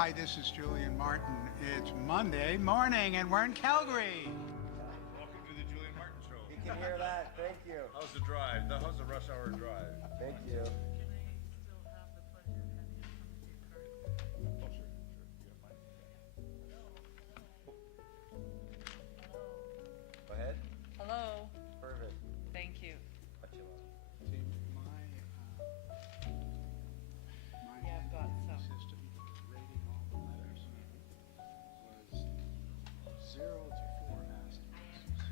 Hi, this is Julian Martin. It's Monday morning and we're in Calgary. Welcome to the Julian Martin Show. You can hear that. Thank you. How's the drive? How's the rush hour drive? Thank you. Oh, sure. You got mine? Go ahead. Hello. Perfect. Thank you. What you want? See, my Yeah, I've got some. system rating all the letters was 0 to 4 asterisks.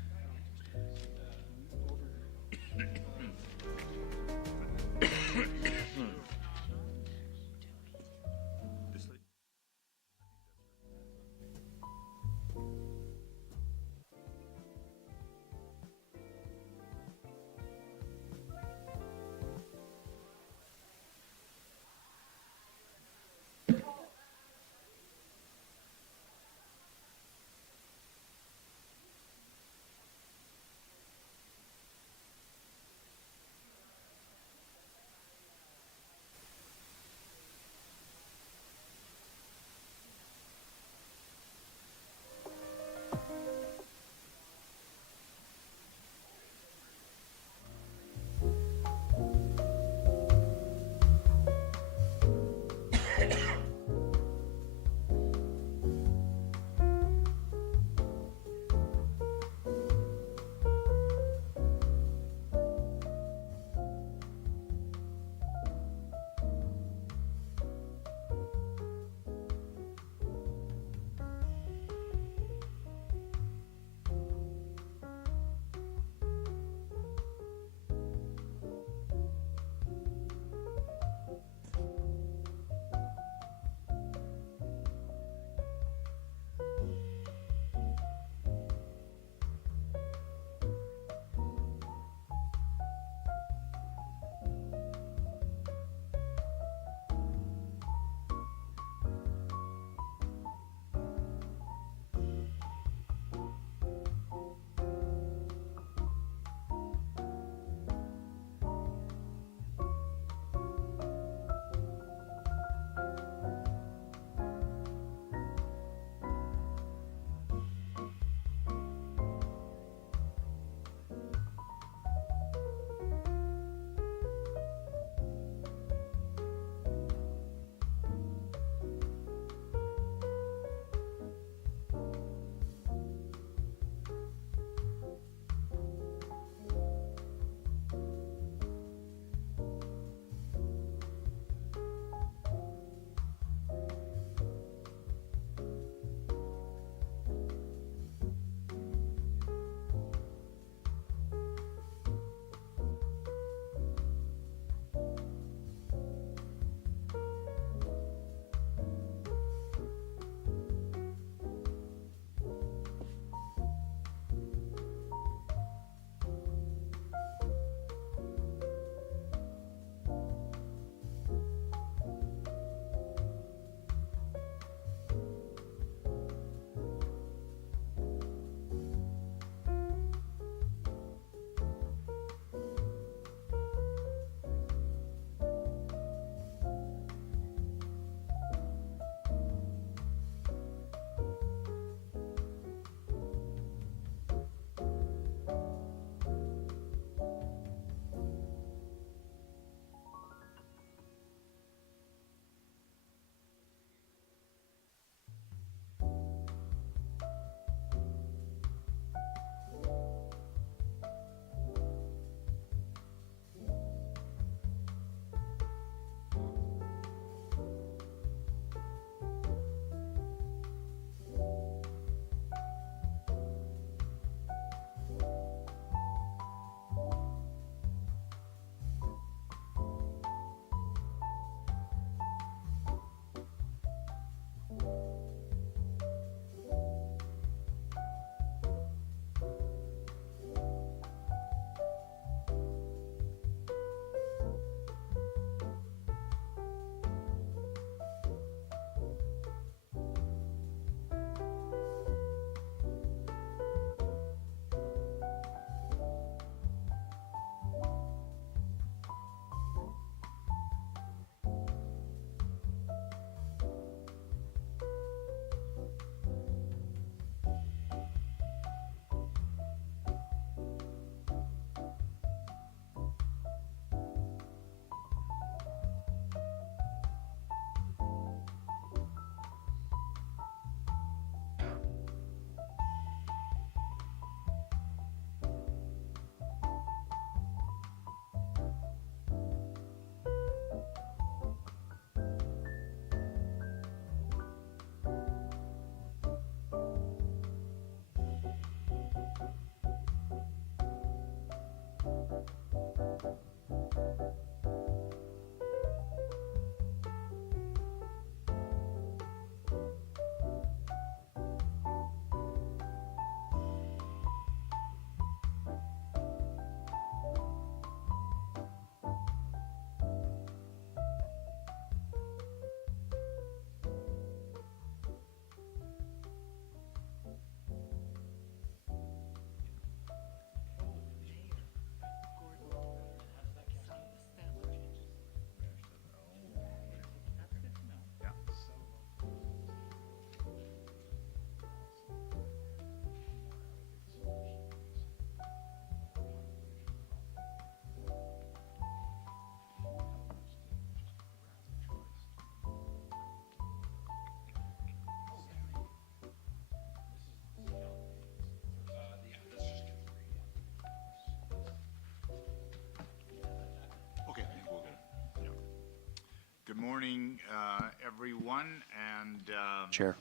everyone, and Chair.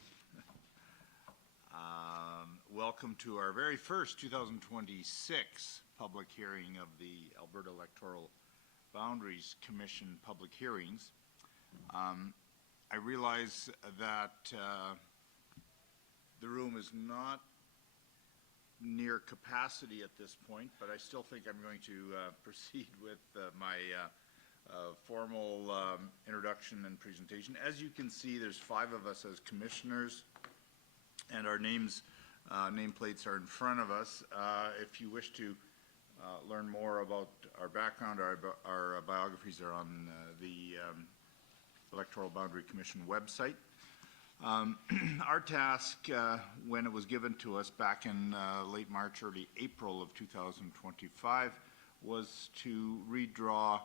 welcome to our very first 2026 public hearing of the Alberta Electoral Boundaries Commission public hearings. I realize that the room is not near capacity at this point, but I still think I'm going to proceed with my formal introduction and presentation. As you can see, there's 5 of us as commissioners, and our nameplates are in front of us. If you wish to learn more about our background, our biographies are on the Electoral Boundary Commission website. Our task, when it was given to us back in late March, early April of 2025, was to redraw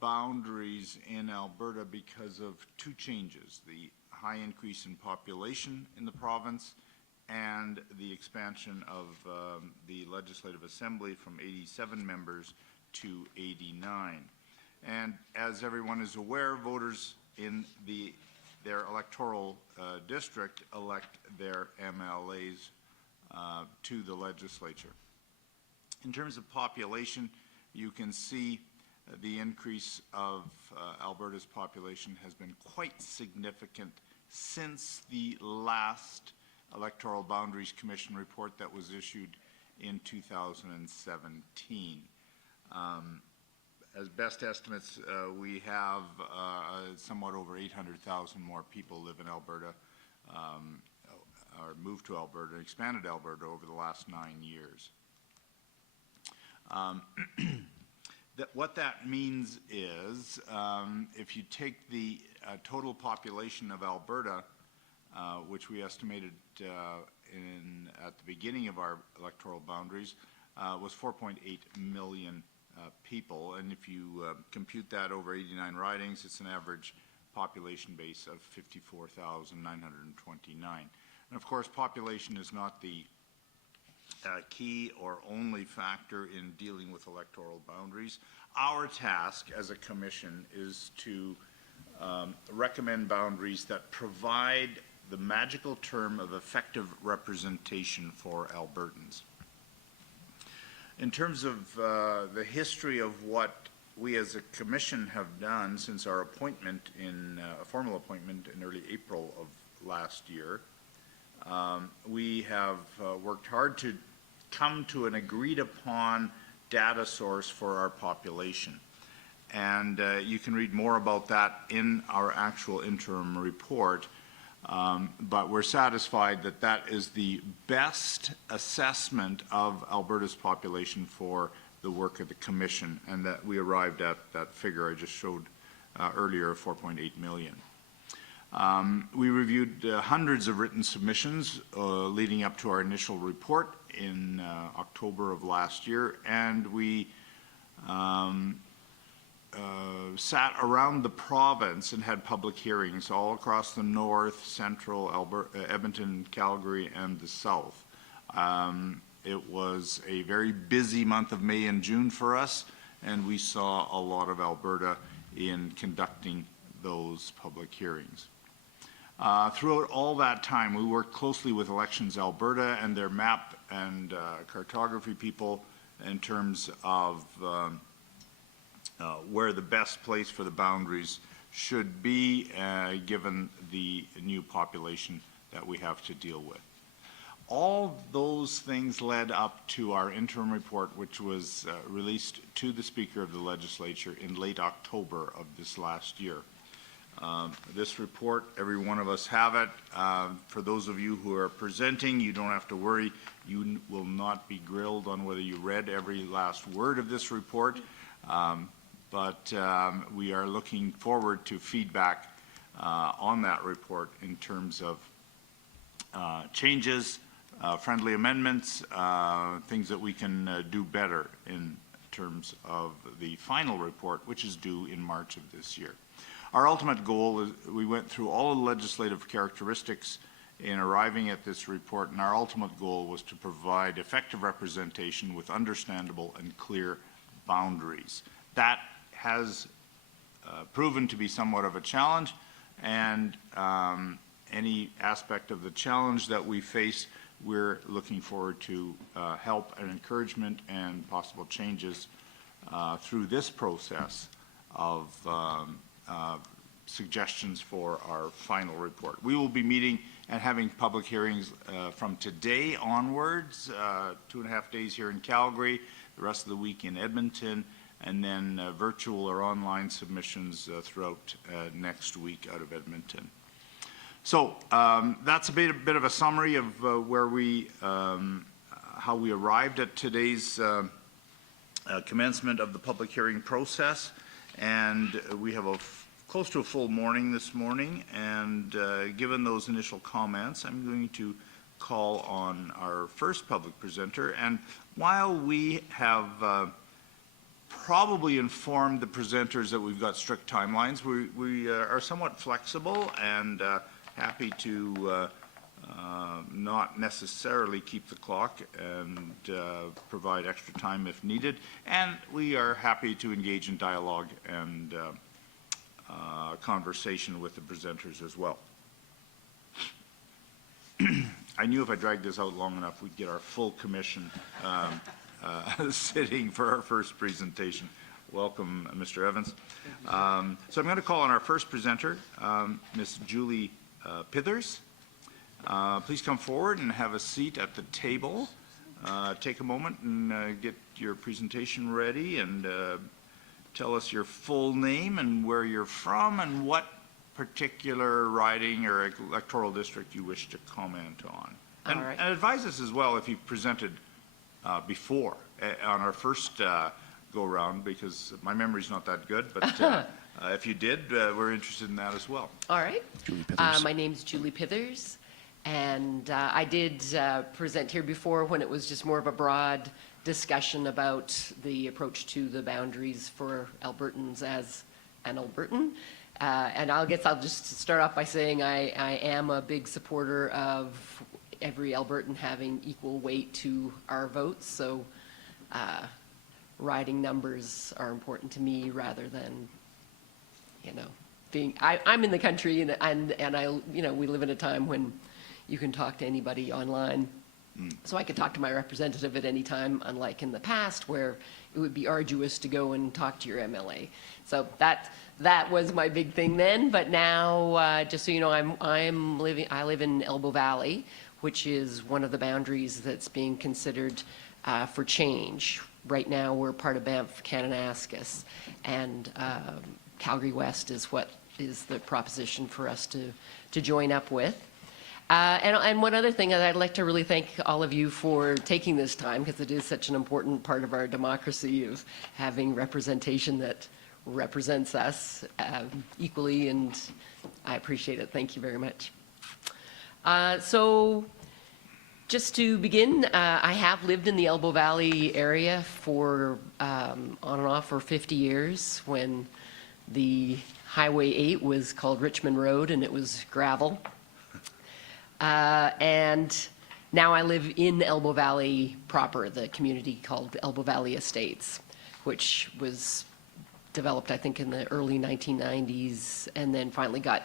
boundaries in Alberta because of 2 changes: the high increase in population in the province and the expansion of the Legislative Assembly from 87 members to 89. And as everyone is aware, voters in their electoral district elect their MLAs to the legislature. In terms of population, you can see the increase of Alberta's population has been quite significant since the last Electoral Boundaries Commission report that was issued in 2017. As best estimates, we have somewhat over 800,000 more people live in Alberta, or moved to Alberta, expanded Alberta over the last 9 years. What that means is, if you take the total population of Alberta, which we estimated at the beginning of our electoral boundaries, was 4.8 million people, and if you compute that over 89 ridings, it's an average population base of 54,929. And of course, population is not the key or only factor in dealing with electoral boundaries. Our task as a commission is to recommend boundaries that provide the magical term of effective representation for Albertans. In terms of the history of what we as a commission have done since our appointment a formal appointment in early April of last year, we have worked hard to come to an agreed upon data source for our population. And you can read more about that in our actual interim report. But we're satisfied that that is the best assessment of Alberta's population for the work of the Commission, and that we arrived at that figure I just showed earlier of 4.8 million. We reviewed hundreds of written submissions leading up to our initial report in October of last year, and we sat around the province and had public hearings all across the north, central, Alberta, Edmonton, Calgary, and the south. It was a very busy month of May and June for us, and we saw a lot of Alberta in conducting those public hearings. Throughout all that time, we worked closely with Elections Alberta and their map and cartography people in terms of where the best place for the boundaries should be, given the new population that we have to deal with. All those things led up to our interim report, which was released to the Speaker of the Legislature in late October of this last year. This report, every one of us have it. For those of you who are presenting, you don't have to worry. You will not be grilled on whether you read every last word of this report. But we are looking forward to feedback on that report in terms of changes, friendly amendments, things that we can do better in terms of the final report, which is due in March of this year. Our ultimate goal is, we went through all the legislative characteristics in arriving at this report, and our ultimate goal was to provide effective representation with understandable and clear boundaries. That has proven to be somewhat of a challenge, and any aspect of the challenge that we face, we're looking forward to help and encouragement and possible changes through this process of suggestions for our final report. We will be meeting and having public hearings from today onwards, 2.5 days here in Calgary, the rest of the week in Edmonton, and then virtual or online submissions throughout next week out of Edmonton. So that's a bit of a summary of where we, how we arrived at today's commencement of the public hearing process, and we have close to a full morning this morning, and given those initial comments, I'm going to call on our first public presenter. And while we have probably informed the presenters that we've got strict timelines, we are somewhat flexible and happy to not necessarily keep the clock and provide extra time if needed. And we are happy to engage in dialogue and conversation with the presenters as well. I knew if I dragged this out long enough, we'd get our full commission sitting for our first presentation. Welcome, Mr. Evans. So I'm going to call on our first presenter, Ms. Julie Pithers. Please come forward and have a seat at the table. Take a moment and get your presentation ready, and tell us your full name and where you're from and what particular riding or electoral district you wish to comment on. And, All right. and advise us as well if you've presented before on our first go-round, because my memory's not that good, but if you did, we're interested in that as well. All right. Julie Pithers. My name's Julie Pithers, and I did present here before when it was just more of a broad discussion about the approach to the boundaries for Albertans as an Albertan. And I'll just start off by saying I am a big supporter of every Albertan having equal weight to our votes. So riding numbers are important to me rather than, being, I'm in the country and I, we live in a time when you can talk to anybody online. So I could talk to my representative at any time, unlike in the past where it would be arduous to go and talk to your MLA. So that was my big thing then. But now, just so you know, I live in Elbow Valley, which is one of the boundaries that's being considered for change. Right now, we're part of Banff Kananaskis, and Calgary West is what is the proposition for us to join up with. And one other thing, I'd like to really thank all of you for taking this time, because it is such an important part of our democracy of having representation that represents us equally, and I appreciate it. Thank you very much. So just to begin, I have lived in the Elbow Valley area for on and off for 50 years, when the Highway 8 was called Richmond Road and it was gravel. And now I live in Elbow Valley proper, the community called Elbow Valley Estates, which was developed, I think, in the early 1990s and then finally got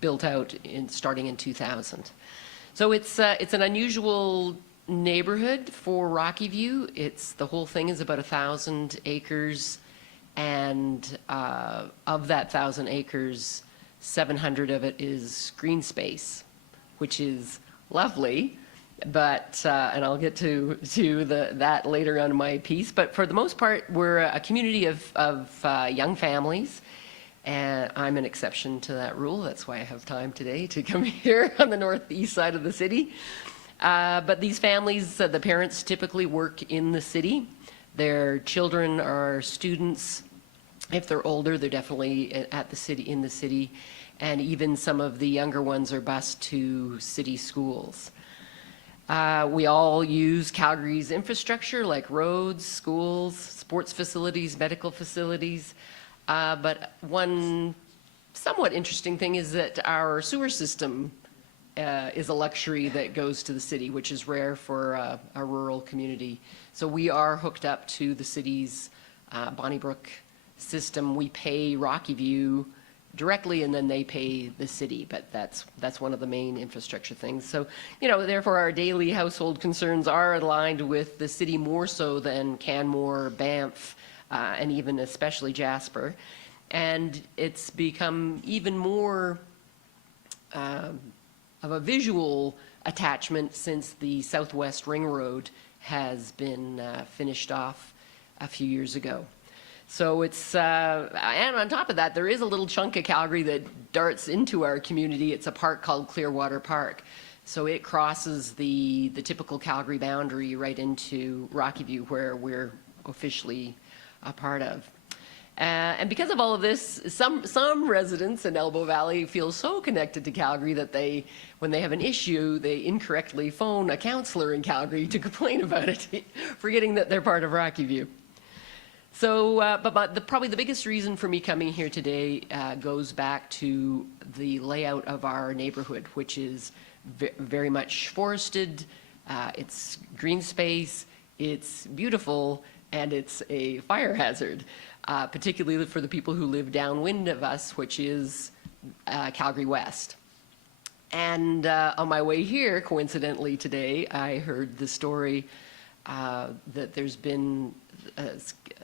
built out starting in 2000. So it's an unusual neighborhood for Rocky View. The whole thing is about 1,000 acres, and of that 1,000 acres, 700 of it is green space, which is lovely, but, and I'll get to that later on in my piece, but for the most part, we're a community of young families, and I'm an exception to that rule. That's why I have time today to come here on the northeast side of the city. But these families, the parents typically work in the city. Their children are students. If they're older, they're definitely in the city. And even some of the younger ones are bused to city schools. We all use Calgary's infrastructure, like roads, schools, sports facilities, medical facilities. But one somewhat interesting thing is that our sewer system is a luxury that goes to the city, which is rare for a rural community. So we are hooked up to the city's Bonnybrook system. We pay Rocky View directly, and then they pay the city, but that's one of the main infrastructure things. So, therefore, our daily household concerns are aligned with the city more so than Canmore, Banff, and even especially Jasper. And it's become even more of a visual attachment since the Southwest Ring Road has been finished off a few years ago. So it's, and on top of that, there is a little chunk of Calgary that darts into our community. It's a park called Clearwater Park. So it crosses the typical Calgary boundary right into Rocky View, where we're officially a part of. And because of all of this, some residents in Elbow Valley feel so connected to Calgary that when they have an issue, they incorrectly phone a counselor in Calgary to complain about it, forgetting that they're part of Rocky View. So, but probably the biggest reason for me coming here today goes back to the layout of our neighborhood, which is very much forested. It's green space, it's beautiful, and it's a fire hazard, particularly for the people who live downwind of us, which is Calgary West. And on my way here, coincidentally today, I heard the story that there's been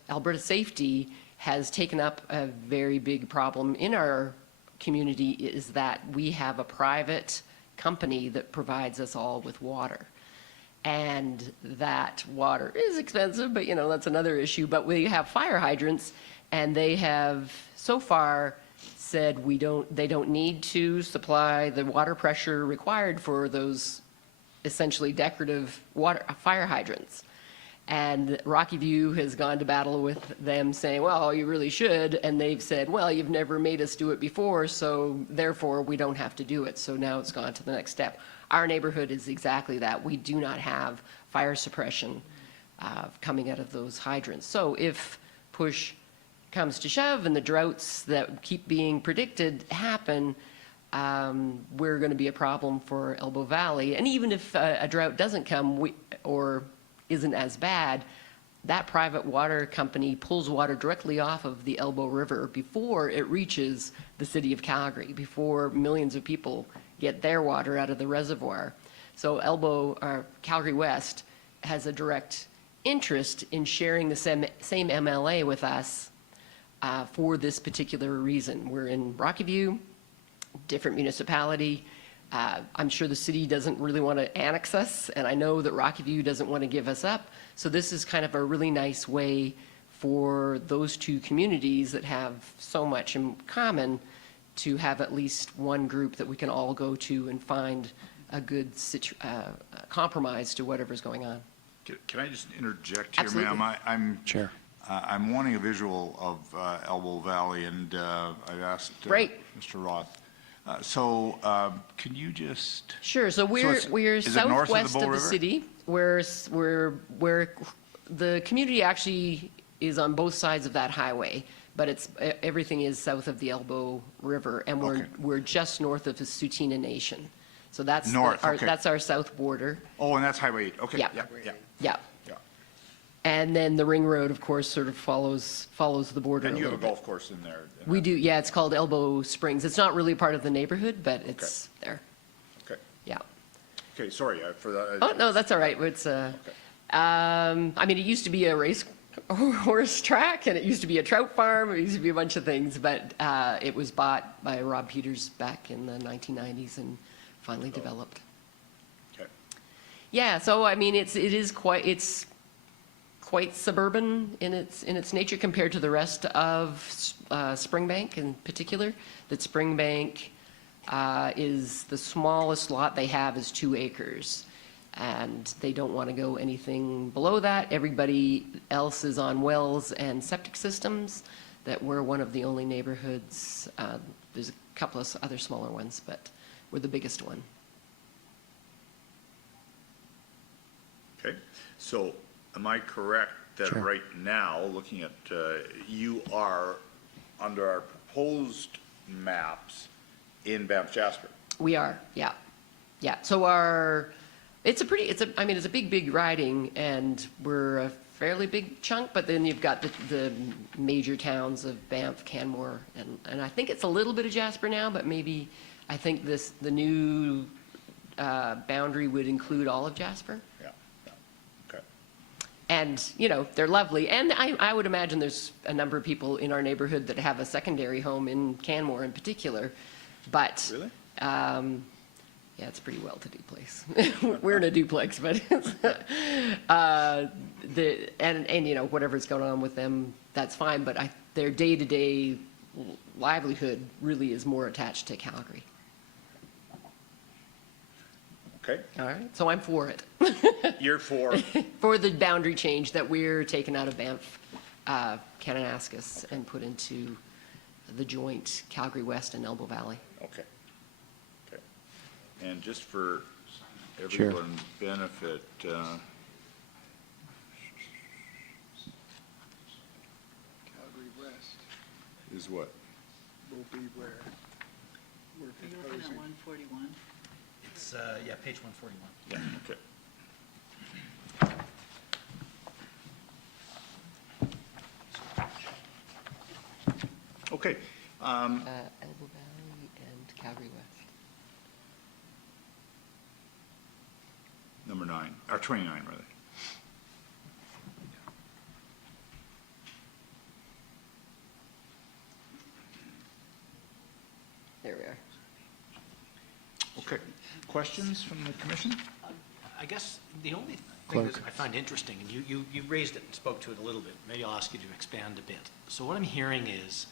Alberta Safety has taken up a very big problem in our community, is that we have a private company that provides us all with water. And that water is expensive, but that's another issue. But we have fire hydrants, and they have so far said they don't need to supply the water pressure required for those essentially decorative fire hydrants. And Rocky View has gone to battle with them saying, well, you really should. And they've said, well, you've never made us do it before, so therefore we don't have to do it. So now it's gone to the next step. Our neighborhood is exactly that. We do not have fire suppression coming out of those hydrants. So if push comes to shove and the droughts that keep being predicted happen, we're going to be a problem for Elbow Valley. And even if a drought doesn't come or isn't as bad, that private water company pulls water directly off of the Elbow River before it reaches the city of Calgary, before millions of people get their water out of the reservoir. So Calgary West has a direct interest in sharing the same MLA with us for this particular reason. We're in Rocky View, different municipality. I'm sure the city doesn't really want to annex us, and I know that Rocky View doesn't want to give us up. So this is kind of a really nice way for those two communities that have so much in common to have at least one group that we can all go to and find a good compromise to whatever's going on. Can I just interject here, Absolutely. ma'am? Sure. I'm wanting a visual of Elbow Valley, and I've asked Great. Mr. Roth. Can you just? Sure. So we're is it north southwest of the of the River? city. Where the community actually is on both sides of that highway, but everything is south of the Elbow River, and we're just north of the Tsuut'ina Nation. So that's North, okay. That's our south border. Oh, and that's Highway 8. Okay. Yeah. Yeah. Yeah. Yeah. And then the Ring Road, of course, sort of follows the border. And you have a little golf course in there. bit. We do. Yeah, it's called Elbow Springs. It's not really part of the neighborhood, but it's there. Okay. Yeah. Okay. Sorry for that. Oh, no, that's all right. It's, I mean, it used to be a race horse track, and it used to be a trout farm. It used to be a bunch of things, but it was bought by Rob Peters back in the 1990s and finally developed. Okay. Yeah, so I mean, it's quite suburban in its nature compared to the rest of Springbank in particular. That Springbank is the smallest lot they have is 2 acres. And they don't want to go anything below that. Everybody else is on wells and septic systems. That we're one of the only neighborhoods. There's a couple of other smaller ones, but we're the biggest one. Okay. So am I correct that Sure. right now, looking at, you are under our proposed maps in Banff Jasper? We are, yeah. Yeah, so it's a big riding, and we're a fairly big chunk, but then you've got the major towns of Banff, Canmore, and I think it's a little bit of Jasper now, but maybe, I think the new boundary would include all of Jasper. Yeah, yeah, okay. And, you know, they're lovely. And I would imagine there's a number of people in our neighborhood that have a secondary home in Canmore in particular. But, Really? yeah, it's a pretty well-to-do place. We're in a duplex, but and you know, whatever's going on with them, that's fine. But their day-to-day livelihood really is more attached to Calgary. Okay, All right, so I'm for it. you're for, For the boundary change that we're taking out of Banff, Kananaskis, and put into the joint Calgary West and Elbow Valley. okay. Okay. And just for Chair. everyone's benefit, Calgary West is what? will be where we're Are you looking at proposing. 141? It's, yeah, page 141. Yeah, okay. Okay, Elbow Valley and Calgary West. number 9, or 29 rather. There we are. Okay, questions from the commission? I guess the only thing that I find interesting, and you raised it and spoke to it a little bit, maybe I'll ask you to expand a bit. So what I'm hearing is,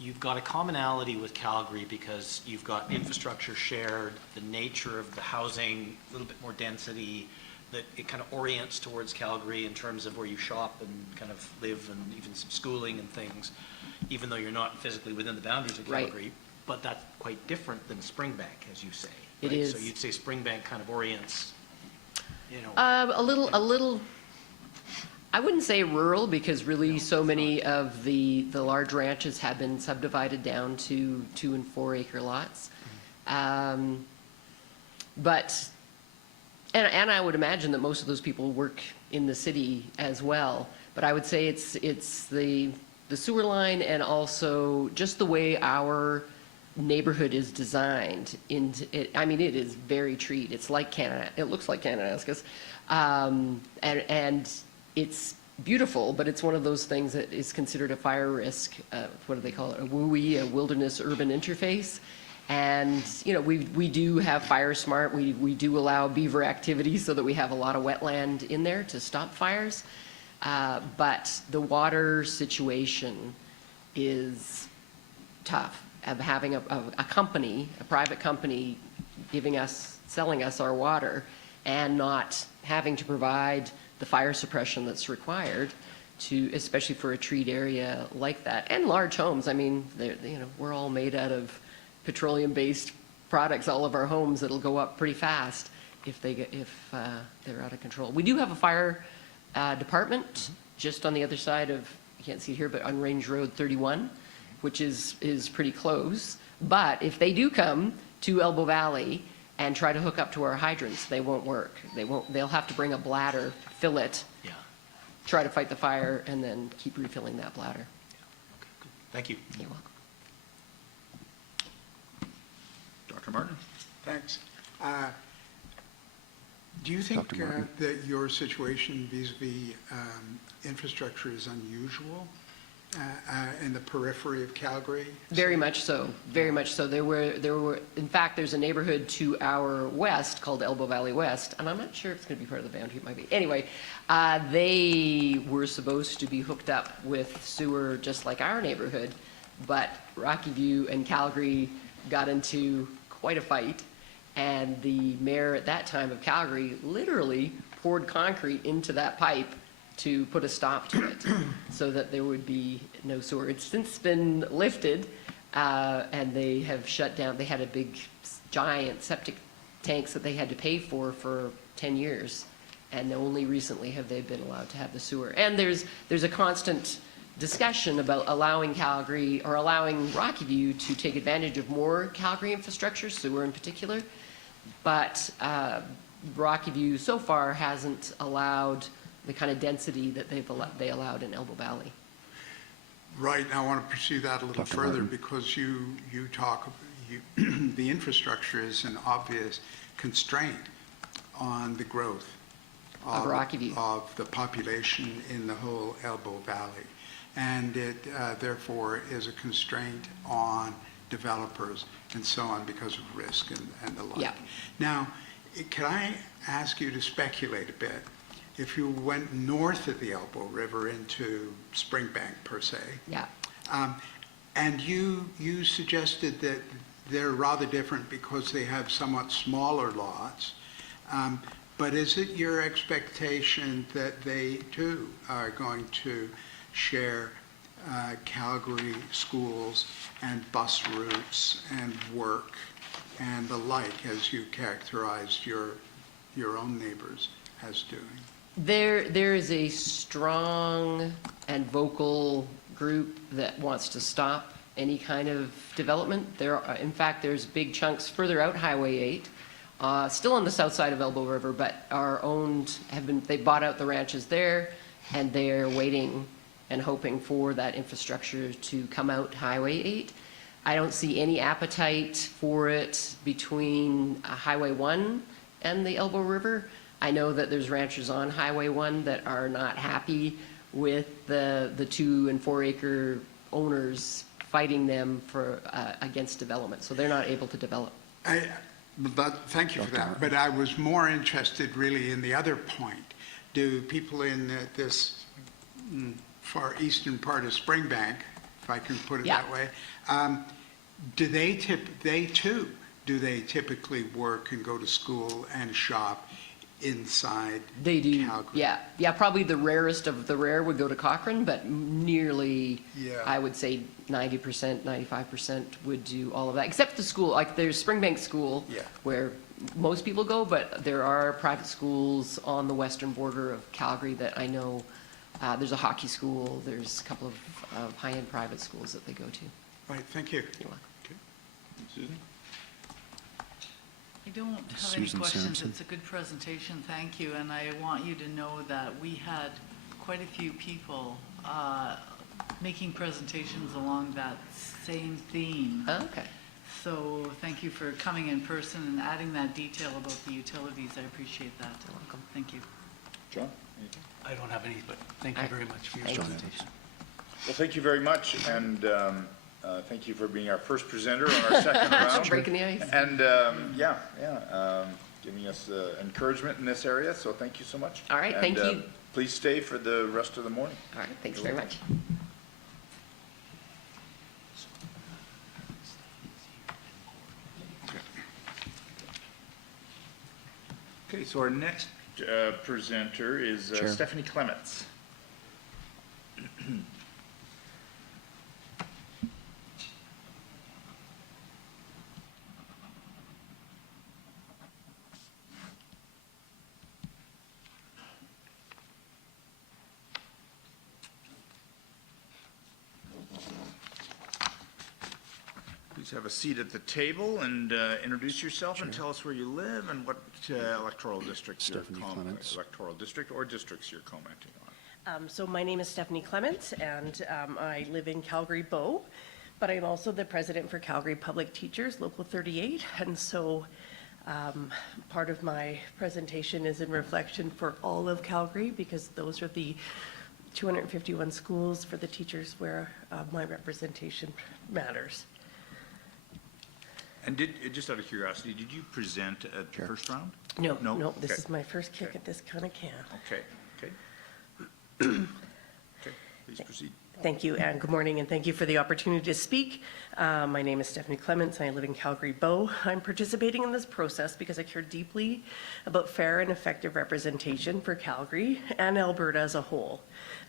you've got a commonality with Calgary because you've got infrastructure shared, the nature of the housing, a little bit more density, that it kind of orients towards Calgary in terms of where you shop and kind of live, and even some schooling and things, even though you're not physically within the boundaries of Right. Calgary. But that's quite different than Springbank, as you say. It right? is. So you'd say Springbank kind of orients, you know. A little, I wouldn't say rural, because really so many of the large ranches have been subdivided down to 2 and 4 acre lots. But, and I would imagine that most of those people work in the city as well. But I would say it's the sewer line, and also just the way our neighborhood is designed into it. I mean, it is very treed. It's like it looks like Kananaskis. And it's beautiful, but it's one of those things that is considered a fire risk. What do they call it? A WUI, a wilderness urban interface. And, you know, we do have fire smart. We do allow beaver activity so that we have a lot of wetland in there to stop fires. But the water situation is tough. Of having a company, a private company, selling us our water, and not having to provide the fire suppression that's required to, especially for a treed area like that, and large homes. I mean, you know, we're all made out of petroleum-based products. All of our homes, it'll go up pretty fast if they're out of control. We do have a fire department just on the other side of, you can't see it here, but on Range Road 31. Which is pretty close. But if they do come to Elbow Valley and try to hook up to our hydrants, they won't work. They'll have to bring a bladder, fill it, Yeah. try to fight the fire, and then keep refilling that bladder. Okay, good. Thank you. You're welcome. Dr. Martin? Thanks. Do you think Dr. Martin. that your situation vis-a-vis infrastructure is unusual in the periphery of Calgary? Very much so, very much so. There were, in fact, there's a neighborhood to our west called Elbow Valley West, and I'm not sure if it's going to be part of the boundary, it might be. Anyway, they were supposed to be hooked up with sewer just like our neighborhood, but Rocky View and Calgary got into quite a fight, and the mayor at that time of Calgary literally poured concrete into that pipe to put a stop to it, so that there would be no sewer. It's since been lifted, and they have shut down. They had a big, giant septic tanks that they had to pay for 10 years, and only recently have they been allowed to have the sewer. And there's a constant discussion about allowing Calgary, or allowing Rocky View to take advantage of more Calgary infrastructure, sewer in particular, but Rocky View so far hasn't allowed the kind of density that they allowed in Elbow Valley. Right, I want to pursue that a little Dr. further Martin. because you talk, the infrastructure is an obvious constraint on the growth Of Rocky View. of the population in the whole Elbow Valley. And it therefore is a constraint on developers and so on because of risk and the like. Yeah. Now, can I ask you to speculate a bit? If you went north of the Elbow River into Springbank per se, Yeah. and you suggested that they're rather different because they have somewhat smaller lots, but is it your expectation that they too are going to share Calgary schools and bus routes and work and the like, as you characterized your own neighbors as doing? There is a strong and vocal group that wants to stop any kind of development. In fact, there's big chunks further out Highway 8, still on the south side of Elbow River, but are owned, they bought out the ranches there, and they're waiting and hoping for that infrastructure to come out Highway 8. I don't see any appetite for it between Highway 1 and the Elbow River. I know that there's ranchers on Highway 1 that are not happy with the 2 and 4 acre owners fighting them for, against development, so they're not able to develop. But thank you for that. But I was more interested really in the other point. Do people in this far eastern part of Springbank, if I can put it Yeah. that way, do they typically work and go to school and shop inside They do, Calgary? yeah, probably the rarest of the rare would go to Cochrane, but nearly, Yeah. I would say 90%, 95% would do all of that, except the school, like there's Springbank School, Yeah. where most people go, but there are private schools on the western border of Calgary that I know, there's a hockey school, there's a couple of high-end private schools that they go to. Right, thank you. You're welcome. Susan? I don't have any Susan questions. Sampson. It's a good presentation, thank you. And I want you to know that we had quite a few people making presentations along that same theme. Oh, okay. So thank you for coming in person and adding that detail about the utilities. I appreciate that. You're welcome. Thank you. John? Anything? I don't have any, but thank you very much for your Thank you. presentation. Well, thank you very much, and thank you for being our first presenter on our second round. Breaking the ice. And, giving us encouragement in this area, so thank you so much. All right, And, thank you. Please stay for the rest of the morning. All right, thanks very much. Okay, so our next presenter is Chair. Stephanie Clements. Please have a seat at the table and introduce yourself and tell us where you live and what electoral district you're Stephanie Clements. electoral district or districts you're commenting on. So my name is Stephanie Clements, and I live in Calgary Bow, but I'm also the president for Calgary Public Teachers, Local 38, and so part of my presentation is in reflection for all of Calgary, because those are the 251 schools for the teachers where my representation matters. And just out of curiosity, did you present at the first round? No, No? no, this Okay. is my first kick Okay. at this kind of can. Okay, okay. Okay, please proceed. Thank you, and good morning, and thank you for the opportunity to speak. My name is Stephanie Clements, and I live in Calgary Bow. I'm participating in this process because I care deeply about fair and effective representation for Calgary and Alberta as a whole.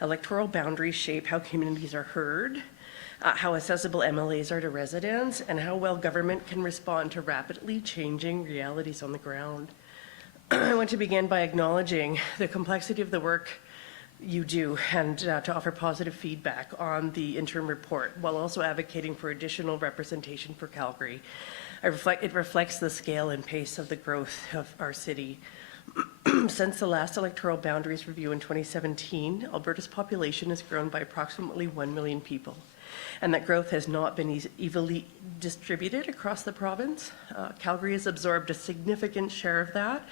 Electoral boundaries shape how communities are heard, how accessible MLAs are to residents, and how well government can respond to rapidly changing realities on the ground. I want to begin by acknowledging the complexity of the work you do and to offer positive feedback on the interim report while also advocating for additional representation for Calgary. It reflects the scale and pace of the growth of our city. Since the last electoral boundaries review in 2017, Alberta's population has grown by approximately 1 million people, and that growth has not been evenly distributed across the province. Calgary has absorbed a significant share of that,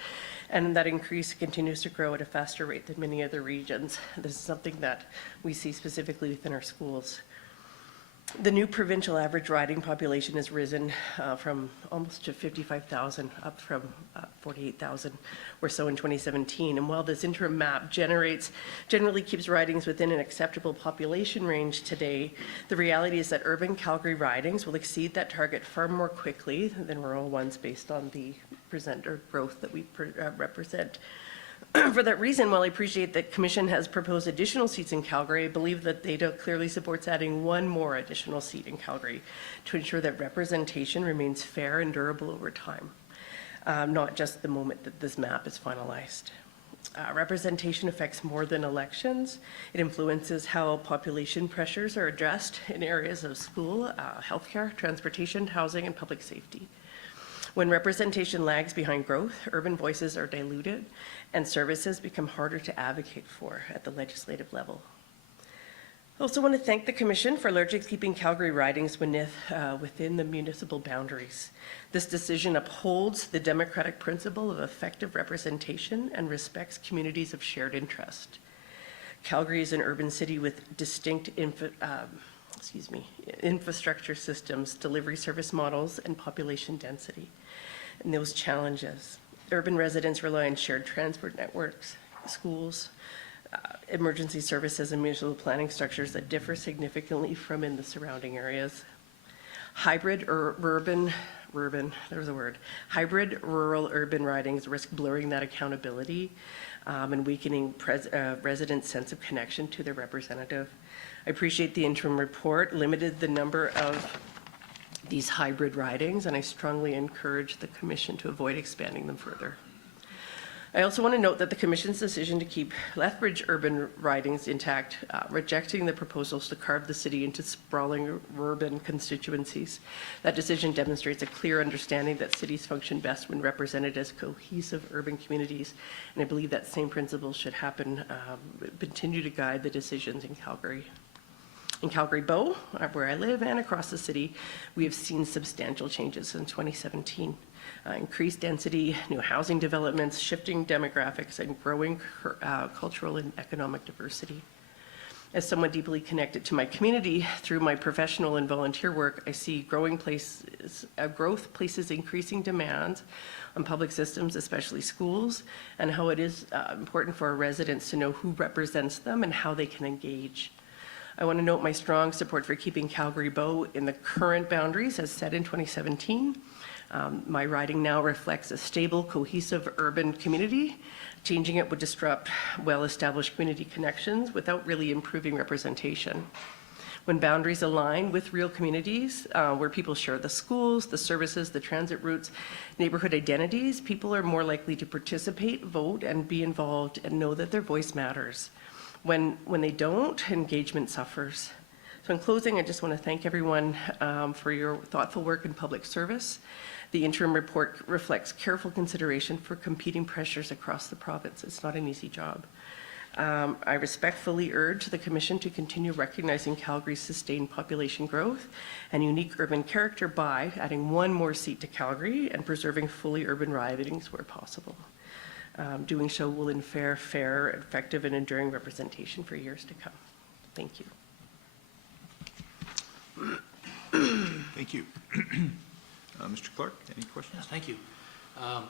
and that increase continues to grow at a faster rate than many other regions. This is something that we see specifically within our schools. The new provincial average riding population has risen from almost to 55,000, up from 48,000 or so in 2017. And while this interim map generally keeps ridings within an acceptable population range today, the reality is that urban Calgary ridings will exceed that target far more quickly than rural ones based on the presenter growth that we represent. For that reason, while I appreciate that Commission has proposed additional seats in Calgary, I believe that data clearly supports adding one more additional seat in Calgary to ensure that representation remains fair and durable over time, not just the moment that this map is finalized. Representation affects more than elections. It influences how population pressures are addressed in areas of school, healthcare, transportation, housing, and public safety. When representation lags behind growth, urban voices are diluted and services become harder to advocate for at the legislative level. I also want to thank the Commission for largely keeping Calgary ridings within the municipal boundaries. This decision upholds the democratic principle of effective representation and respects communities of shared interest. Calgary is an urban city with distinct infrastructure systems, delivery service models, and population density. And those challenges. Urban residents rely on shared transport networks, schools, emergency services, and municipal planning structures that differ significantly from in the surrounding areas. Hybrid rural-urban ridings risk blurring that accountability and weakening residents' sense of connection to their representative. I appreciate the interim report limited the number of these hybrid ridings, and I strongly encourage the Commission to avoid expanding them further. I also want to note that the Commission's decision to keep Lethbridge urban ridings intact, rejecting the proposals to carve the city into sprawling urban constituencies. That decision demonstrates a clear understanding that cities function best when represented as cohesive urban communities, and I believe that same principle should continue to guide the decisions in Calgary. In Calgary-Bow, where I live, and across the city, we have seen substantial changes since 2017. Increased density, new housing developments, shifting demographics, and growing cultural and economic diversity. As someone deeply connected to my community through my professional and volunteer work, I see growth places increasing demands on public systems, especially schools, and how it is important for our residents to know who represents them and how they can engage. I want to note my strong support for keeping Calgary-Bow in the current boundaries as set in 2017. My riding now reflects a stable, cohesive urban community. Changing it would disrupt well-established community connections without really improving representation. When boundaries align with real communities, where people share the schools, the services, the transit routes, neighborhood identities, people are more likely to participate, vote, and be involved and know that their voice matters. When they don't, engagement suffers. So in closing, I just want to thank everyone for your thoughtful work in public service. The interim report reflects careful consideration for competing pressures across the province. It's not an easy job. I respectfully urge the Commission to continue recognizing Calgary's sustained population growth and unique urban character by adding one more seat to Calgary and preserving fully urban ridings where possible. Doing so will ensure fair, effective, and enduring representation for years to come. Thank you. Thank you. Mr. Clark, any questions? Yes, thank you.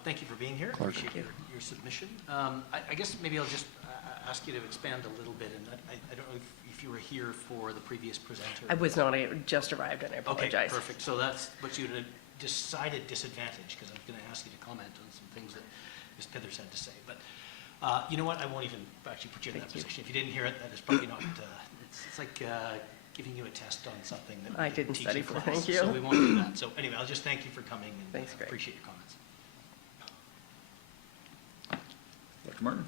Thank you for being here. Clark. Appreciate your submission. I guess maybe I'll just ask you to expand a little bit, and I don't know if you were here for the previous presenter. I was not. I just arrived, and I apologize. Okay, perfect. So that's puts you at a decided disadvantage, because I was going to ask you to comment on some things that Ms. Pithers had to say. But you know what? I won't even actually put you in that position. If you didn't hear it, that is probably not. It's like giving you a test on something that I didn't study for. Class, thank you. So we won't do that. So anyway, I'll just thank you for coming and Thanks, Greg. appreciate your comments. Dr. Martin?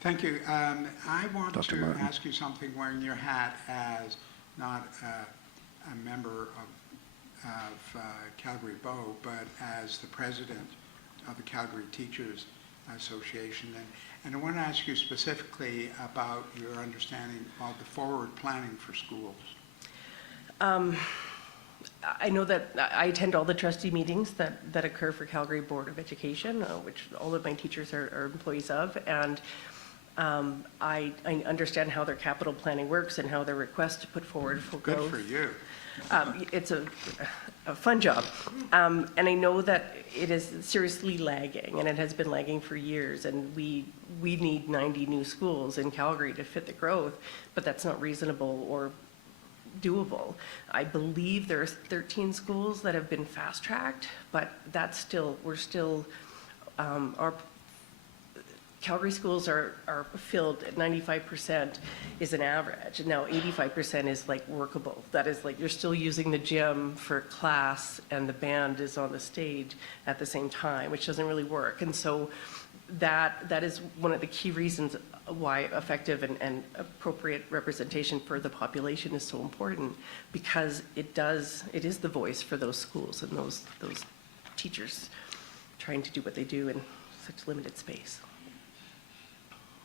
Thank you. I want Dr. to Martin. ask you something wearing your hat as not a member of Calgary-Bow, but as the president of the Calgary Teachers Association. And I want to ask you specifically about your understanding of the forward planning for schools. I know that I attend all the trustee meetings that occur for Calgary Board of Education, which all of my teachers are employees of, and I understand how their capital planning works and how their request to put forward for growth. Good for you. It's a fun job. And I know that it is seriously lagging, and it has been lagging for years, and we need 90 new schools in Calgary to fit the growth, but that's not reasonable or doable. I believe there's 13 schools that have been fast-tracked, but that's still, our Calgary schools are filled at 95% is an average. And now 85% is like workable. That is like, you're still using the gym for class and the band is on the stage at the same time, which doesn't really work. And so that is one of the key reasons why effective and appropriate representation for the population is so important, because it is the voice for those schools and those teachers trying to do what they do in such limited space.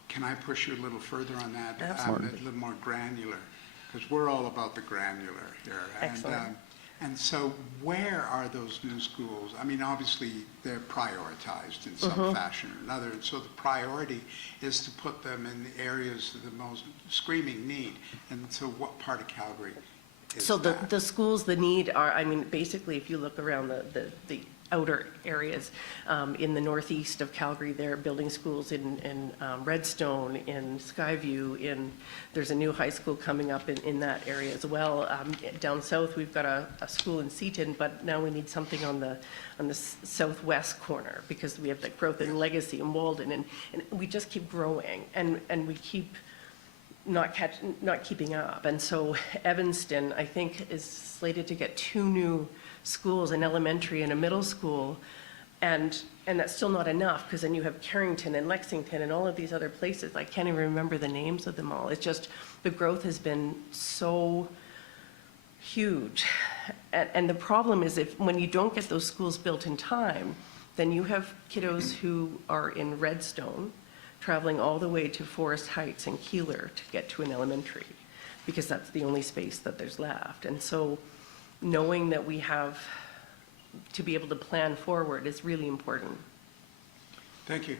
Can I push you a little further on that? Absolutely. A little more granular, because we're all about the granular here. Excellent. And so where are those new schools? I mean, obviously, they're prioritized in some fashion or another. And so the priority is to put them in the areas of the most screaming need. And so what part of Calgary is So that? the schools, the need are, I mean, basically, if you look around the outer areas, in the northeast of Calgary, they're building schools in Redstone, in Skyview, there's a new high school coming up in that area as well. Down south, we've got a school in Seaton, but now we need something on the southwest corner, because we have the growth in Legacy and Walden, and we just keep growing, and we keep not keeping up. And so Evanston, I think, is slated to get 2 new schools, an elementary and a middle school, and that's still not enough, because then you have Carrington and Lexington and all of these other places. I can't even remember the names of them all. It's just, the growth has been so huge. And the problem is, when you don't get those schools built in time, then you have kiddos who are in Redstone traveling all the way to Forest Heights and Keeler to get to an elementary, because that's the only space that there's left. And so knowing that we have to be able to plan forward is really important. Thank you.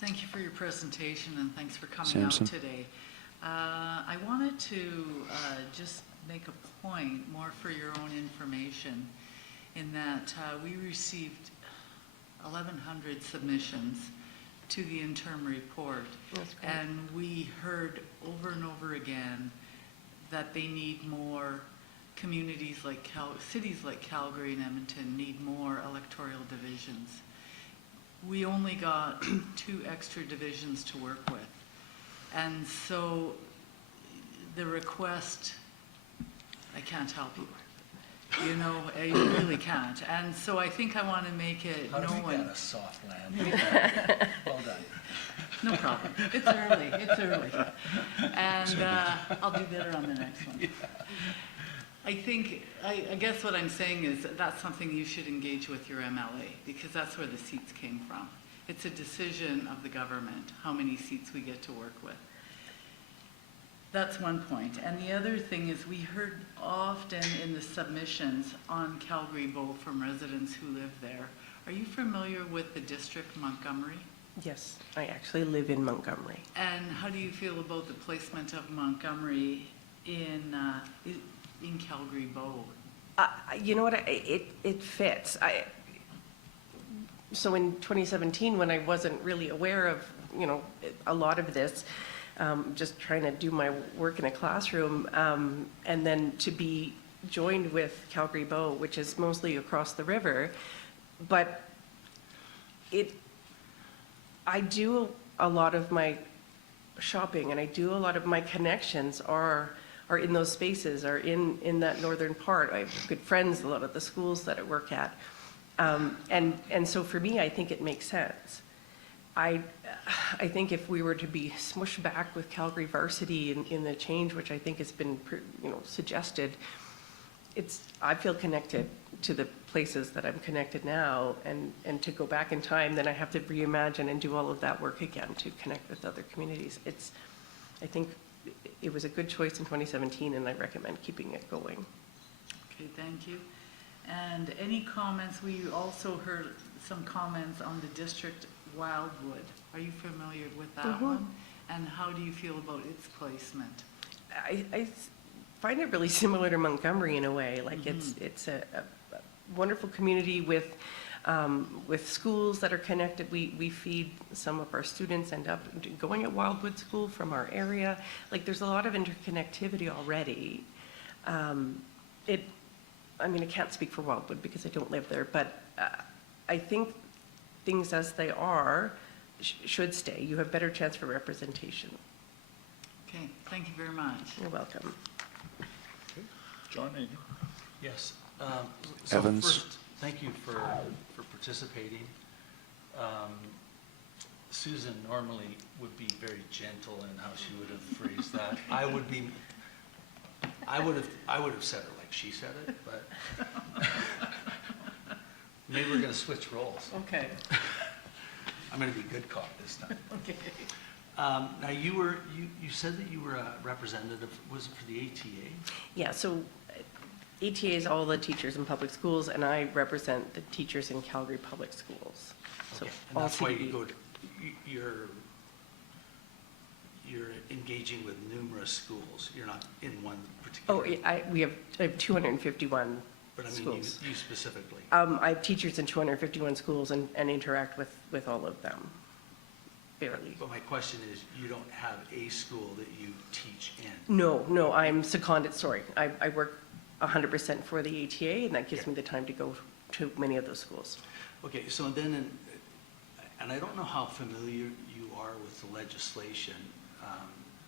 Thank you for your presentation, and thanks for coming Samson. out today. I wanted to just make a point more for your own information, in that we received 1,100 submissions to the interim report. That's great. And we heard over and over again that they need more, communities like cities like Calgary and Edmonton need more electoral divisions. We only got 2 extra divisions to work with. And so the request, I can't help you. You know, you really can't. And so I think I want to make it How do we known. get a soft land? Well done. No problem. It's early. It's early. And I'll do better on the next one. I think, I guess what I'm saying is that that's something you should engage with your MLA, because that's where the seats came from. It's a decision of the government, how many seats we get to work with. That's one point. And the other thing is, we heard often in the submissions on Calgary Bow from residents who live there. Are you familiar with the district Montgomery? Yes, I actually live in Montgomery. And how do you feel about the placement of Montgomery in Calgary Bow? You know what, it fits. So in 2017, when I wasn't really aware of, a lot of this, just trying to do my work in a classroom, and then to be joined with Calgary Bow, which is mostly across the river, but I do a lot of my shopping, and I do a lot of my connections are in those spaces, are in that northern part. I have good friends, a lot of the schools that I work at. And so for me, I think it makes sense. I think if we were to be smushed back with Calgary varsity in the change, which I think has been, suggested, I feel connected to the places that I'm connected now, and to go back in time, then I have to reimagine and do all of that work again to connect with other communities. I think it was a good choice in 2017, and I recommend keeping it going. Okay, thank you. And any comments, we also heard some comments on the district Wildwood. Are you familiar with that one? And how do you feel about its placement? I find it really similar to Montgomery in a way. Like it's a wonderful community with schools that are connected. We feed some of our students end up going at Wildwood School from our area. Like there's a lot of interconnectivity already. I mean, I can't speak for Wildwood because I don't live there, but I think things as they are should stay. You have better chance for representation. Okay, thank you very much. You're welcome. John, anything? Yes. So Evans. first, thank you for participating. Susan normally would be very gentle in how she would have phrased that. I would have said it like she said it, but maybe we're going to switch roles. Okay, I'm going to be good cop this time. okay. Now you said that you were a representative, was it for the ATA? Yeah, so ATA is all the teachers in public schools, and I represent the teachers in Calgary Public Schools. So Okay, and all that's why you CBD. go to, you're engaging with numerous schools. You're not in one particular. Oh, I have 251 But I mean, schools. you specifically. I have teachers in 251 schools and interact with all of them, barely. But my question is, you don't have a school that you teach in? No, I'm seconded, sorry. I work 100% for the ATA, and that gives me the time to go to many of those schools. Okay, so then, and I don't know how familiar you are with the legislation,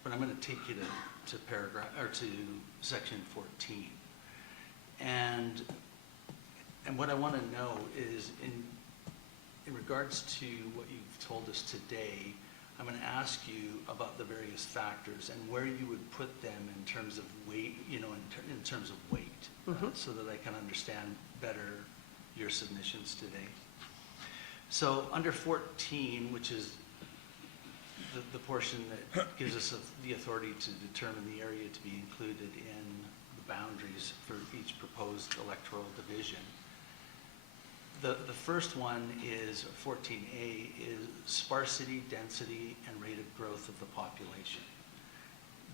but I'm going to take you to paragraph, or to section 14. And what I want to know is, in regards to what you've told us today, I'm going to ask you about the various factors and where you would put them in terms of weight, in terms of weight, so that I can understand better your submissions today. So under 14, which is the portion that gives us the authority to determine the area to be included in the boundaries for each proposed electoral division. The first one is 14A, is sparsity, density, and rate of growth of the population.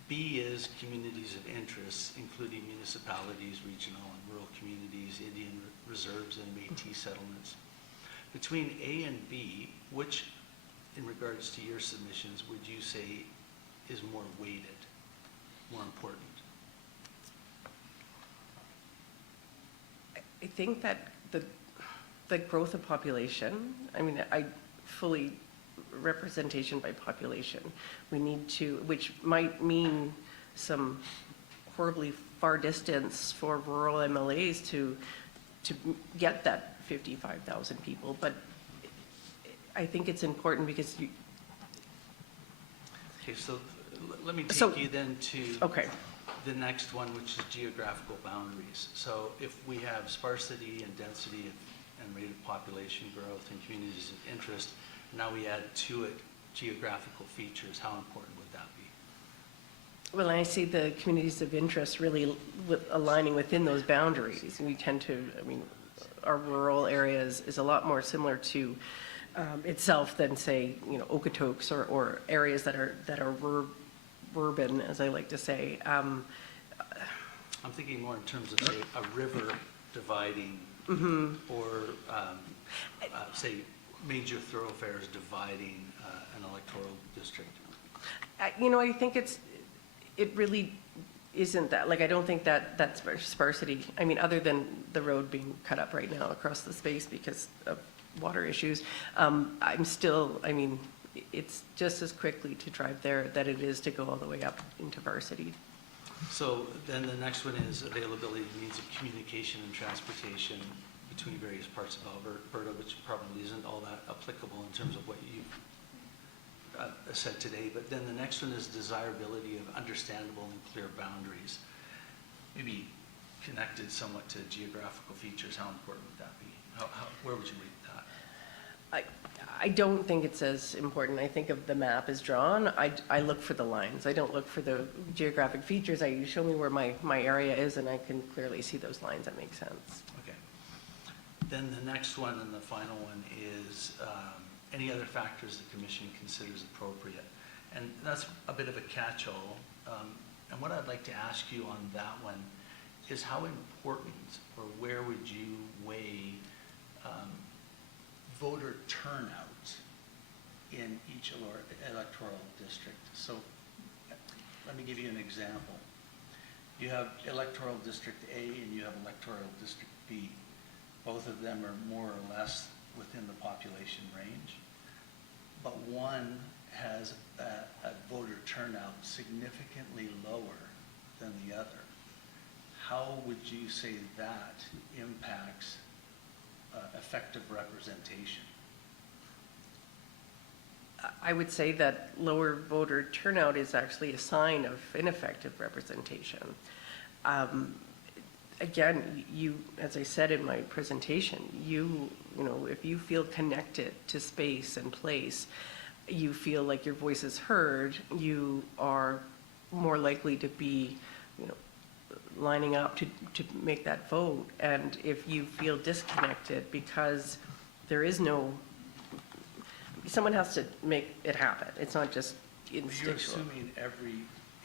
B is communities of interest, including municipalities, regional and rural communities, Indian reserves, and Métis settlements. Between A and B, which, in regards to your submissions, would you say is more weighted, more important? I think that the growth of population, I mean, I fully representation by population. We need to, which might mean some horribly far distance for rural MLAs to get that 55,000 people, but I think it's important because you. Okay, so let me take So- you then to Okay. the next one, which is geographical boundaries. So if we have sparsity and density and rate of population growth and communities of interest, now we add to it geographical features, how important would that be? Well, I see the communities of interest really aligning within those boundaries. We tend to, I mean, our rural areas is a lot more similar to itself than, say, Okotoks or areas that are urban, as I like to say. I'm thinking more in terms of, say, a river dividing or, say, major thoroughfares dividing an electoral district. I think it really isn't that, like, I don't think that's sparsity. I mean, other than the road being cut up right now across the space because of water issues, it's just as quickly to drive there that it is to go all the way up into Varsity. So then the next one is availability of means of communication and transportation between various parts of Alberta, which probably isn't all that applicable in terms of what you've said today. But then the next one is desirability of understandable and clear boundaries. Maybe connected somewhat to geographical features, how important would that be? Where would you rate that? I don't think it's as important. I think if the map is drawn, I look for the lines. I don't look for the geographic features. You show me where my area is, and I can clearly see those lines. That makes sense. Okay. Then the next one and the final one is any other factors the commission considers appropriate. And that's a bit of a catch-all. And what I'd like to ask you on that one is how important or where would you weigh voter turnout in each electoral district? So let me give you an example. You have electoral district A and you have electoral district B. Both of them are more or less within the population range, but one has a voter turnout significantly lower than the other. How would you say that impacts effective representation? I would say that lower voter turnout is actually a sign of ineffective representation. Again, as I said in my presentation, you know, if you feel connected to space and place, you feel like your voice is heard, you are more likely to be, you know, lining up to make that vote. And if you feel disconnected because there is no, someone has to make it happen. It's not just instinctual. You're assuming every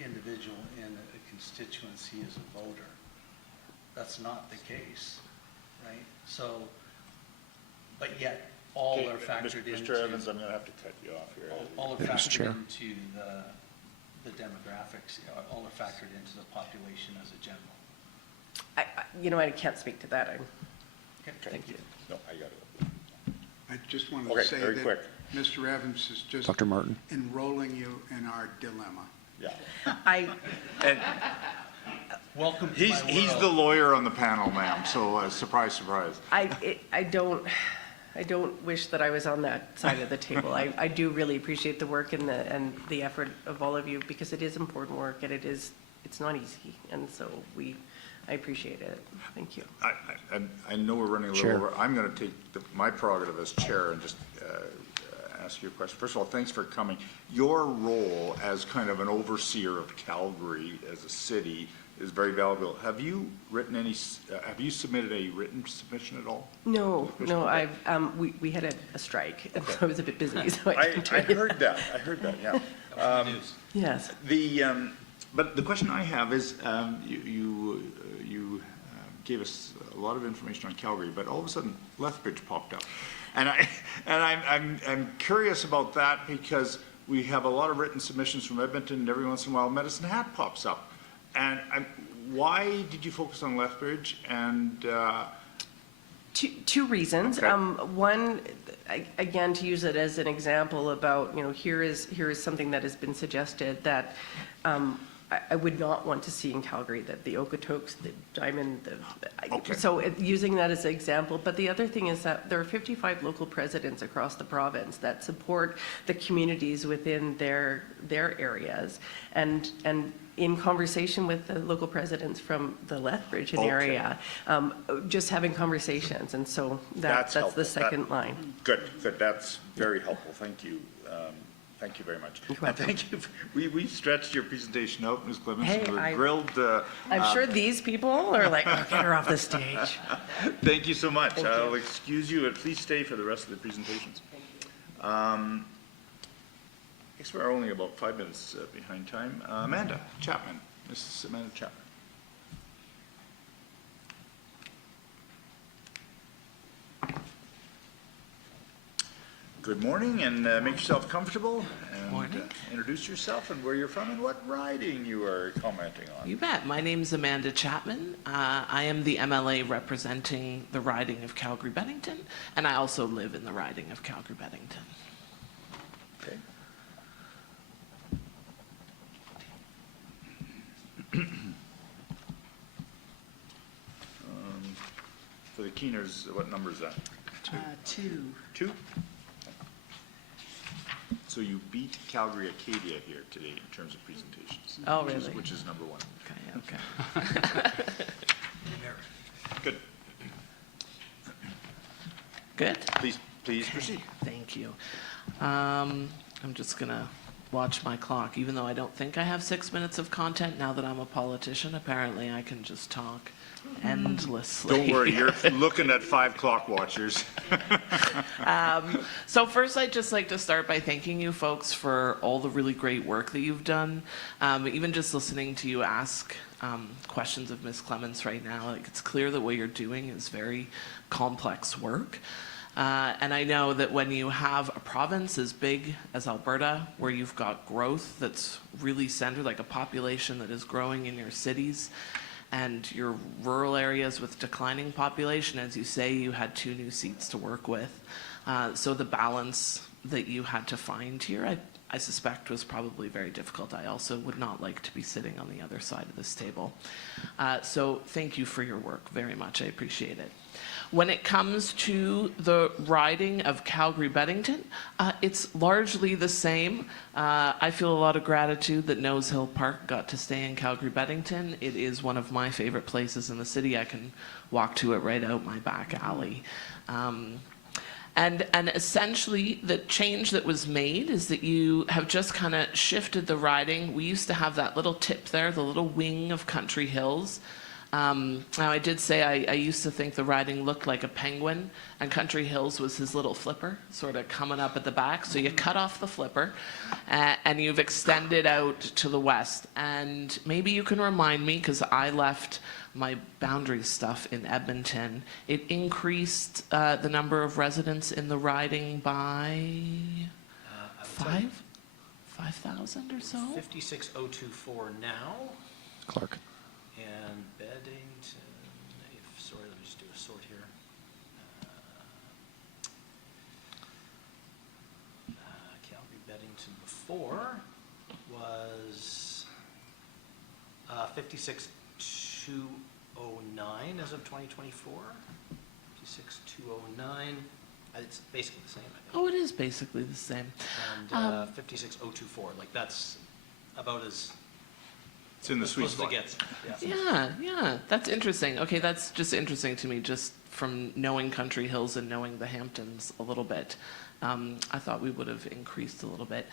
individual in a constituency is a voter. That's not the case, right? So, but yet all Okay, are factored into. Mr. Evans, I'm going to have to cut you off here. All are factored into the demographics, all are factored into the population as a general. You know, I can't speak to that. Okay, Thank you. No, I got it. I just wanted Okay, to say very that quick. Mr. Evans is just Dr. Martin. enrolling you in our dilemma. Yeah. And Welcome to he's my world. the lawyer on the panel, ma'am, so surprise, surprise. I don't wish that I was on that side of the table. I do really appreciate the work and the effort of all of you, because it is important work and it's not easy. And so I appreciate it. Thank you. I know we're running a little Chair. over. I'm going to take my prerogative as chair and just ask you a question. First of all, thanks for coming. Your role as kind of an overseer of Calgary as a city is very valuable. Have you submitted a written submission at all? No, Okay. we had a strike, and so I was a bit busy, so I I didn't try to. heard that, yeah. Yes. But the question I have is, you gave us a lot of information on Calgary, but all of a sudden Lethbridge popped up. And I'm curious about that, because we have a lot of written submissions from Edmonton, and every once in a while Medicine Hat pops up. And why did you focus on Lethbridge? And Two reasons. Okay. One, again, to use it as an example about, you know, here is something that has been suggested that I would not want to see in Calgary, that the Okotoks, the Diamond, Okay. so using that as an example. But the other thing is that there are 55 local presidents across the province that support the communities within their areas. And in conversation with the local presidents from the Lethbridge Okay. area, just having conversations. And so That's that's helpful. the second line. good, that's very helpful. Thank you. Thank you very much. You're welcome. Thank you. We stretched your presentation out, Ms. Clemens. Hey, We were I- grilled. I'm sure these people are like, oh, get her off the stage. Thank you so much. Thank you. I'll excuse you, and please stay for the rest of the presentations. I guess we're only about 5 minutes behind time. Amanda Chapman, Mrs. Amanda Chapman. Good morning, and make yourself comfortable, and introduce yourself and where you're from and what riding you are commenting on. You bet. My name's Amanda Chapman. I am the MLA representing the riding of Calgary-Bennington, and I also live in the riding of Calgary-Bennington. Okay. For the Keeners, what number is that? 2. 2? So you beat Calgary Acadia here today in terms of presentations. Oh, which is- really? Which is number 1. Okay, okay. Good? Please proceed. Thank you. I'm just gonna watch my clock, even though I don't think I have 6 minutes of content. Now that I'm a politician, apparently I can just talk endlessly. Don't worry, you're looking at 5 clock watchers. So first, I'd just like to start by thanking you folks for all the really great work that you've done. Even just listening to you ask questions of Ms. Clements right now, like, it's clear that what you're doing is very complex work. And I know that when you have a province as big as Alberta, where you've got growth that's really centered, like a population that is growing in your cities, and your rural areas with declining population, as you say, you had 2 new seats to work with. So the balance that you had to find here, I suspect, was probably very difficult. I also would not like to be sitting on the other side of this table. So thank you for your work very much. I appreciate it. When it comes to the riding of Calgary-Beddington, it's largely the same. I feel a lot of gratitude that Nose Hill Park got to stay in Calgary-Beddington. It is one of my favorite places in the city. I can walk to it right out my back alley. And essentially, the change that was made is that you have just kind of shifted the riding. We used to have that little tip there, the little wing of Country Hills. Now, I did say I used to think the riding looked like a penguin, and Country Hills was his little flipper, sort of coming up at the back. So you cut off the flipper, and you've extended out to the west. And maybe you can remind me, because I left my boundary stuff in Edmonton, it increased the number of residents in the riding by 5,000 or so? 56024 now, Clark. and Beddington, sorry, let me just do a sort here. Calgary Beddington before was 56,209 as of 2024. 56,209. It's basically the same, I think. Oh, it is basically the same. And 56,024, like that's about as It's in the sweet close as it spot. gets. Yeah. Yeah, that's interesting. Okay, that's just interesting to me, just from knowing Country Hills and knowing the Hamptons a little bit. I thought we would have increased a little bit.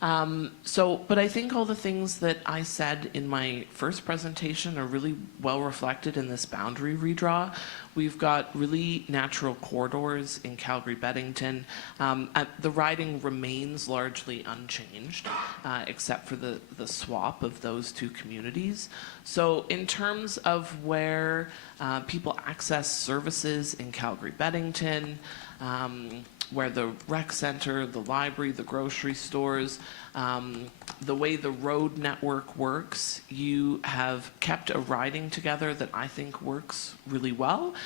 But I think all the things that I said in my first presentation are really well reflected in this boundary redraw. We've got really natural corridors in Calgary-Beddington. The riding remains largely unchanged, except for the swap of those 2 communities. So in terms of where people access services in Calgary-Beddington, where the rec center, the library, the grocery stores, the way the road network works, you have kept a riding together that I think works really well.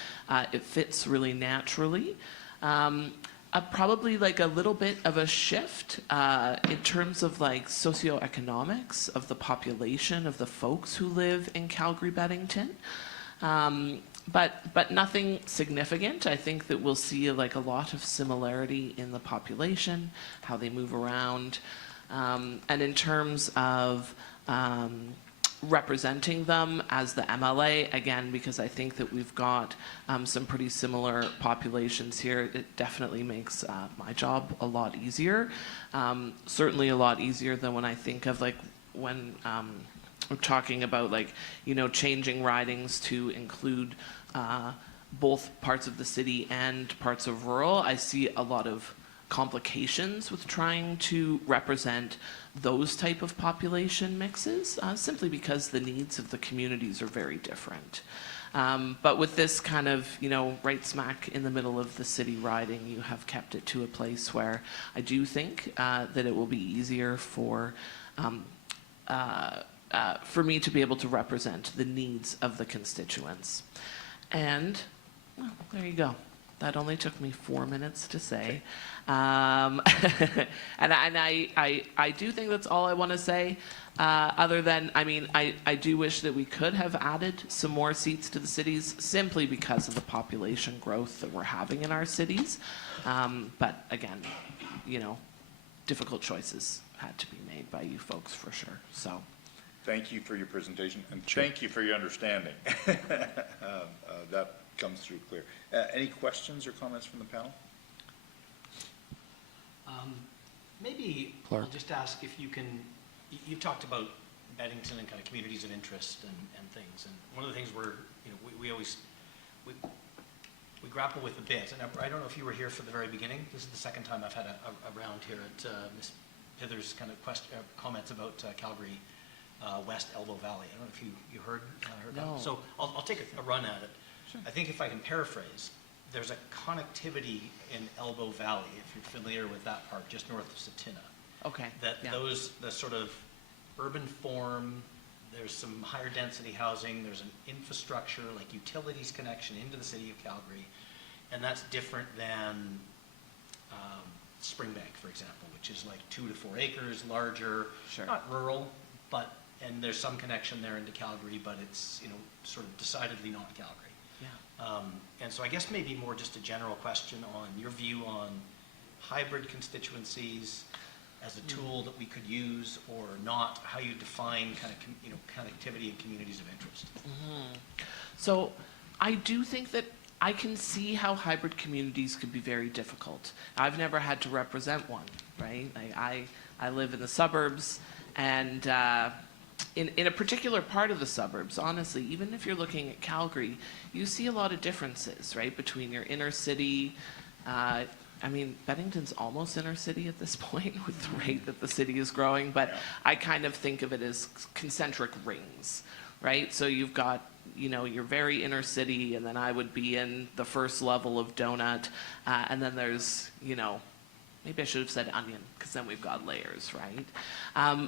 It fits really naturally. Probably like a little bit of a shift in terms of like socioeconomics of the population of the folks who live in Calgary-Beddington. But nothing significant. I think that we'll see like a lot of similarity in the population, how they move around. And in terms of representing them as the MLA, again, because I think that we've got some pretty similar populations here, it definitely makes my job a lot easier. Certainly a lot easier than when I think of like when we're talking about like, changing ridings to include both parts of the city and parts of rural. I see a lot of complications with trying to represent those type of population mixes, simply because the needs of the communities are very different. But with this kind of, right smack in the middle of the city riding, you have kept it to a place where I do think that it will be easier for me to be able to represent the needs of the constituents. And, well, there you go. That only took me 4 minutes to say. And I do think that's all I want to say, other than, I do wish that we could have added some more seats to the cities simply because of the population growth that we're having in our cities. But again, difficult choies had to be made by you folks for sure, so. Thank you for your presentation, and thank you for your understanding. That comes through clear. Any questions or comments from the panel? Maybe I'll just ask if you can, you've talked about Bennington and kind of communities of interest and things, and one of the things we always, we grapple with a bit, and I don't know if you were here for the very beginning. This is the second time I've had a round here at Ms. Pither's kind of comments about Calgary West Elbow Valley. I don't know if you heard that. No. So I'll take a run at it. Sure. I think if I can paraphrase, there's a connectivity in Elbow Valley, if you're familiar with that part, just north of Satina. Okay. That yeah. the sort of urban form, there's some higher density housing, there's an infrastructure, like utilities connection into the city of Calgary, and that's different than Springbank, for example, which is like 2 to 4 acres, larger, Sure. not rural, and there's some connection there into Calgary, but it's, sort of decidedly not Calgary. Yeah. And so I guess maybe more just a general question on your view on hybrid constituencies as a tool that we could use or not, how you define kind of, connectivity and communities of interest. So I do think that I can see how hybrid communities could be very difficult. I've never had to represent one, right? I live in the suburbs, and in a particular part of the suburbs, honestly, even if you're looking at Calgary, you see a lot of differences, right, between your inner city. Bennington's almost inner city at this point with the rate that the city is growing, but I kind of think of it as concentric rings, right? So you've got, your very inner city, and then I would be in the first level of donut, and then there's, maybe I should have said onion, because then we've got layers, right?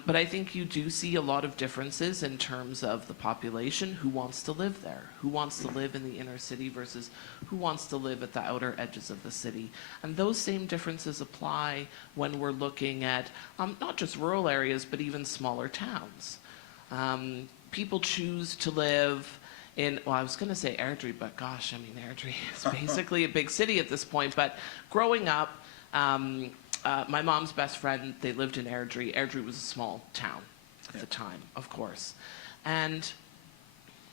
But I think you do see a lot of differences in terms of the population, who wants to live there, who wants to live in the inner city versus who wants to live at the outer edges of the city. And those same differences apply when we're looking at not just rural areas, but even smaller towns. People choose to live in, well, I was going to say Airdrie, but gosh, Airdrie is basically a big city at this point. But growing up, my mom's best friend, they lived in Airdrie. Airdrie was a small town at the time, of course. And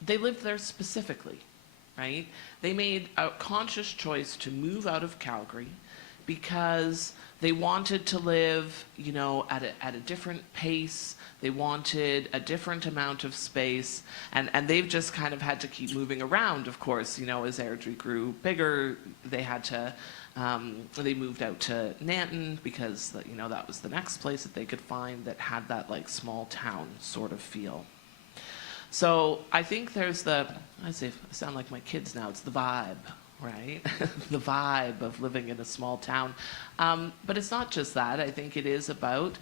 they lived there specifically, right? They made a conscious choice to move out of Calgary because they wanted to live, at a different pace. They wanted a different amount of space, and they've just kind of had to keep moving around, of course, as Airdrie grew bigger. They had to, they moved out to Nanton because, that was the next place that they could find that had that, like, small town sort of feel. So I think there's I sound like my kids now, it's the vibe, right? The vibe of living in a small town. But it's not just that. I think it is about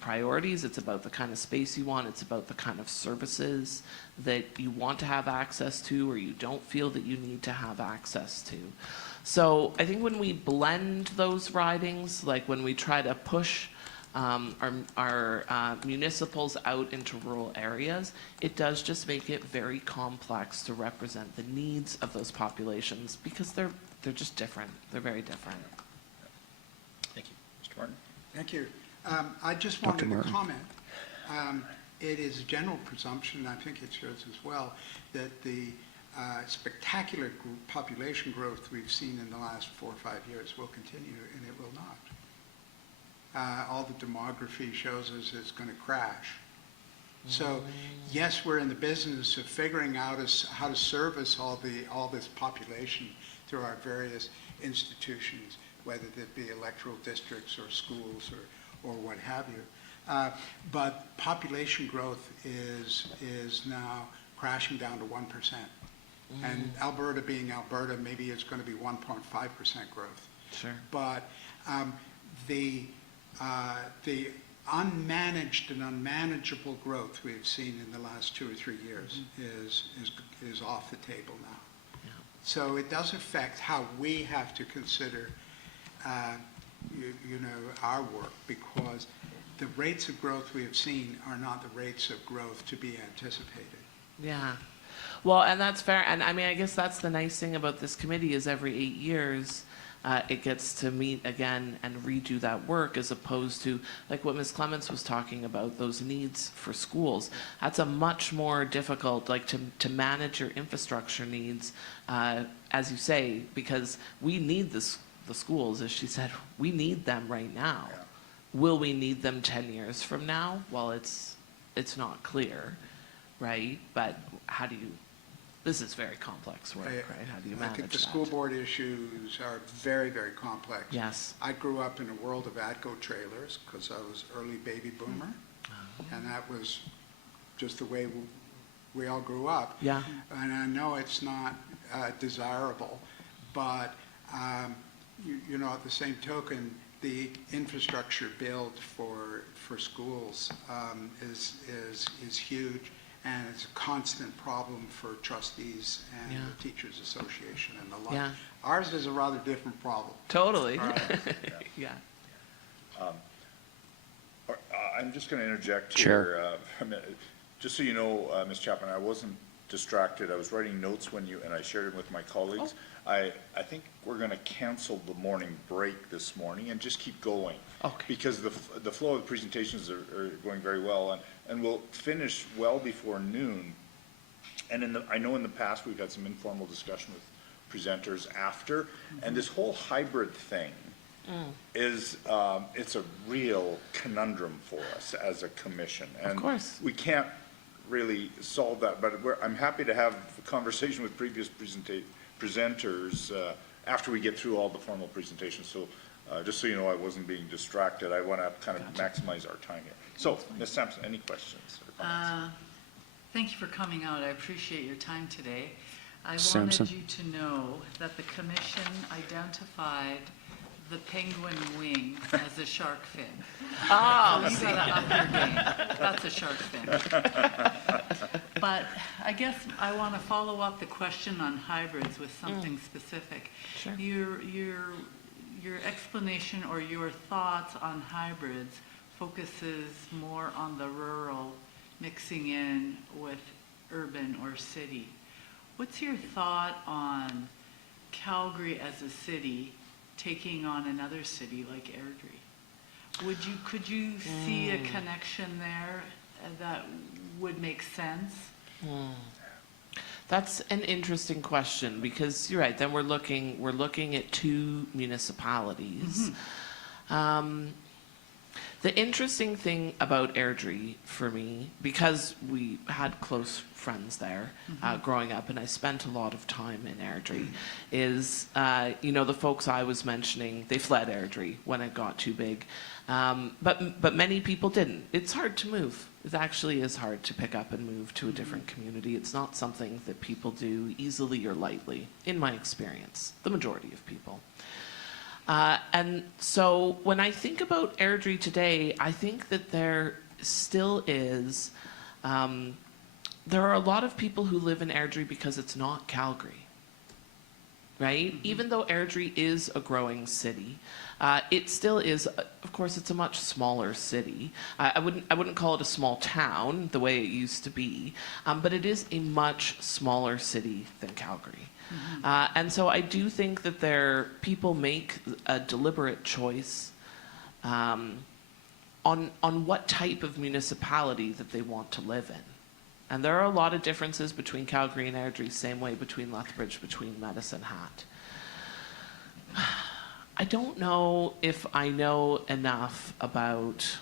priorities. It's about the kind of space you want. It's about the kind of services that you want to have access to or you don't feel that you need to have access to. So I think when we blend those ridings, like when we try to push our municipals out into rural areas, it does just make it very complex to represent the needs of those populations because they're just different. They're very different. Thank you. Mr. Martin? Thank you. I just wanted to comment. It is a general presumption, I think it's yours as well, that the spectacular population growth we've seen in the last 4 or 5 years will continue, and it will not. All the demography shows us it's going to crash. So, yes, we're in the business of figuring out how to service all this population through our various institutions, whether that be electoral districts or schools or what have you. But population growth is now crashing down to 1%. And Alberta being Alberta, maybe it's going to be 1.5% growth. Sure. But the unmanaged and unmanageable growth we've seen in the last 2 or 3 years is off the table now. Yeah. So it does affect how we have to consider, our work, because the rates of growth we have seen are not the rates of growth to be anticipated. Yeah. Well, and that's fair. And I guess that's the nice thing about this committee is every 8 years, it gets to meet again and redo that work, as opposed to like what Ms. Clements was talking about, those needs for schools. That's a much more difficult, like to manage your infrastructure needs, as you say, because we need the schools, as she said, we need them right now. Yeah. Will we need them 10 years from now? Well, it's not clear, right? But how do you, this is very complex work, right? How do you manage I think the that? school board issues are very, very complex. Yes. I grew up in a world of ATCO trailers because I was early baby boomer, and that was just the way we all grew up. Yeah. And I know it's not desirable, but you know, at the same token, the infrastructure build for schools is huge, and it's a constant problem for trustees and Yeah. the Teachers Association and the like. Yeah. Ours is a rather different problem. Totally. Yeah. Yeah. I'm just going to interject Chair. here. I mean, just so you know, Ms. Chapman, I wasn't distracted. I was writing notes when and I shared them with my colleagues. I think we're going to cancel the morning break this morning and just keep going. Okay. Because the flow of the presentations are going very well, and we'll finish well before noon. And I know in the past we've had some informal discussion with presenters after, and this whole hybrid thing is, it's a real conundrum for us as a commission. And course. we can't really solve that, but I'm happy to have a conversation with previous presenters after we get through all the formal presentations. So just so you know, I wasn't being distracted. I want to kind of maximize our time here. So, Ms. Sampson, any questions or comments? Thank you for coming out. I appreciate your time today. I Sampson. wanted you to know that the commission identified the penguin wing as a shark fin. Oh, You gotta up your game. That's a shark fin. But I guess I want to follow up the question on hybrids with something specific. Sure. Your explanation or your thoughts on hybrids focuses more on the rural mixing in with urban or city. What's your thought on Calgary as a city taking on another city like Airdrie? Could you see a connection there that would make sense? That's an interesting question, because you're right. Then we're looking at two municipalities. The interesting thing about Airdrie for me, because we had close friends there growing up, and I spent a lot of time in Airdrie, is, the folks I was mentioning, they fled Airdrie when it got too big. But many people didn't. It's hard to move. It actually is hard to pick up and move to a different community. It's not something that people do easily or lightly, in my experience, the majority of people. And so when I think about Airdrie today, I think that there still is, there are a lot of people who live in Airdrie because it's not Calgary, right? Even though Airdrie is a growing city, it still is, of course, it's a much smaller city. I wouldn't call it a small town the way it used to be, but it is a much smaller city than Calgary. And so I do think that people make a deliberate choice on what type of municipality that they want to live in. And there are a lot of differences between Calgary and Airdrie, same way between Lethbridge, between Medicine Hat. I don't know if I know enough about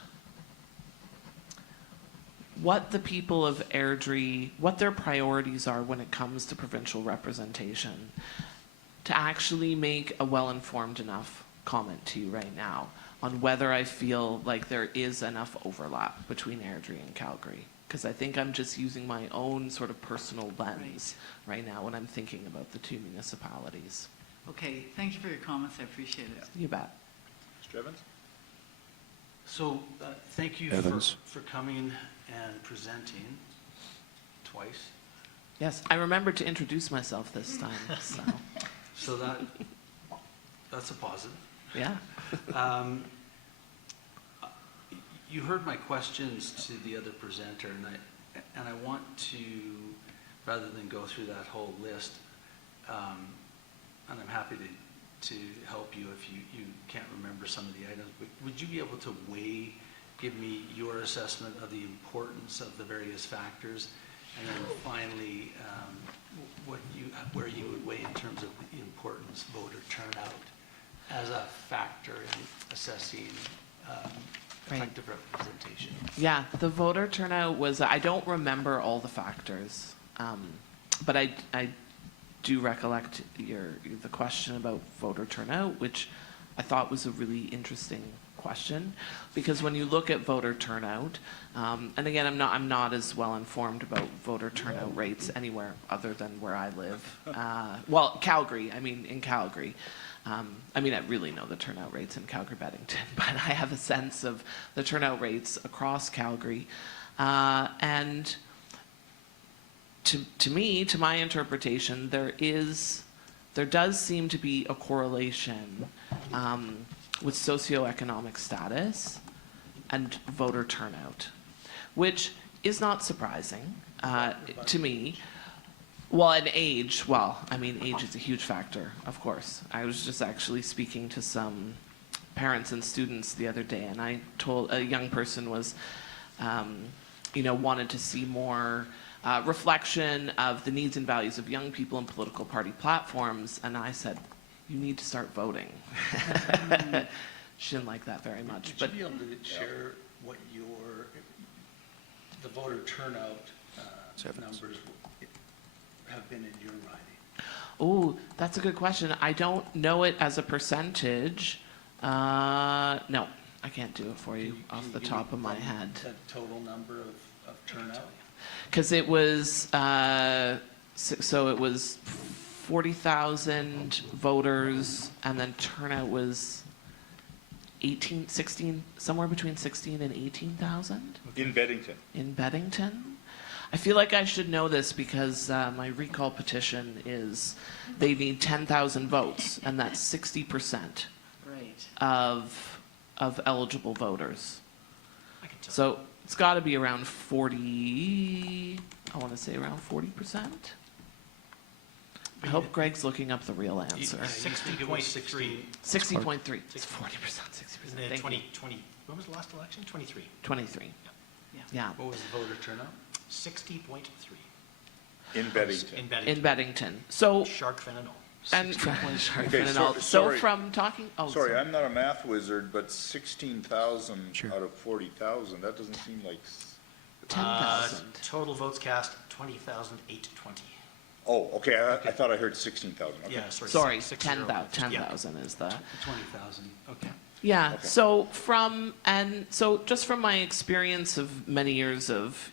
what the people of Airdrie, what their priorities are when it comes to provincial representation, to actually make a well-informed enough comment to you right now on whether I feel like there is enough overlap between Airdrie and Calgary. Because I think I'm just using my own sort of personal lens right now when I'm thinking about the two municipalities. Okay, thank you for your comments. I appreciate it. You bet. Mr. Evans? So, thank you Evans. for coming and presenting twice. Yes, I remembered to introduce myself this time, so, So that's a positive. yeah. You heard my questions to the other presenter, and I want to, rather than go through that whole list, and I'm happy to help you if you can't remember some of the items. Would you be able to give me your assessment of the importance of the various factors? And then finally, where you would weigh in terms of the importance voter turnout as a factor in assessing effective representation? Yeah, the voter turnout was, I don't remember all the factors, but I do recollect the question about voter turnout, which I thought was a really interesting question, because when you look at voter turnout, and again, I'm not as well informed about voter turnout rates anywhere other than where I live. Well, Calgary, in Calgary. I really know the turnout rates in Calgary, Beddington, but I have a sense of the turnout rates across Calgary. And to me, to my interpretation, there does seem to be a correlation with socioeconomic status and voter turnout, which is not surprising to me. Well, and age, age is a huge factor, of course. I was just actually speaking to some parents and students the other day, and I told a young person was, wanted to see more reflection of the needs and values of young people in political party platforms, and I said, you need to start voting. She didn't like that very much. Would you be able to share what the voter turnout numbers have been in your riding? Oh, that's a good question. I don't know it as a percentage. No, I can't do it for you off the top of my head. The total number of turnout? Because it was, so it was 40,000 voters, and then turnout was 16, somewhere between 16 and 18,000 In Beddington. in Beddington. I feel like I should know this because my recall petition is they need 10,000 votes, and that's 60% Right. of eligible voters. I can tell. So it's got to be around 40, I want to say around 40%. I hope Greg's looking up the real answer. 60.3. 60.3. It's 40%, 60%. In the Thank you. 2020, when was the last election? 23. 23. Yeah. What was the voter turnout? 60.3. In Beddington. In Beddington. In Beddington. So, Shark fin and all. and, Okay, and all. So sorry. from talking, Sorry, I'm not a math wizard, but 16,000 out of 40,000, that doesn't seem like... 10,000. Total votes cast, 20,820. Oh, okay, I thought I heard 16,000. Okay. Yeah, sorry. Sorry, 60. 10,000 is the. 20,000, okay. Yeah, Okay. so just from my experience of many years of,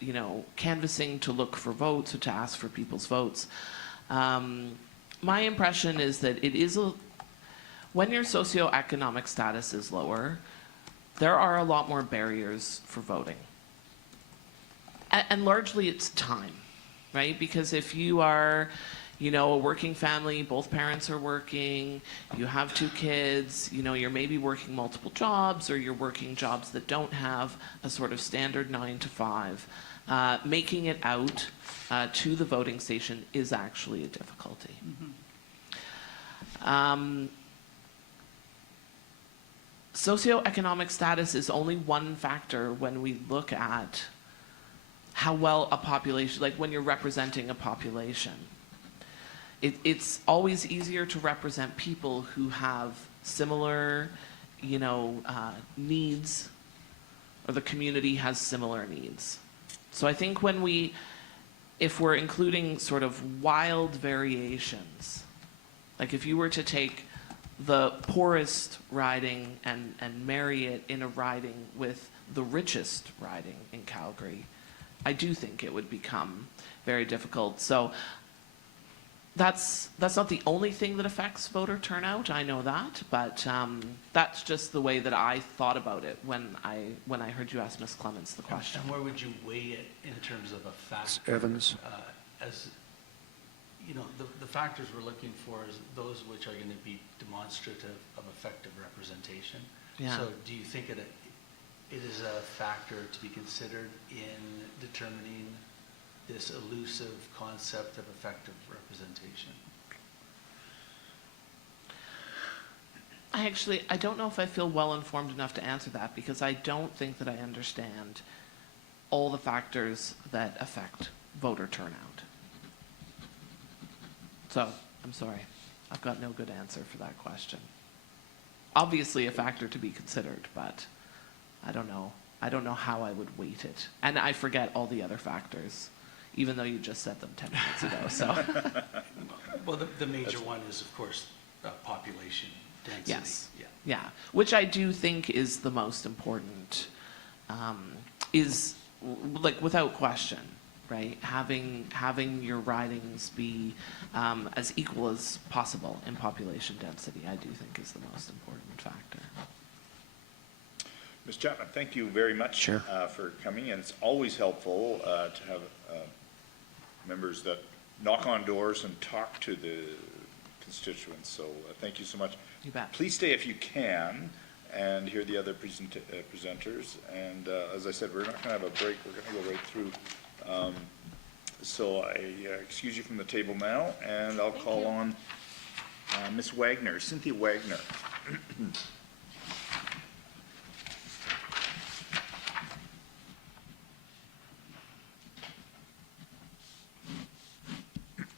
canvassing to look for votes or to ask for people's votes, my impression is that when your socioeconomic status is lower, there are a lot more barriers for voting. And largely it's time, right? Because if you are, a working family, both parents are working, you have 2 kids, you're maybe working multiple jobs, or you're working jobs that don't have a sort of standard 9 to 5, making it out to the voting station is actually a difficulty. Socioeconomic status is only one factor when we look at how well a population, like when you're representing a population. It's always easier to represent people who have similar, needs, or the community has similar needs. So I think if we're including sort of wild variations, like if you were to take the poorest riding and marry it in a riding with the richest riding in Calgary, I do think it would become very difficult. So that's not the only thing that affects voter turnout, I know that, but that's just the way that I thought about it when I heard you ask Ms. Clements the question. And where would you weigh it in terms of a factor? Evans. As, the factors we're looking for is those which are going to be demonstrative of effective representation. Yeah. So do you think it is a factor to be considered in determining this elusive concept of effective representation? I don't know if I feel well informed enough to answer that, because I don't think that I understand all the factors that affect voter turnout. So, I'm sorry, I've got no good answer for that question. Obviously a factor to be considered, but I don't know. I don't know how I would weight it. And I forget all the other factors, even though you just said them 10 minutes ago, so. Well, the major one is, of course, population density. Yes. Yeah. Yeah, which I do think is the most important, is like without question, right? Having your ridings be as equal as possible in population density, I do think is the most important factor. Ms. Chapman, thank you very much for coming, and it's always helpful to have members that knock on doors and talk to the constituents, so thank you so much. You bet. Please stay if you can and hear the other presenters, and as I said, we're not going to have a break, we're going to go right through. So I excuse you from the table now, and I'll call on Ms. Wagner, Cynthia Wagner.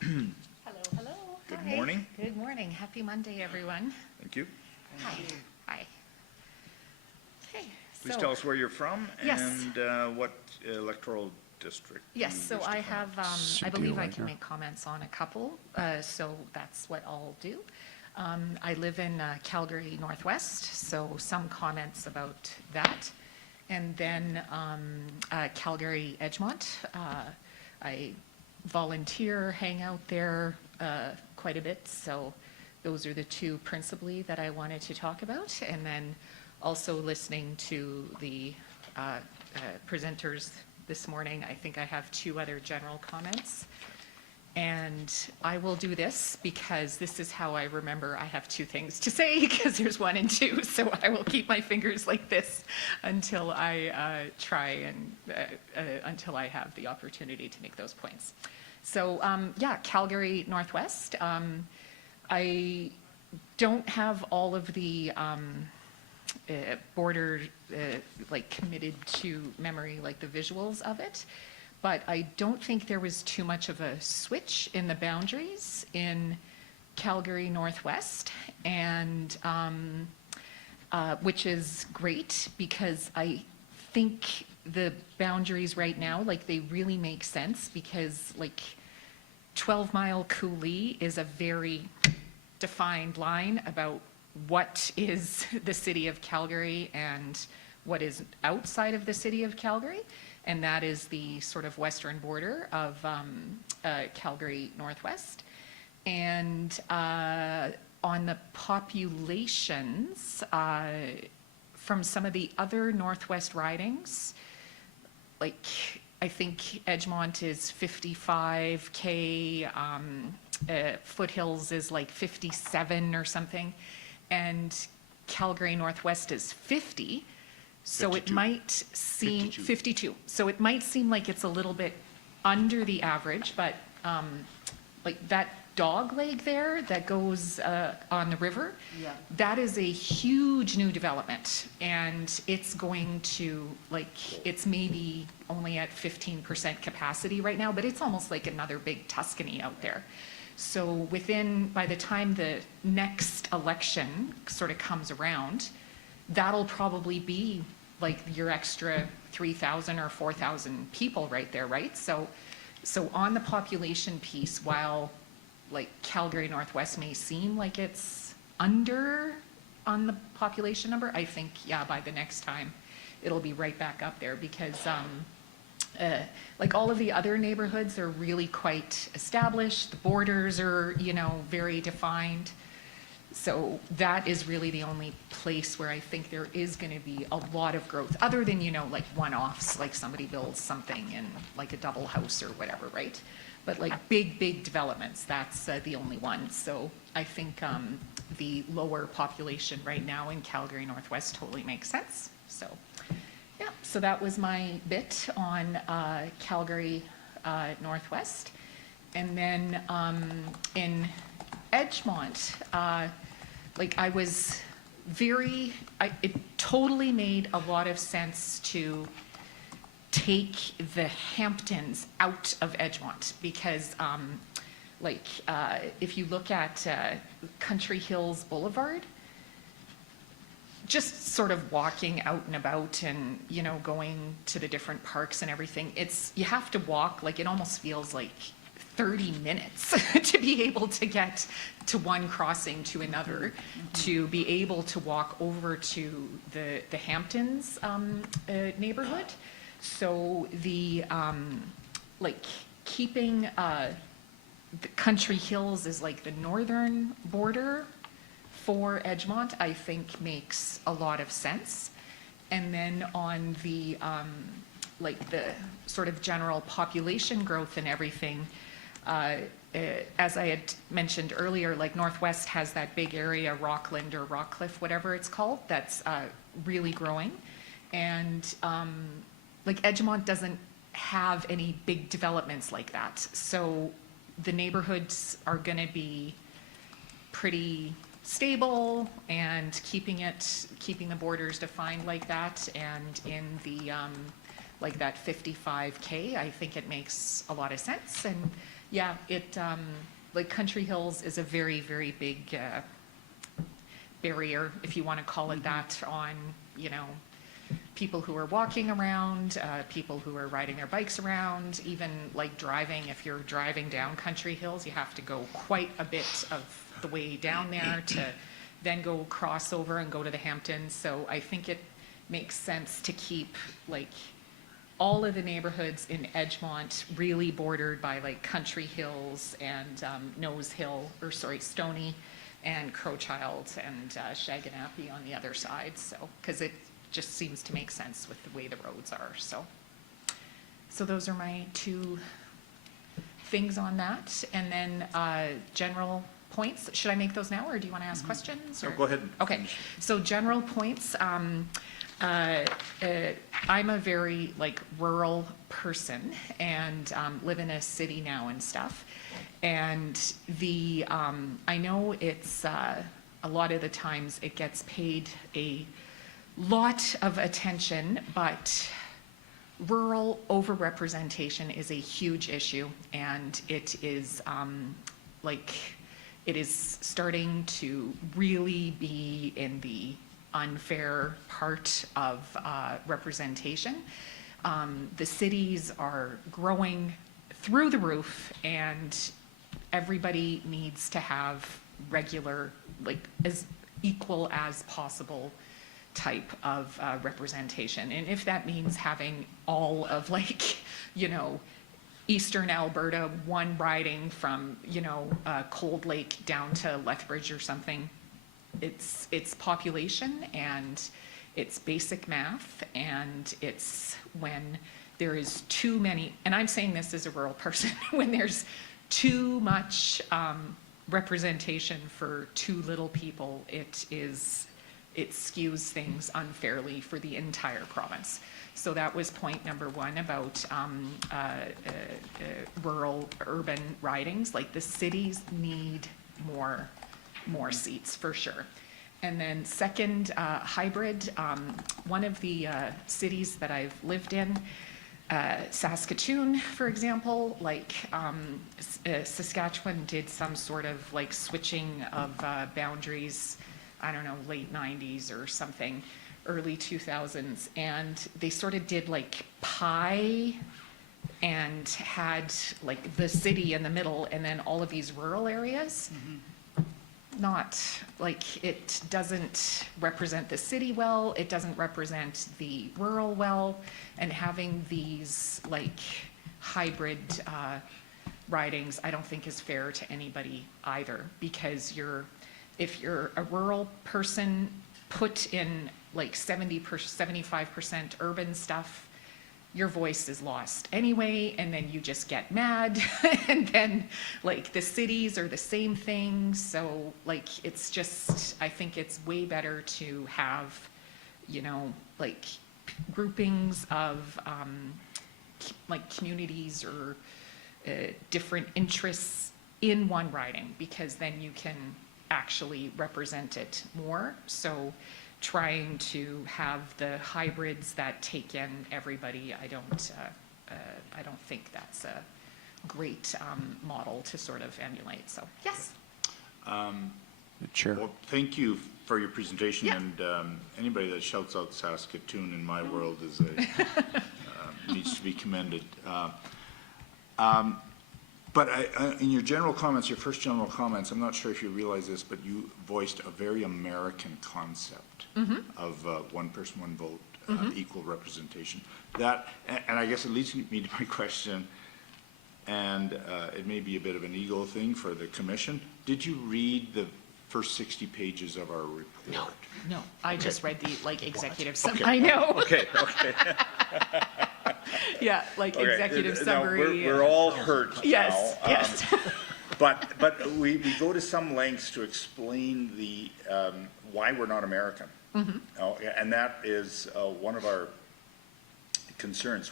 Hello, hello. Good Hi. morning. Good morning. Happy Monday, everyone. Thank you. Hi. Hi. Okay. Please so- tell us where you're from Yes. and what electoral district. Yes, you so wish to I comment. have, I believe I can make comments on a couple, so that's what I'll do. I live in Calgary Northwest, so some comments about that. And then Calgary Edgemont. I volunteer, hang out there quite a bit, so those are the two principally that I wanted to talk about. And then also listening to the presenters this morning, I think I have two other general comments. And I will do this because this is how I remember I have two things to say, because there's one and two. So I will keep my fingers like this until I try and until I have the opportunity to make those points. So yeah, Calgary Northwest. I don't have all of the border like committed to memory, like the visuals of it. But I don't think there was too much of a switch in the boundaries in Calgary Northwest, and which is great because I think the boundaries right now, like they really make sense, because like 12 Mile Coulee is a very defined line about what is the city of Calgary and what is outside of the city of Calgary. And that is the sort of western border of Calgary Northwest. And on the populations, from some of the other Northwest ridings, like I think Edgemont is 55K, Foothills is like 57 or something, and Calgary Northwest is 50. So 52. it might seem 52. 52. So it might seem like it's a little bit under the average, but like that dog leg there that goes on the river, Yeah. that is a huge new development, and it's going to, like, it's maybe only at 15% capacity right now, but it's almost like another big Tuscany out there. So by the time the next election sort of comes around, that'll probably be like your extra 3,000 or 4,000 people right there, right? So on the population piece, while like Calgary Northwest may seem like it's under on the population number, I think, yeah, by the next time, it'll be right back up there, because like all of the other neighborhoods are really quite established. The borders are, you know, very defined. So that is really the only place where I think there is going to be a lot of growth, other than, you know, like one-offs, like somebody builds something in like a double house or whatever, right? But like big developments, that's the only one. So I think the lower population right now in Calgary Northwest totally makes sense. So yeah, so that was my bit on Calgary Northwest. And then in Edgemont, like I was it totally made a lot of sense to take the Hamptons out of Edgemont because, if you look at Country Hills Boulevard, just sort of walking out and about and, going to the different parks and everything, you have to walk, it almost feels like 30 minutes to be able to get to one crossing to another, to be able to walk over to the Hamptons neighborhood. So keeping the Country Hills is like the northern border for Edgemont, I think makes a lot of sense. And then on the the sort of general population growth and everything, as I had mentioned earlier, Northwest has that big area, Rockland or Rockcliffe, whatever it's called, that's really growing. And Edgemont doesn't have any big developments like that. So the neighborhoods are going to be pretty stable and keeping the borders defined like that. And in the that 55K, I think it makes a lot of sense. And yeah, it Country Hills is a very, very big barrier, if you want to call it that, on people who are walking around, people who are riding their bikes around, even driving. If you're driving down Country Hills, you have to go quite a bit of the way down there to then go cross over and go to the Hamptons. So I think it makes sense to keep all of the neighborhoods in Edgemont really bordered by Country Hills and Stoney and Crowchild and Shaganappy on the other side. So, because it just seems to make sense with the way the roads are. So those are my two things on that. And then general points. Should I make those now, or do you want to ask questions? No, or? go ahead. Okay. So general points. I'm a very rural person and live in a city now and stuff. And I know it's a lot of the times it gets paid a lot of attention, but rural overrepresentation is a huge issue, and it is it is starting to really be in the unfair part of representation. The cities are growing through the roof, and everybody needs to have regular, as equal as possible type of representation. And if that means having all of Eastern Alberta, one riding from, Cold Lake down to Lethbridge or something, it's population and it's basic math, and it's when there is too many, and I'm saying this as a rural person, when there's too much representation for too little people, it skews things unfairly for the entire province. So that was point number one about rural urban ridings. The cities need more seats for sure. And then second, hybrid. One of the cities that I've lived in, Saskatoon, for example, Saskatchewan did some sort of switching of boundaries, I don't know, late 90s or something, early 2000s, and they sort of did pie and had the city in the middle and then all of these rural areas. Not it doesn't represent the city well, it doesn't represent the rural well, and having these hybrid ridings I don't think is fair to anybody either, because if you're a rural person put in 75% urban stuff, your voice is lost anyway, and then you just get mad. And then the cities are the same thing. So it's just, I think it's way better to have, groupings of communities or different interests in one riding, because then you can actually represent it more. So trying to have the hybrids that take in everybody, I don't think that's a great model to sort of emulate. So yes. Chair. Well, thank you for your presentation, Yeah. and anybody that shouts out Saskatoon in my world is needs to be commended. But in your general comments, your first general comments, I'm not sure if you realize this, but you voiced a very American concept of one person, one vote, equal representation. That, and I guess it leads me to my question, and it may be a bit of an ego thing for the commission. Did you read the first 60 pages of our report? No, I just read the executive summary. Okay. I know. Okay. Yeah, executive Now, summary. we're all hurt Yes, now. yes. But we go to some lengths to explain the, why we're not American. And that is one of our concerns.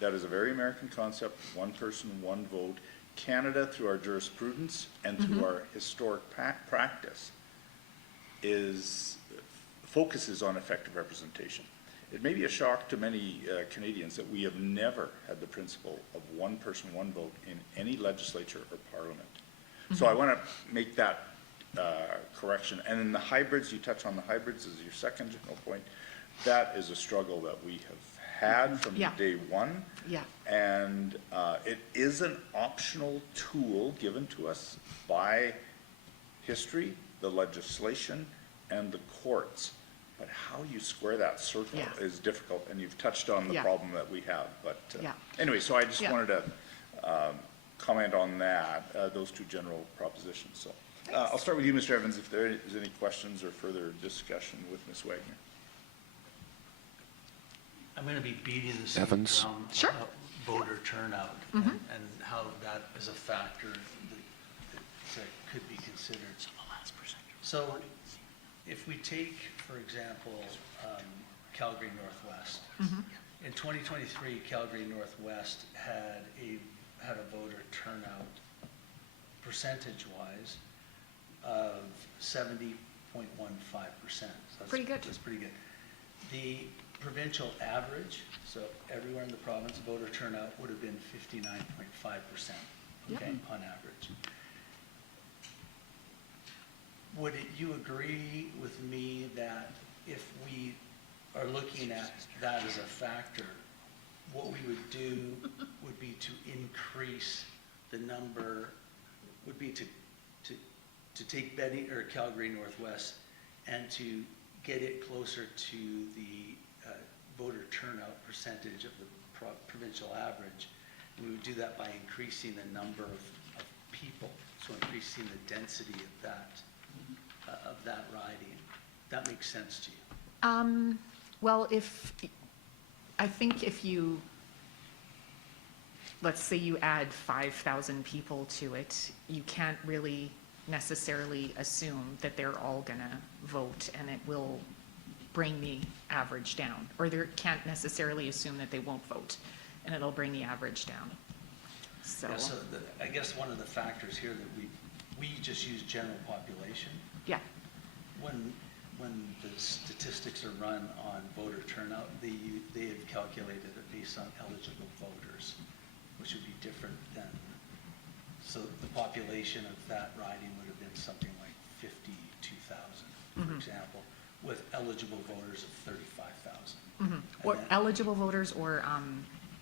That is a very American concept, one person, one vote. Canada, through our jurisprudence and through our historic practice, focuses on effective representation. It may be a shock to many Canadians that we have never had the principle of one person, one vote in any legislature or parliament. So I want to make that correction. And in the hybrids, you touch on the hybrids as your second general point. That is a struggle that we have had from day one. Yeah. And it is an optional tool given to us by history, the legislation, and the courts. But how you square that circle is difficult, and you've touched on the problem that we have. But anyway, so I just wanted to comment on that, those two general propositions. So I'll start with you, Mr. Evans, if there is any questions or further discussion with Ms. Wagner. I'm going to be beating the same Evans. drum Sure. about voter turnout and how that is a factor that could be considered. So if we take, for example, Calgary Northwest. In 2023, Calgary Northwest had a voter turnout percentage-wise of 70.15%. Pretty good. That's pretty good. The provincial average, so everywhere in the province, voter turnout would have been 59.5%, okay, on average. Would you agree with me that if we are looking at that as a factor, what we would do would be to increase the number, would be to take Calgary Northwest and to get it closer to the voter turnout percentage of the provincial average. And we would do that by increasing the number of people, so increasing the density of that riding. That makes sense to you? Well, I think if you, let's say you add 5,000 people to it, you can't really necessarily assume that they're all gonna vote and it will bring the average down. Or they can't necessarily assume that they won't vote and it'll bring the average down. So, Yeah, so I guess one of the factors here that we just use general population. yeah, When the statistics are run on voter turnout, they have calculated it based on eligible voters, which would be different than, so the population of that riding would have been something like 52,000, for example, with eligible voters of 35,000. or eligible voters or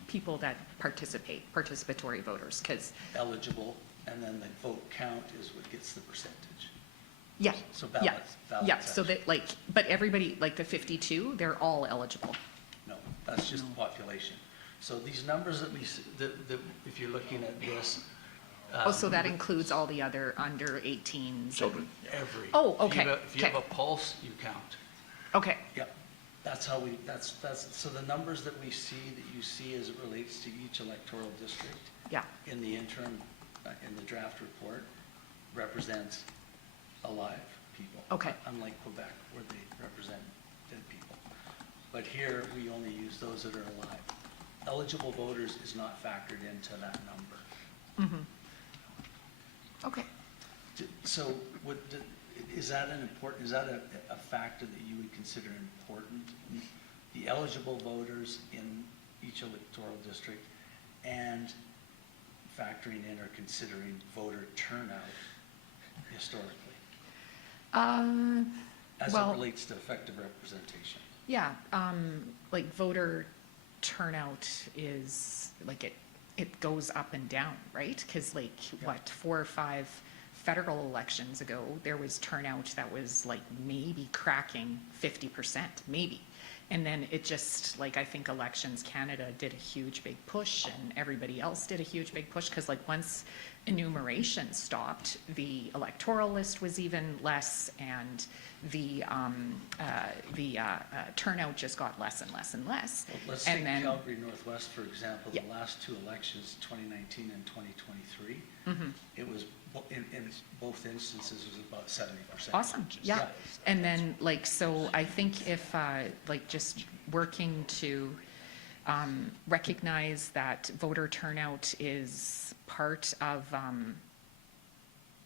people that participatory voters, because, Eligible, and then the vote count is what gets the percentage. yeah, So yeah, ballots yeah, so that, but everybody, the 52, they're all eligible. No, that's just the population. So these numbers that if you're looking at this. Oh, so that includes all the other under 18s? Children. Every. Oh, okay, If you have okay. a pulse, you count. Okay, Yep. That's how so the numbers that we see, that you see as it relates to each electoral district yeah, in the interim, in the draft report, represents alive people. Okay. Unlike Quebec, where they represent dead people. But here, we only use those that are alive. Eligible voters is not factored into that number. okay. So is that a factor that you would consider important? The eligible voters in each electoral district and factoring in or considering voter turnout historically, as it Well, relates to effective representation? yeah, like voter turnout is, like, it goes up and down, right? Because like, what, 4 or 5 federal elections ago, there was turnout that was like maybe cracking 50%, maybe. And then it just, like, I think Elections Canada did a huge big push, and everybody else did a huge big push, because like once enumeration stopped, the electoral list was even less, and the turnout just got less and less and less. Well, let's And take then- Calgary Northwest, for example, the Yeah. last 2 elections, 2019 and 2023. It was, in both instances, was about 70%. Awesome, yeah. And then, like, so I think if, like, just working to recognize that voter turnout is part of,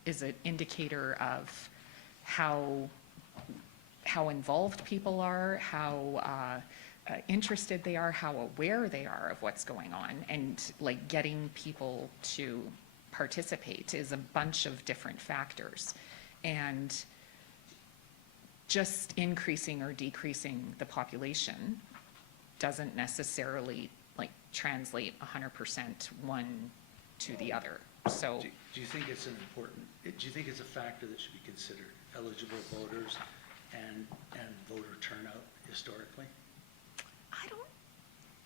is an indicator of how involved people are, how interested they are, how aware they are of what's going on, and like getting people to participate is a bunch of different factors. And just increasing or decreasing the population doesn't necessarily like translate 100% one to the other. So Do you think it's do you think it's a factor that should be considered, eligible voters and voter turnout historically?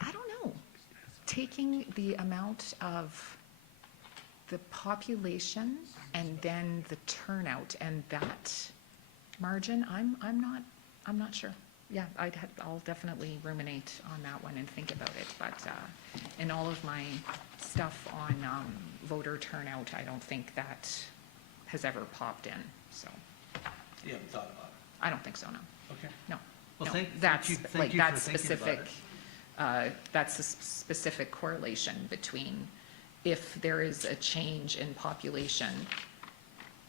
I don't know. Taking the amount of the population and then the turnout and that margin, I'm not sure. Yeah, I'll definitely ruminate on that one and think about it. But in all of my stuff on voter turnout, I don't think that has ever popped in. So You haven't thought about I don't think so. No. it? Okay. No. Well, no. thank That's you like for that's thinking about specific. That's a specific correlation between if there is a change in population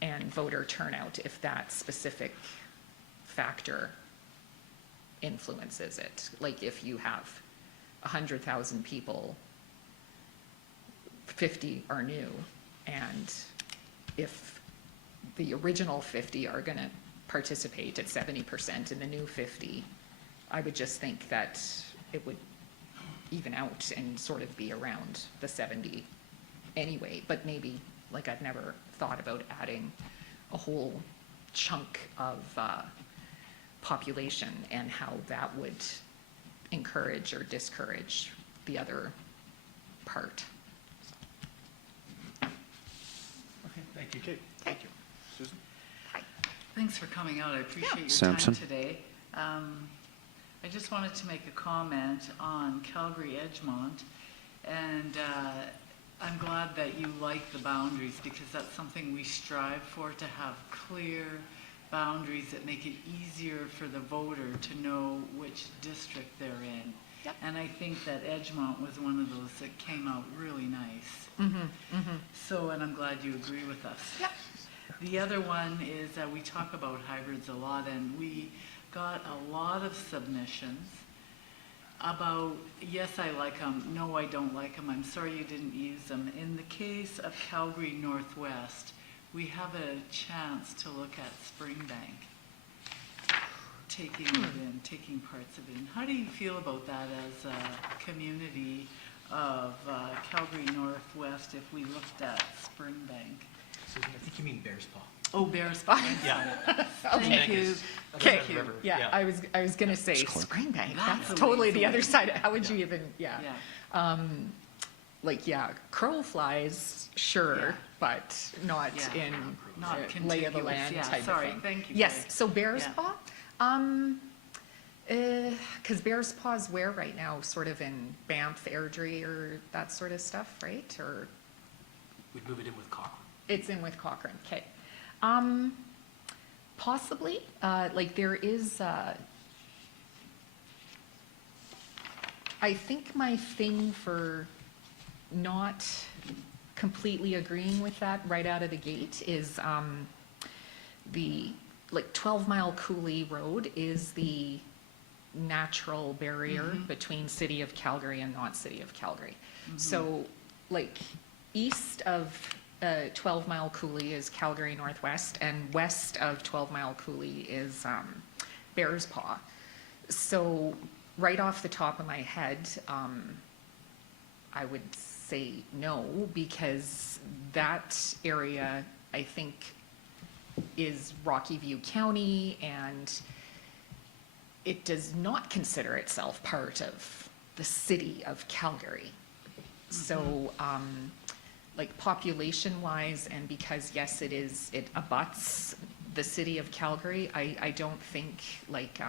and voter turnout, if that specific factor influences it. Like if you have 100,000 people, 50 are new, and if the original 50 are going to participate at 70% and the new 50, I would just think that it would even out and sort of be around the 70 anyway. But maybe, like, I've never thought about adding a whole chunk of population and how that would encourage or discourage the other part. Okay, thank you. Okay, thank you. Susan? Thanks for coming out. I appreciate your Sampson? time today. I just wanted to make a comment on Calgary Edgemont, and I'm glad that you like the boundaries, because that's something we strive for, to have clear boundaries that make it easier for the voter to know which district they're in. Yep. And I think that Edgemont was one of those that came out really nice. So, and I'm glad you agree with us. Yep. The other one is that we talk about hybrids a lot, and we got a lot of submissions about, yes, I like them, no, I don't like them, I'm sorry you didn't use them. In the case of Calgary Northwest, we have a chance to look at Springbank, taking it in, taking parts of it in. How do you feel about that as a community of Calgary Northwest if we looked at Springbank? Susan, I think you mean Bears Paw. Oh, Bears Paw. Yeah. Thank you. Okay, Thank you. yeah, I was gonna say Springbank, That's that's totally the amazing. other side. How would you even, Yeah. like, yeah, crow flies, sure, Yeah. but not Yeah. in Not lay of the contiguous. land Yeah, type of sorry. thing. Thank you, Yes, Barry. so Bears Yeah. Paw, because Bears Paw's where right now, sort of in Banff, Airdrie, or that sort of stuff, right? Or We'd move it in with Cochrane. it's in with Cochrane, okay. Possibly, like there is, I think my thing for not completely agreeing with that right out of the gate is, like 12 Mile Coulee Road is the natural barrier between City of Calgary and not City of Calgary. So like east of 12 Mile Coulee is Calgary Northwest, and west of 12 Mile Coulee is Bears Paw. So right off the top of my head, I would say no, because that area, I think, is Rocky View County, and it does not consider itself part of the city of Calgary. So, like population-wise, and because, yes, it abuts the city of Calgary, I don't think like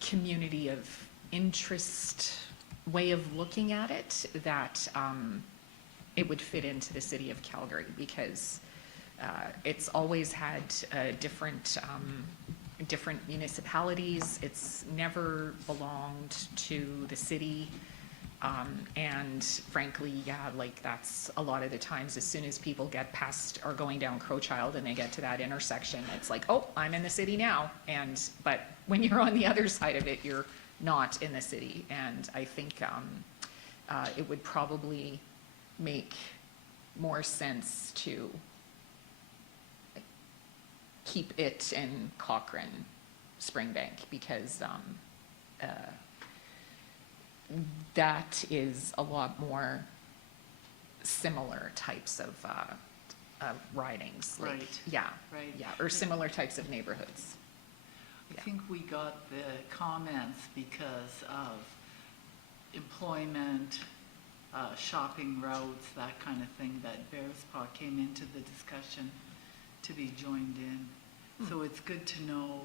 community of interest way of looking at it, that it would fit into the city of Calgary, because it's always had different municipalities. It's never belonged to the city. And frankly, yeah, like that's a lot of the times, as soon as people get past or going down Crowchild and they get to that intersection, it's like, oh, I'm in the city now. But when you're on the other side of it, you're not in the city. And I think it would probably make more sense to keep it in Cochrane, Springbank, because that is a lot more similar types of ridings. Like, Right. Yeah. Right. Yeah, or similar types of neighborhoods. I think we got the comments because of employment, shopping routes, that kind of thing, that Bears Paw came into the discussion to be joined in. So it's good to know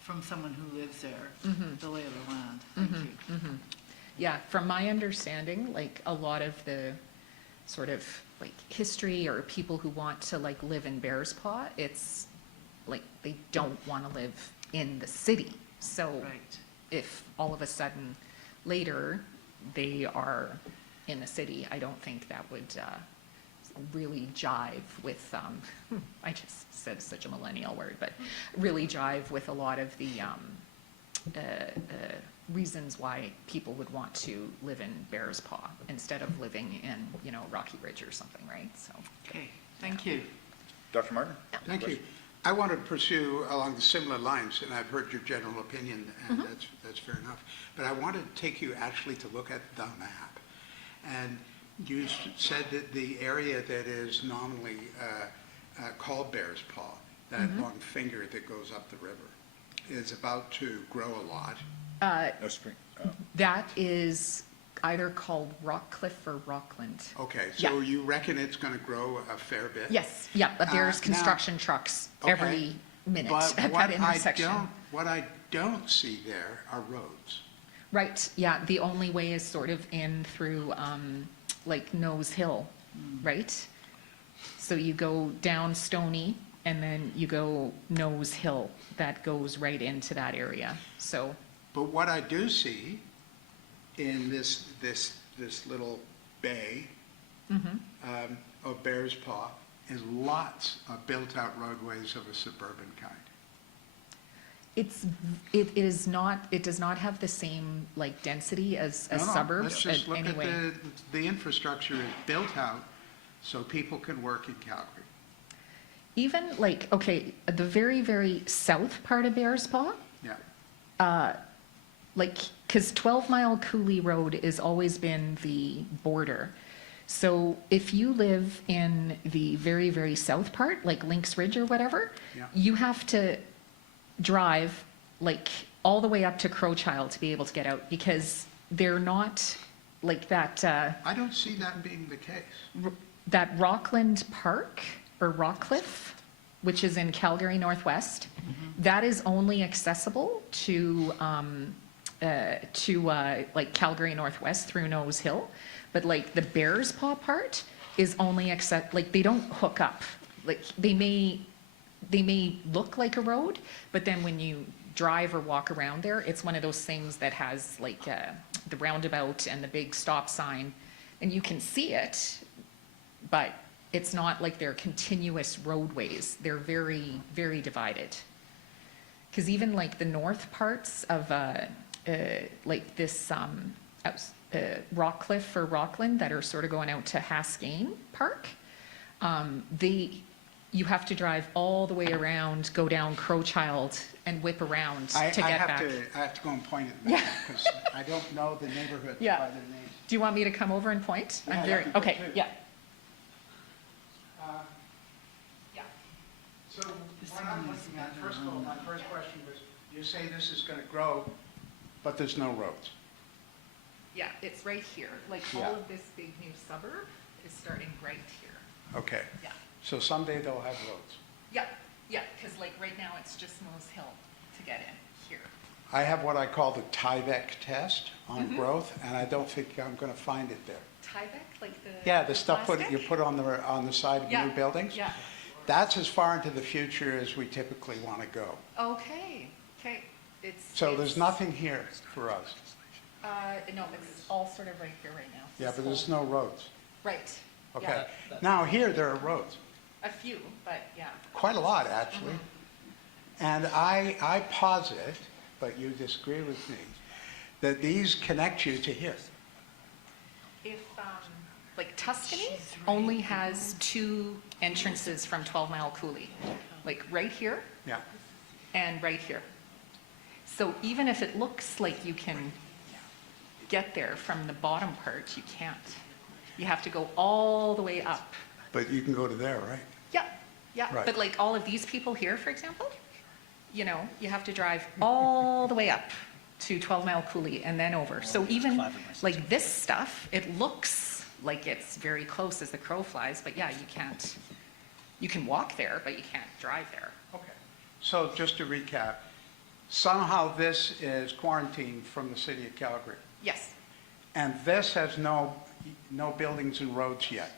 from someone who lives there, the lay of the land. Thank you. Yeah, from my understanding, like a lot of the sort of like history or people who want to like live in Bears Paw, it's like they don't want to live in the city. So Right. if all of a sudden later they are in the city, I don't think that would really jive with, I just said such a millennial word, but really jive with a lot of the reasons why people would want to live in Bears Paw instead of living in, you know, Rocky Ridge or something, right? So, Okay, thank you. Dr. Martin? Thank you. I want to pursue along the similar lines, and I've heard your general opinion, and that's fair enough. But I want to take you actually to look at the map. And you said that the area that is nominally called Bears Paw, that long finger that goes up the river, is about to grow a lot. No, spring. that is either called Rockcliffe or Rockland. Okay, so Yeah. you reckon it's going to grow a fair bit? Yes, yeah, but there's now- construction trucks every Okay, minute But at that intersection. what I don't see there are roads. Right, yeah, the only way is sort of in through, like Nose Hill, right? So you go down Stony and then you go Nose Hill, that goes right into that area, so. But what I do see in this little bay of Bears Paw is lots of built-out roadways of a suburban kind. It does not have the same like density as No, no, suburbs let's just look anyway. at the infrastructure is built out so people can work in Calgary. Even like, okay, the very, very south part of Bears Paw, Yeah, like, because 12 Mile Coulee Road has always been the border. So if you live in the very, very south part, like Lynx Ridge or whatever, Yeah. you have to drive like all the way up to Crowchild to be able to get out, because they're not like that, I don't see that being the case. that Rockland Park or Rockcliffe, which is in Calgary Northwest, that is only accessible to like Calgary Northwest through Nose Hill. But like the Bears Paw part is only like they don't hook up. Like they may look like a road, but then when you drive or walk around there, it's one of those things that has like the roundabout and the big stop sign, and you can see it, but It's not like they're continuous roadways. They're very, very divided. Because even like the north parts of, like this, Rockcliffe or Rockland that are sort of going out to Haskayne Park, you have to drive all the way around, go down Crowchild and whip around to get back. I have to go and point at them, because I don't know the neighborhoods by Yeah. their names. Do you want me to come over and point? Yeah, I'm very, that'd be good okay, too. yeah. Yeah. So what I'm looking at, first of all, my first question was, you say this is going to grow, but there's no roads. Yeah, it's right here. Like Yeah. all of this big new suburb is starting right here. Okay. Yeah. So someday they'll have roads. Yeah, yeah, because like right now it's just Moose Hill to get in here. I have what I call the Tyvek test on Mm-hmm. growth, and I don't think I'm going to find it there. Tyvek, like the. Yeah, the stuff plastic? you put on the side of Yeah, new buildings. yeah. That's as far into the future as we typically want to go. Okay, okay. So there's nothing here for us. No, it's all sort of right here right now. Yeah, This but there's whole- no roads. Right. Okay. Yeah. Now, here, there are roads. A few, but yeah. Quite a lot, actually. And I posit, but you disagree with me, that these connect you to here. If, like Tuscany only has 2 entrances from 12 Mile Coulee, like right here Yeah. and right here. So even if it looks like you can get there from the bottom part, you can't. You have to go all the way up. But you can go to there, right? Yeah, yeah. Right. But like all of these people here, for example, you know, you have to drive all the way up to 12 Mile Coulee and then over. So even like this stuff, it looks like it's very close as the crow flies, but yeah, you can't. You can walk there, but you can't drive there. Okay. So just to recap, somehow this is quarantined from the city of Calgary. Yes. And this has no buildings and roads yet.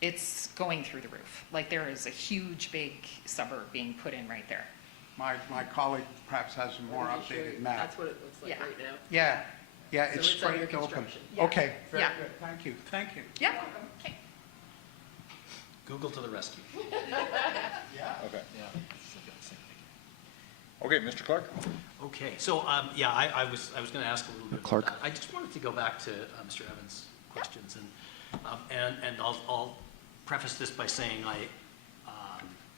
It's going through the roof. Like there is a huge, big suburb being put in right there. My colleague perhaps has a more updated map. That's what it looks like Yeah. right now. Yeah, yeah, it's it's under straight open. construction. Yeah. Okay, very Yeah. good, thank you, thank you. Yeah. Okay. Google to the rescue. Okay. Okay, Mr. Clark? Okay, so, yeah, I was going to ask a little bit about Clark. that. I just wanted to go back to Mr. Evans' questions, and I'll preface this by saying I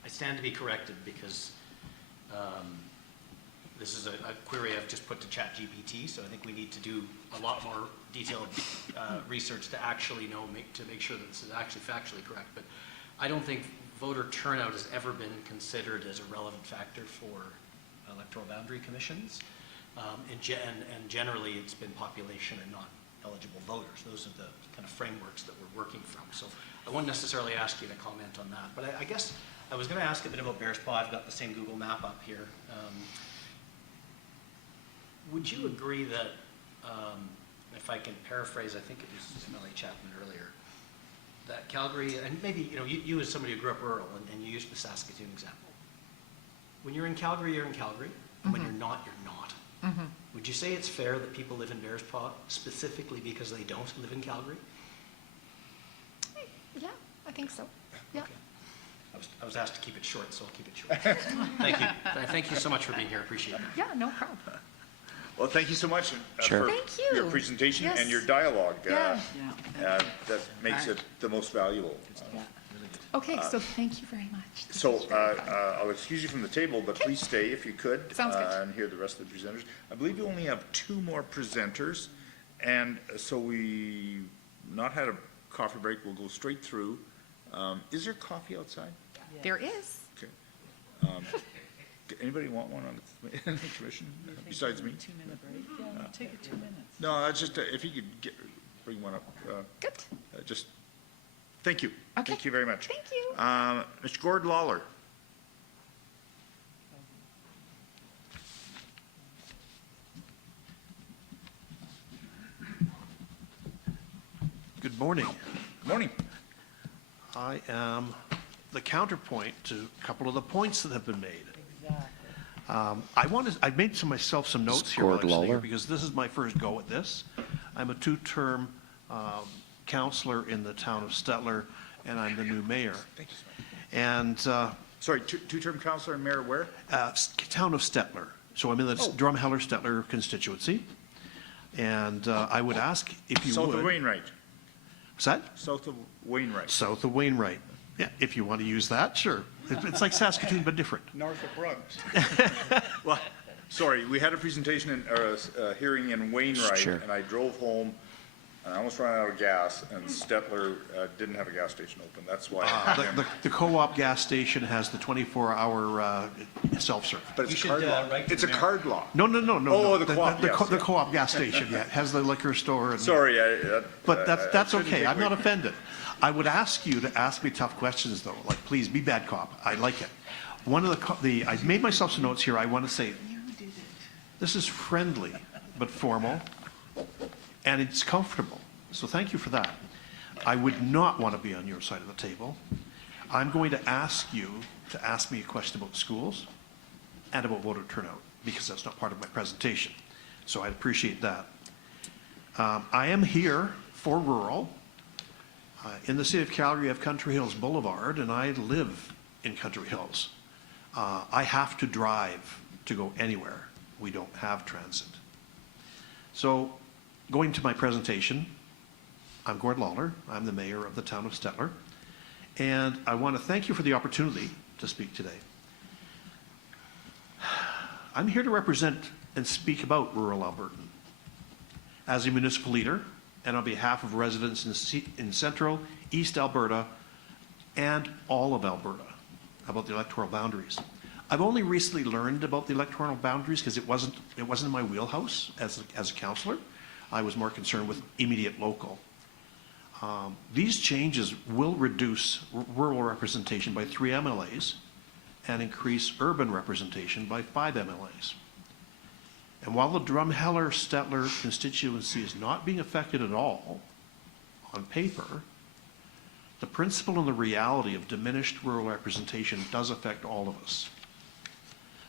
stand to be corrected because this is a query I've just put to ChatGPT, so I think we need to do a lot more detailed research to actually to make sure that this is actually factually correct. But I don't think voter turnout has ever been considered as a relevant factor for electoral boundary commissions. And generally, it's been population and not eligible voters. Those are the kind of frameworks that we're working from. So I won't necessarily ask you to comment on that. But I guess I was going to ask a bit about Bearspaw. I've got the same Google map up here. Would you agree that, if I can paraphrase, I think it was MLA Chapman earlier, that Calgary, and maybe you as somebody who grew up rural, and you used the Saskatoon example. When you're in Calgary, you're in Calgary. And when you're not, you're not. Would you say it's fair that people live in Bearspaw specifically because they don't live in Calgary? Yeah, I think so. Yeah. Okay. I was asked to keep it short, so I'll keep it short. Thank you. Thank you so much for being here. I appreciate it. Yeah, no problem. Well, thank you so much Sure. for Thank you. your presentation Yes. and your dialogue. Yeah. Yeah. That makes it the most valuable. Okay, so thank you very much. This So was very fun. I'll excuse you from the table, but please stay if you could. Sounds good. And hear the rest of the presenters. I believe we only have 2 more presenters, and so we not had a coffee break. We'll go straight through. Is there coffee outside? There is. Okay. Anybody want one on the commission besides me? 2-minute break? Yeah, take it 2 minutes. No, that's just, if you could bring one up, Good. just, thank you. Okay. Thank you very much. Thank you. Mr. Gord Lawler. Good morning. Morning. I am the counterpoint to a couple of the points that have been made. I made myself some notes here while I'm Gord sitting here Lawler. because this is my first go at this. I'm a 2-term councillor in the town of Stettler, and I'm the new mayor. Thank you, sir. And Sorry, two-term councillor and mayor where? town of Stettler. So I'm in the Drumheller-Stettler constituency. And I would ask if you would. South of Wainwright. What's that? South of Wainwright. South of Wainwright. Yeah, if you want to use that, sure. It's like Saskatoon, but different. North of Brugs. Well, sorry, we had a presentation or a hearing in Wainwright, Sure. and I drove home, and I almost ran out of gas, and Stettler didn't have a gas station open. That's why. The co-op gas station has the 24-hour self-serve. But it's You a should, card lock. write to It's the a mayor. card lock. No. Oh, the co-op, yes, The yeah. co-op gas station, yeah, it has the liquor store. And Sorry, But that's shouldn't okay, take I'm not away- offended. I would ask you to ask me tough questions, though, like, please, be bad cop, I like it. One of I made myself some notes here, I want to say, this is friendly, but formal, and it's comfortable, so thank you for that. I would not want to be on your side of the table. I'm going to ask you to ask me a question about schools and about voter turnout, because that's not part of my presentation, so I'd appreciate that. I am here for rural. In the city of Calgary, I have Country Hills Boulevard, and I live in Country Hills. I have to drive to go anywhere. We don't have transit. So, going to my presentation, I'm Gord Lawler. I'm the mayor of the town of Stettler. And I want to thank you for the opportunity to speak today. I'm here to represent and speak about rural Alberta. As a municipal leader, and on behalf of residents in central, east Alberta, and all of Alberta, about the electoral boundaries. I've only recently learned about the electoral boundaries because it wasn't in my wheelhouse as a councillor. I was more concerned with immediate local. These changes will reduce rural representation by 3 MLAs and increase urban representation by 5 MLAs. And while the Drumheller-Stettler constituency is not being affected at all on paper, the principle and the reality of diminished rural representation does affect all of us.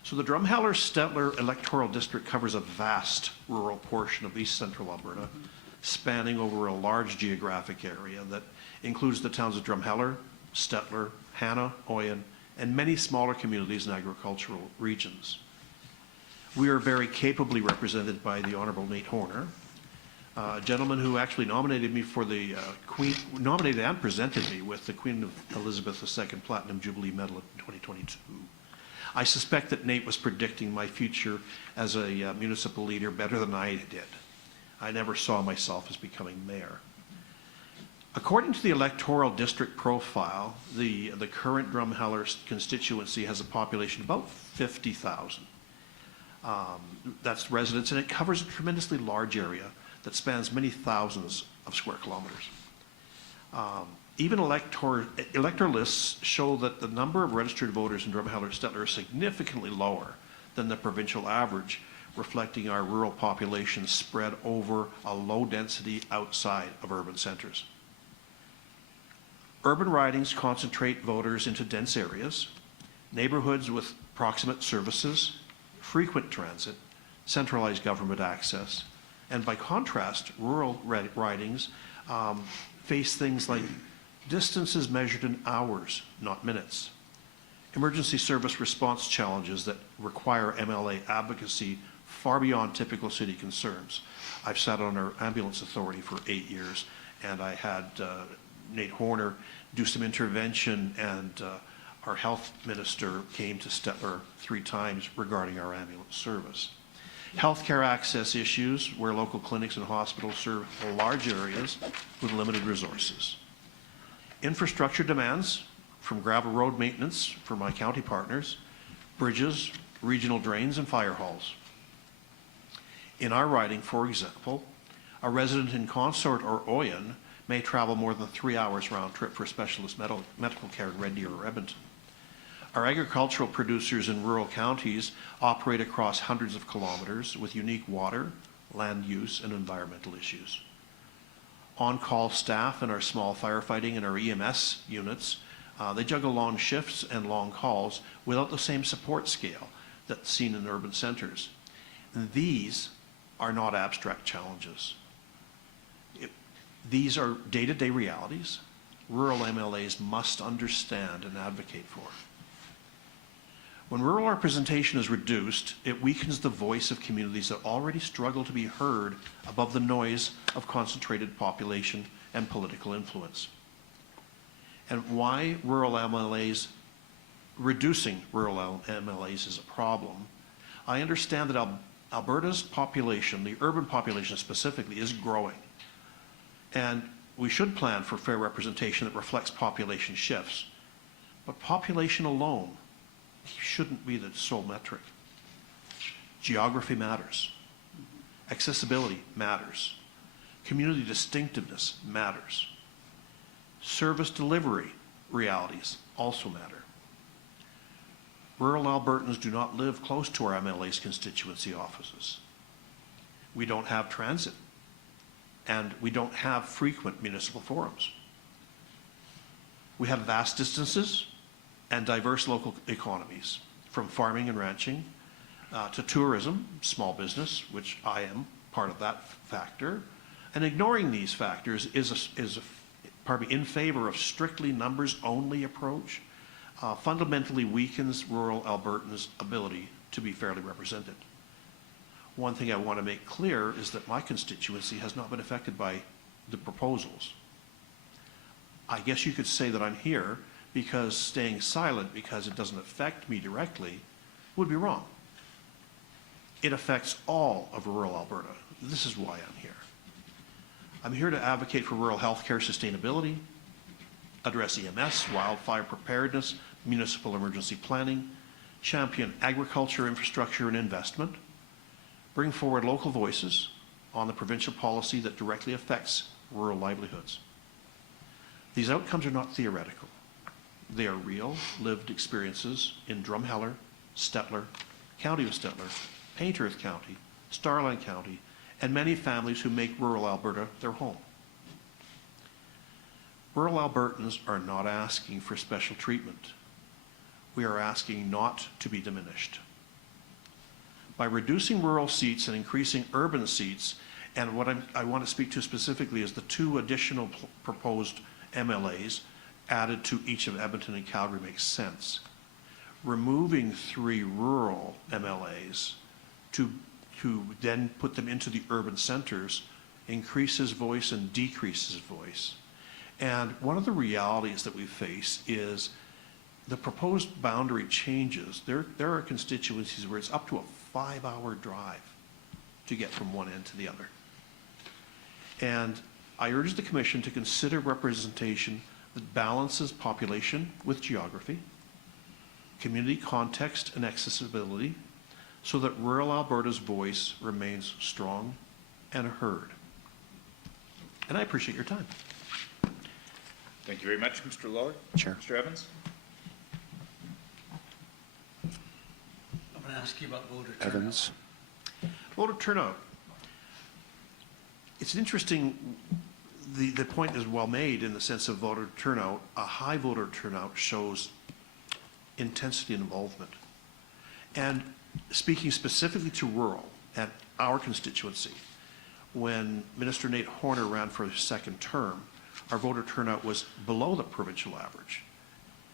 So the Drumheller-Stettler electoral district covers a vast rural portion of east central Alberta, spanning over a large geographic area that includes the towns of Drumheller, Stettler, Hanna, Oyen, and many smaller communities and agricultural regions. We are very capably represented by the Honourable Nate Horner, a gentleman who actually nominated me for the nominated and presented me with the Queen Elizabeth II Platinum Jubilee Medal in 2022. I suspect that Nate was predicting my future as a municipal leader better than I did. I never saw myself as becoming mayor. According to the electoral district profile, the current Drumheller constituency has a population of about 50,000. That's residents, and it covers a tremendously large area that spans many thousands of square kilometers. Even elector lists show that the number of registered voters in Drumheller-Stettler is significantly lower than the provincial average, reflecting our rural population spread over a low density outside of urban centers. Urban ridings concentrate voters into dense areas, neighborhoods with proximate services, frequent transit, centralized government access, and by contrast, rural ridings face things like distances measured in hours, not minutes, emergency service response challenges that require MLA advocacy far beyond typical city concerns. I've sat on our ambulance authority for 8 years, and I had Nate Horner do some intervention, and our health minister came to Stettler 3 times regarding our ambulance service. Healthcare access issues, where local clinics and hospitals serve large areas with limited resources. Infrastructure demands, from gravel road maintenance for my county partners, bridges, regional drains, and fire halls. In our riding, for example, a resident in Consort or Oyen may travel more than 3 hours round trip for specialist medical care in Red Deer or Edmonton. Our agricultural producers in rural counties operate across hundreds of kilometers with unique water, land use, and environmental issues. On-call staff in our small firefighting and our EMS units, they juggle long shifts and long calls without the same support scale that's seen in urban centers. And these are not abstract challenges. These are day-to-day realities rural MLAs must understand and advocate for. When rural representation is reduced, it weakens the voice of communities that already struggle to be heard above the noise of concentrated population and political influence. And why reducing rural MLAs is a problem. I understand that Alberta's population, the urban population specifically, is growing. And we should plan for fair representation that reflects population shifts. But population alone shouldn't be the sole metric. Geography matters. Accessibility matters. Community distinctiveness matters. Service delivery realities also matter. Rural Albertans do not live close to our MLA's constituency offices. We don't have transit, and we don't have frequent municipal forums. We have vast distances and diverse local economies, from farming and ranching to tourism, small business, which I am part of that factor. And ignoring these factors is probably in favor of strictly numbers-only approach, fundamentally weakens rural Albertans' ability to be fairly represented. One thing I want to make clear is that my constituency has not been affected by the proposals. I guess you could say that I'm here because staying silent because it doesn't affect me directly would be wrong. It affects all of rural Alberta. This is why I'm here. I'm here to advocate for rural healthcare sustainability, address EMS, wildfire preparedness, municipal emergency planning, champion agriculture, infrastructure, and investment, bring forward local voices on the provincial policy that directly affects rural livelihoods. These outcomes are not theoretical. They are real, lived experiences in Drumheller, Stettler, County of Stettler, Paintearth County, Starland County, and many families who make rural Alberta their home. Rural Albertans are not asking for special treatment. We are asking not to be diminished. By reducing rural seats and increasing urban seats, and what I want to speak to specifically is the two additional proposed MLAs added to each of Edmonton and Calgary makes sense. Removing 3 rural MLAs to then put them into the urban centers increases voice and decreases voice. And one of the realities that we face is the proposed boundary changes. There are constituencies where it's up to a 5-hour drive to get from one end to the other. And I urge the Commission to consider representation that balances population with geography, community context and accessibility, so that rural Alberta's voice remains strong and heard. And I appreciate your time. Thank you very much, Mr. Lawler. Chair. Mr. Evans? I'm going to ask you about voter turnout. Evans. Voter turnout. It's interesting, the point is well made in the sense of voter turnout. A high voter turnout shows intensity and involvement. And speaking specifically to rural and our constituency, when Minister Nate Horner ran for his second term, our voter turnout was below the provincial average.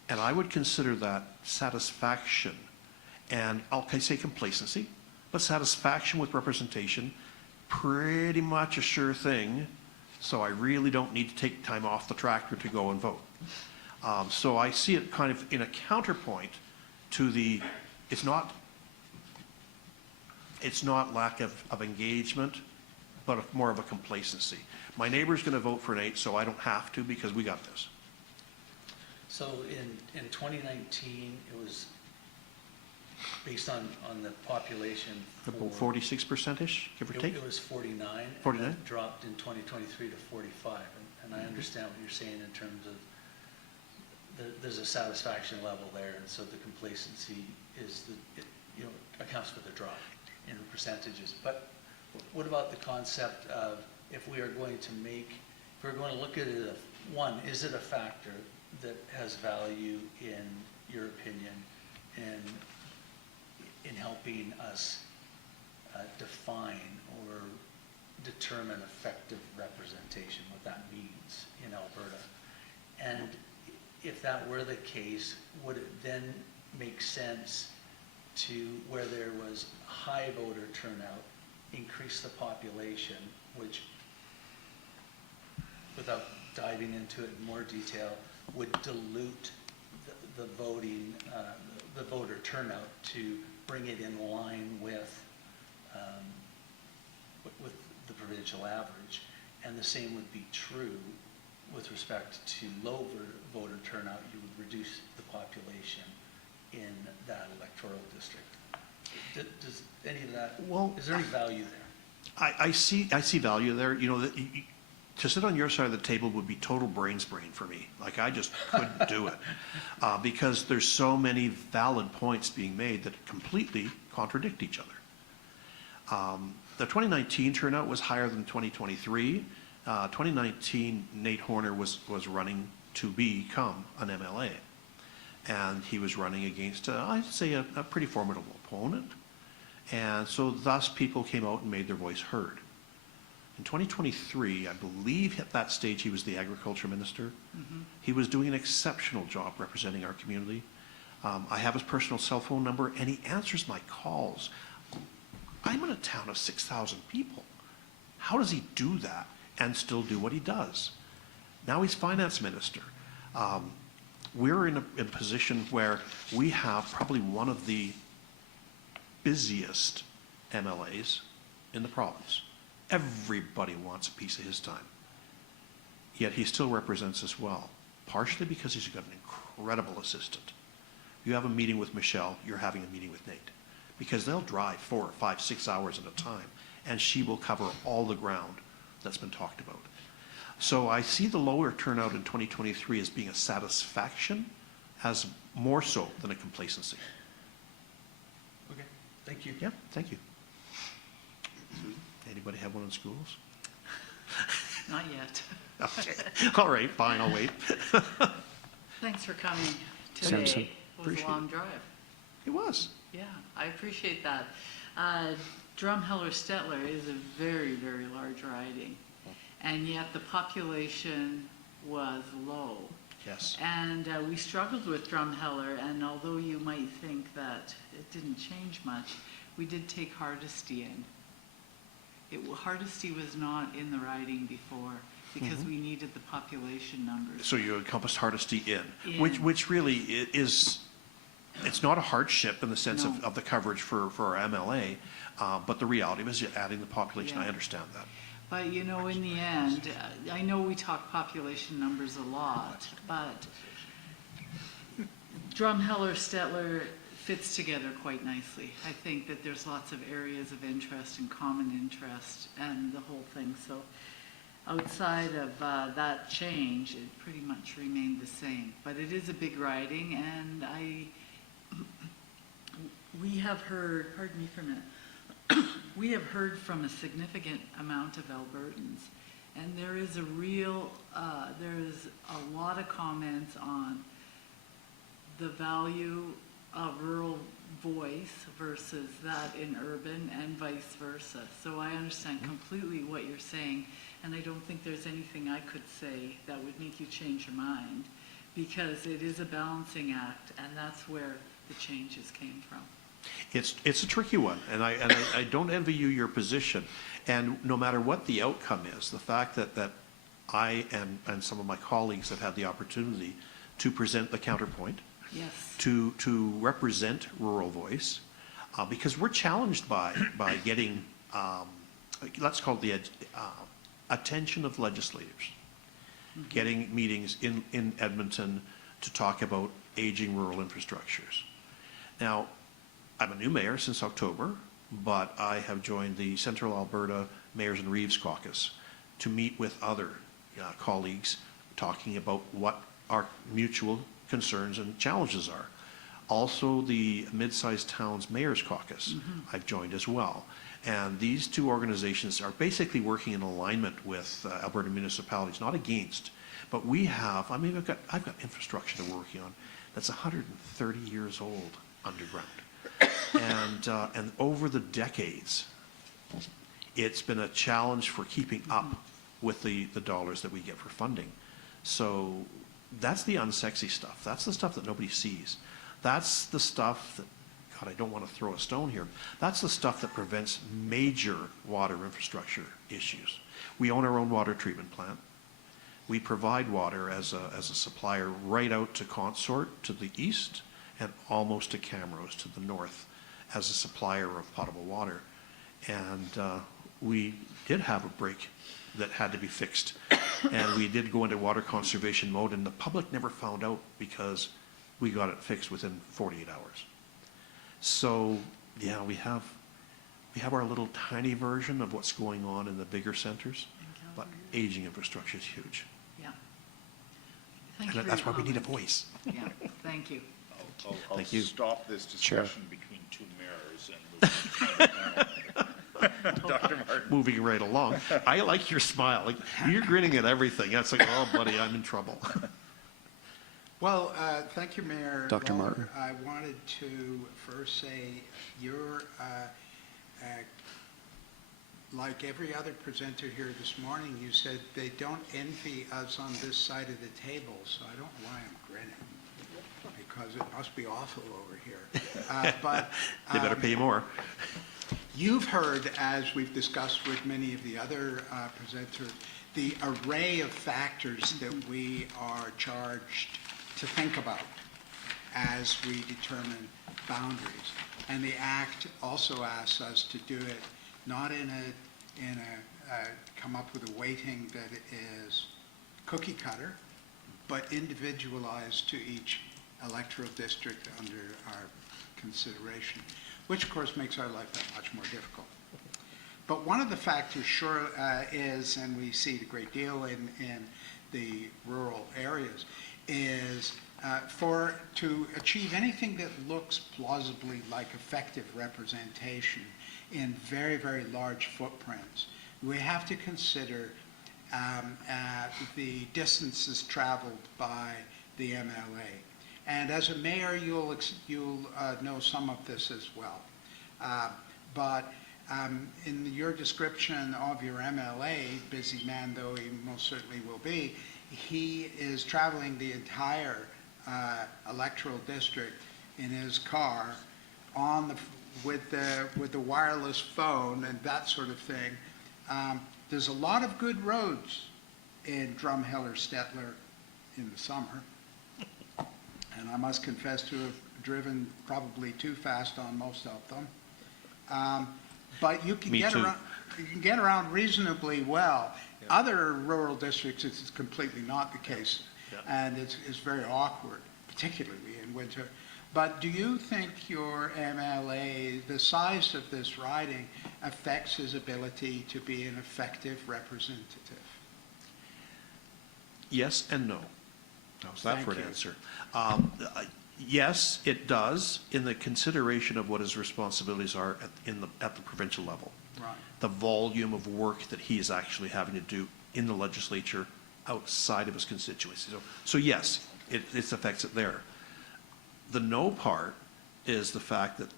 And I would consider that satisfaction, and I'll say complacency, but satisfaction with representation, pretty much a sure thing, so I really don't need to take time off the tractor to go and vote. So I see it kind of in a counterpoint to the, it's not lack of engagement, but more of a complacency. My neighbor's going to vote for Nate, so I don't have to because we got this. So in 2019, it was based on the population. About 46%-ish, give or take? It was 49. 49? And then dropped in 2023 to 45. And I understand what you're saying in terms of there's a satisfaction level there, and so the complacency is accounts for the drop in percentages. But what about the concept of if we're going to look at it, is it a factor that has value in your opinion in helping us define or determine effective representation, what that means in Alberta. And if that were the case, would it then make sense to, where there was high voter turnout, increase the population, which, without diving into it in more detail, would dilute the voting, the voter turnout to bring it in line with the provincial average? And the same would be true with respect to low voter turnout. You would reduce the population in that electoral district. Does any of that, Well, is there any value there? I see value there. You know, to sit on your side of the table would be total brain sprain for me. Like, I just couldn't do it. Because there's so many valid points being made that completely contradict each other. The 2019 turnout was higher than 2023. 2019, Nate Horner was running to become an MLA. And he was running against, I'd say, a pretty formidable opponent. And so thus people came out and made their voice heard. In 2023, I believe at that stage he was the agriculture minister. He was doing an exceptional job representing our community. I have his personal cell phone number, and he answers my calls. I'm in a town of 6,000 people. How does he do that and still do what he does? Now he's finance minister. We're in a position where we have probably one of the busiest MLAs in the province. Everybody wants a piece of his time. Yet he still represents us well, partially because he's got an incredible assistant. You have a meeting with Michelle, you're having a meeting with Nate, because they'll drive 4, 5, 6 hours at a time, and she will cover all the ground that's been talked about. So I see the lower turnout in 2023 as being a satisfaction, as more so than a complacency. Okay, thank you. Yeah, thank you. Anybody have one in schools? Not yet. Okay. All right, fine, I'll wait. Thanks for coming Samson, today. It was appreciate a long it. drive. It was. Yeah, I appreciate that. Drumheller-Stettler is a very, very large riding, and yet the population was low. Yes. And we struggled with Drumheller, and although you might think that it didn't change much, we did take Hardisty in. Hardisty was not in the riding before because we needed the population numbers. So you encompassed Hardisty in, In. which really is, it's not a hardship in the sense No. of the coverage for our MLA, but the reality is you're adding the population. I Yeah. understand that. But, you know, in the end, I know we talk population numbers a lot, but Drumheller-Stettler fits together quite nicely. I think that there's lots of areas of interest and common interest and the whole thing. So outside of that change, it pretty much remained the same. But it is a big riding, and we have heard, pardon me for a minute, we have heard from a significant amount of Albertans, and there is a real, there's a lot of comments on the value of rural voice versus that in urban and vice versa. So I understand completely what you're saying, and I don't think there's anything I could say that would make you change your mind, because it is a balancing act, and that's where the changes came from. It's a tricky one, and I don't envy you your position. And no matter what the outcome is, the fact that I and some of my colleagues have had the opportunity to present the counterpoint, Yes. to represent rural voice, because we're challenged by getting, let's call it the attention of legislators, getting meetings in Edmonton to talk about aging rural infrastructures. Now, I'm a new mayor since October, but I have joined the Central Alberta Mayors and Reeves Caucus to meet with other colleagues talking about what our mutual concerns and challenges are. Also, the Mid-Sized Towns Mayors Caucus I've joined as well. And these two organizations are basically working in alignment with Alberta municipalities, not against, but we have, I mean, I've got infrastructure that we're working on that's 130 years old underground. And over the decades, it's been a challenge for keeping up with the dollars that we get for funding. So that's the unsexy stuff. That's the stuff that nobody sees. That's the stuff that, God, I don't want to throw a stone here. That's the stuff that prevents major water infrastructure issues. We own our own water treatment plant. We provide water as a supplier right out to Consort to the east and almost to Camrose to the north as a supplier of potable water. And we did have a break that had to be fixed. And we did go into water conservation mode, and the public never found out because we got it fixed within 48 hours. So, yeah, we have our little tiny version of what's going on in the bigger centers, but aging infrastructure is huge. Yeah. Thank you And for that's your why we need a comments. voice. Yeah, thank you. I'll Thank you. stop this Chair. discussion between two mayors and Dr. Martin. Moving right along. I like your smile. Like, you're grinning at everything. It's like, oh, buddy, I'm in trouble. Well, thank you, Mayor. Dr. Lawler. Martin. I wanted to first say you're, like every other presenter here this morning, you said they don't envy us on this side of the table, so I don't know why I'm grinning, because it must be awful over here. But They better pay you more. you've heard, as we've discussed with many of the other presenters, the array of factors that we are charged to think about as we determine boundaries. And the Act also asks us to do it not in a come up with a weighting that is cookie cutter, but individualized to each electoral district under our consideration, which of course makes our life that much more difficult. But one of the factors sure is, and we see it a great deal in the rural areas, is to achieve anything that looks plausibly like effective representation in very, very large footprints, we have to consider the distances traveled by the MLA. And as a mayor, you'll know some of this as well. But in your description of your MLA, busy man though he most certainly will be, he is traveling the entire electoral district in his car with the wireless phone and that sort of thing. There's a lot of good roads in Drumheller Stettler in the summer, and I must confess to have driven probably too fast on most of them. But you can Me get too. around. You can get around reasonably well. Other rural districts, it's completely not the case, and it's very awkward, particularly in winter. But do you think your MLA, the size of this riding, affects his ability to be an effective representative? Yes and no. How's that for an Thank answer? Yes, it does, in the consideration of what his responsibilities are at the provincial level. Right. The volume of work that he is actually having to do in the legislature outside of his constituency. So yes, it affects it there. The no part is the fact that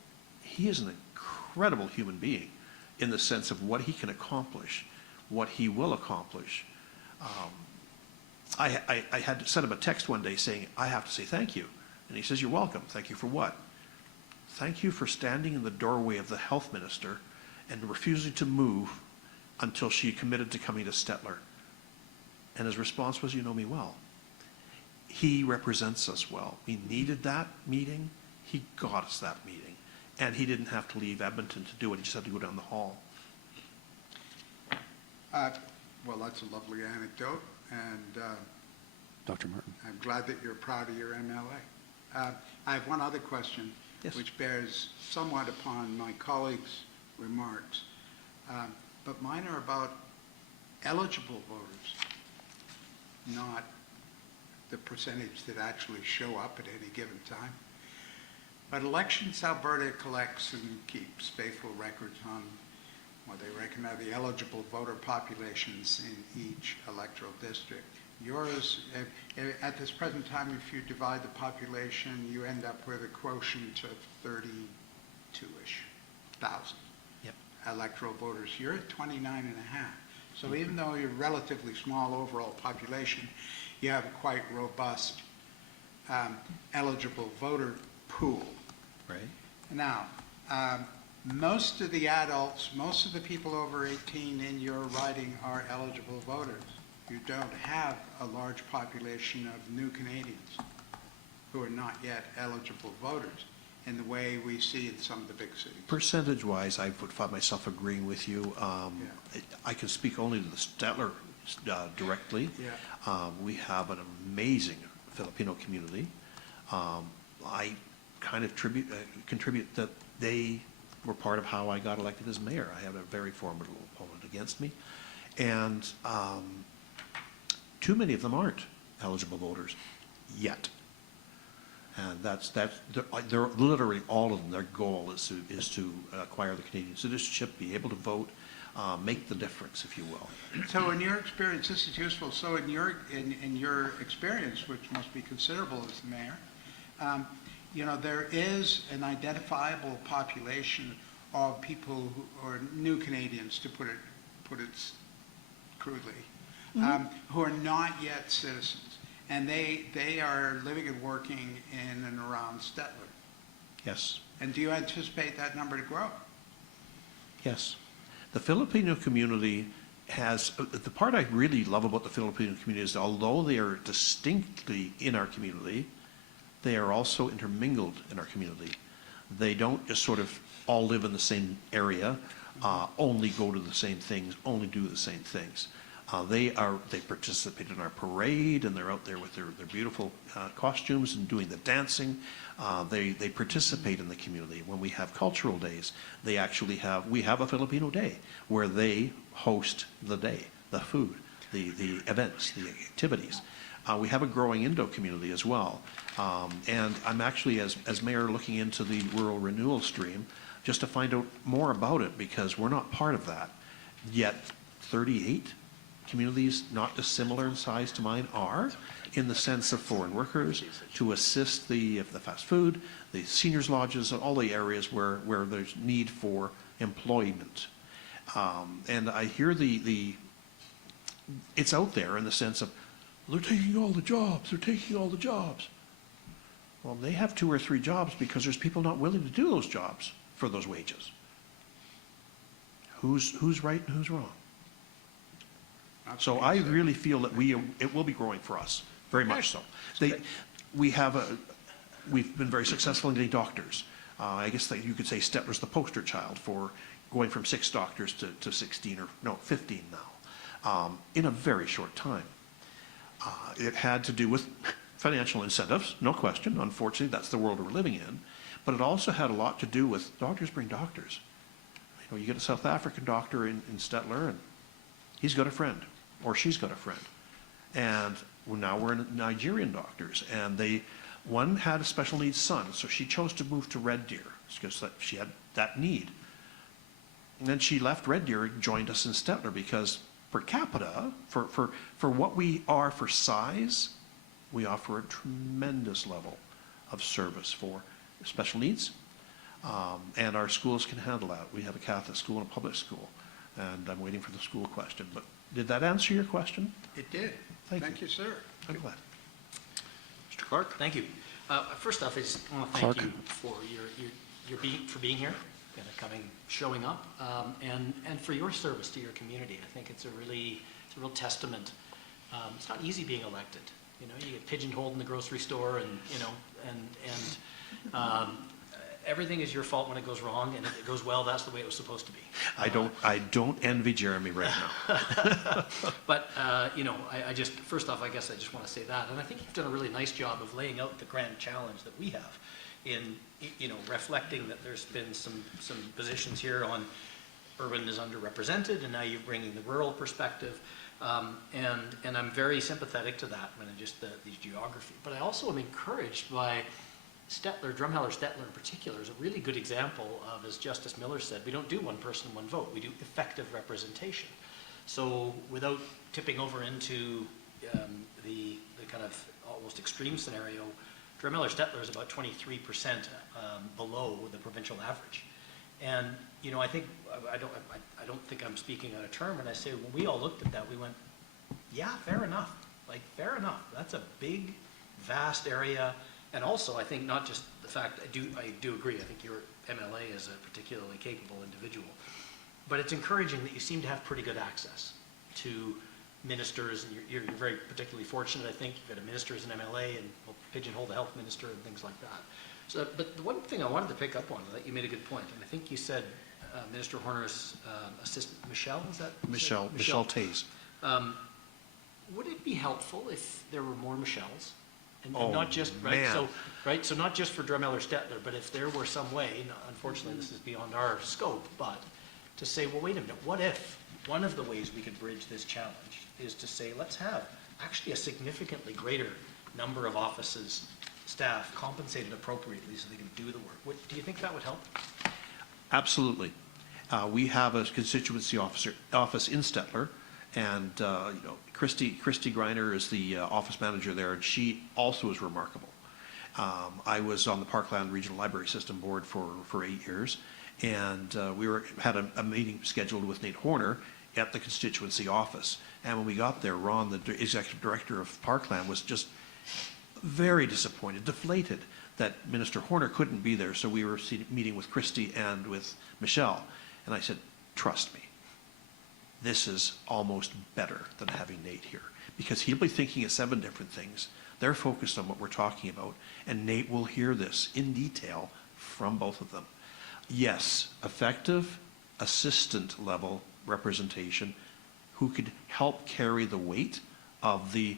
he is an incredible human being in the sense of what he can accomplish, what he will accomplish. I had to send him a text one day saying, I have to say thank you. And he says, you're welcome. Thank you for what? Thank you for standing in the doorway of the health minister and refusing to move until she committed to coming to Stettler. And his response was, you know me well. He represents us well. We needed that meeting. He got us that meeting. And he didn't have to leave Edmonton to do it. He just had to go down the hall. Well, that's a lovely anecdote, and Dr. Martin. I'm glad that you're proud of your MLA. I have one other question, Yes. which bears somewhat upon my colleagues' remarks, but mine are about eligible voters, not the percentage that actually show up at any given time. But Elections Alberta collects and keeps faithful records on what they reckon are the eligible voter populations in each electoral district. Yours, at this present time, if you divide the population, you end up with a quotient of 32-ish thousand. Yep. electoral voters. You're at 29.5. So even though you're relatively small overall population, you have a quite robust eligible voter pool. Right. Now, most of the adults, most of the people over 18 in your riding are eligible voters. You don't have a large population of new Canadians who are not yet eligible voters in the way we see in some of the big cities. Percentage-wise, I would find myself agreeing with you. I can speak only to the Stettler directly. Yeah. We have an amazing Filipino community. I kind of contribute that they were part of how I got elected as mayor. I had a very formidable opponent against me. And too many of them aren't eligible voters yet. And they're literally all of them. Their goal is to acquire the Canadian citizenship, be able to vote, make the difference, if you will. So in your experience, this is useful. So in your experience, which must be considerable as the mayor, you know, there is an identifiable population of people who are new Canadians, to put it crudely, who are not yet citizens, and they are living and working in and around Stettler. Yes. And do you anticipate that number to grow? Yes. The Filipino community has, the part I really love about the Filipino community is although they are distinctly in our community, they are also intermingled in our community. They don't just sort of all live in the same area, only go to the same things, only do the same things. They participate in our parade, and they're out there with their beautiful costumes and doing the dancing. They participate in the community. When we have cultural days, we have a Filipino day where they host the day, the food, the events, the activities. We have a growing Indo community as well. And I'm actually, as mayor, looking into the rural renewal stream just to find out more about it, because we're not part of that. Yet 38 communities not dissimilar in size to mine are, in the sense of foreign workers, to assist the fast food, the seniors lodges, and all the areas where there's need for employment. And I hear it's out there in the sense of, they're taking all the jobs, they're taking all the jobs. Well, they have 2 or 3 jobs because there's people not willing to do those jobs for those wages. Who's right and who's wrong? So I really feel that it will be growing for us, very much so. We've been very successful in getting doctors. I guess that you could say Stettler's the poster child for going from 6 doctors to 16 or no, 15 now, in a very short time. It had to do with financial incentives, no question. Unfortunately, that's the world we're living in. But it also had a lot to do with doctors bring doctors. You know, you get a South African doctor in Stettler, and he's got a friend, or she's got a friend. And now we're in Nigerian doctors, and one had a special needs son, so she chose to move to Red Deer because she had that need. And then she left Red Deer and joined us in Stettler because per capita, for what we are for size, we offer a tremendous level of service for special needs, and our schools can handle that. We have a Catholic school and a public school, and I'm waiting for the school question. But did that answer your question? It did. Thank you, sir. I'm glad. Mr. Clark? Thank you. First off, I just want to thank you for for being here, showing up, and for your service to your community. I think it's a real testament. It's not easy being elected. You know, you get pigeonholed in the grocery store, and everything is your fault when it goes wrong, and if it goes well, that's the way it was supposed to be. I don't envy Jeremy right now. But, you know, first off, I guess I just want to say that. And I think you've done a really nice job of laying out the grand challenge that we have in, you know, reflecting that there's been some positions here on urban is underrepresented, and now you're bringing the rural perspective. And I'm very sympathetic to that when just the geography. But I also am encouraged by Stettler, Drumheller Stettler in particular, is a really good example of, as Justice Miller said, we don't do one person, one vote. We do effective representation. So without tipping over into the kind of almost extreme scenario, Drumheller Stettler is about 23% below the provincial average. And, you know, I think, I don't think I'm speaking out of turn when I say, when we all looked at that, we went, yeah, fair enough. Like, fair enough. That's a big, vast area. And also, I think not just the fact, I do agree, I think your MLA is a particularly capable individual. But it's encouraging that you seem to have pretty good access to ministers, and you're very particularly fortunate, I think. You've got a minister as an MLA, and will pigeonhole the health minister and things like that. So, but the one thing I wanted to pick up on, that you made a good point, and I think you said Minister Horner's assistant, Michelle, is that? Michelle Taze. Would it be helpful if there were more Michelles? And Oh, not just, right, man. so not just for Drumheller Stettler, but if there were some way, unfortunately this is beyond our scope, but to say, well, wait a minute, what if one of the ways we could bridge this challenge is to say, let's have actually a significantly greater number of offices, staff compensated appropriately so they can do the work. Do you think that would help? Absolutely. We have a constituency office in Stettler, and you know, Christy Greiner is the office manager there, and she also is remarkable. I was on the Parkland Regional Library System board for 8 years, and we had a meeting scheduled with Nate Horner at the constituency office. And when we got there, Ron, the executive director of Parkland, was just very disappointed, deflated that Minister Horner couldn't be there. So we were meeting with Christy and with Michelle. And I said, trust me, this is almost better than having Nate here, because he'll be thinking of 7 different things. They're focused on what we're talking about, and Nate will hear this in detail from both of them. Yes, effective assistant level representation who could help carry the weight of the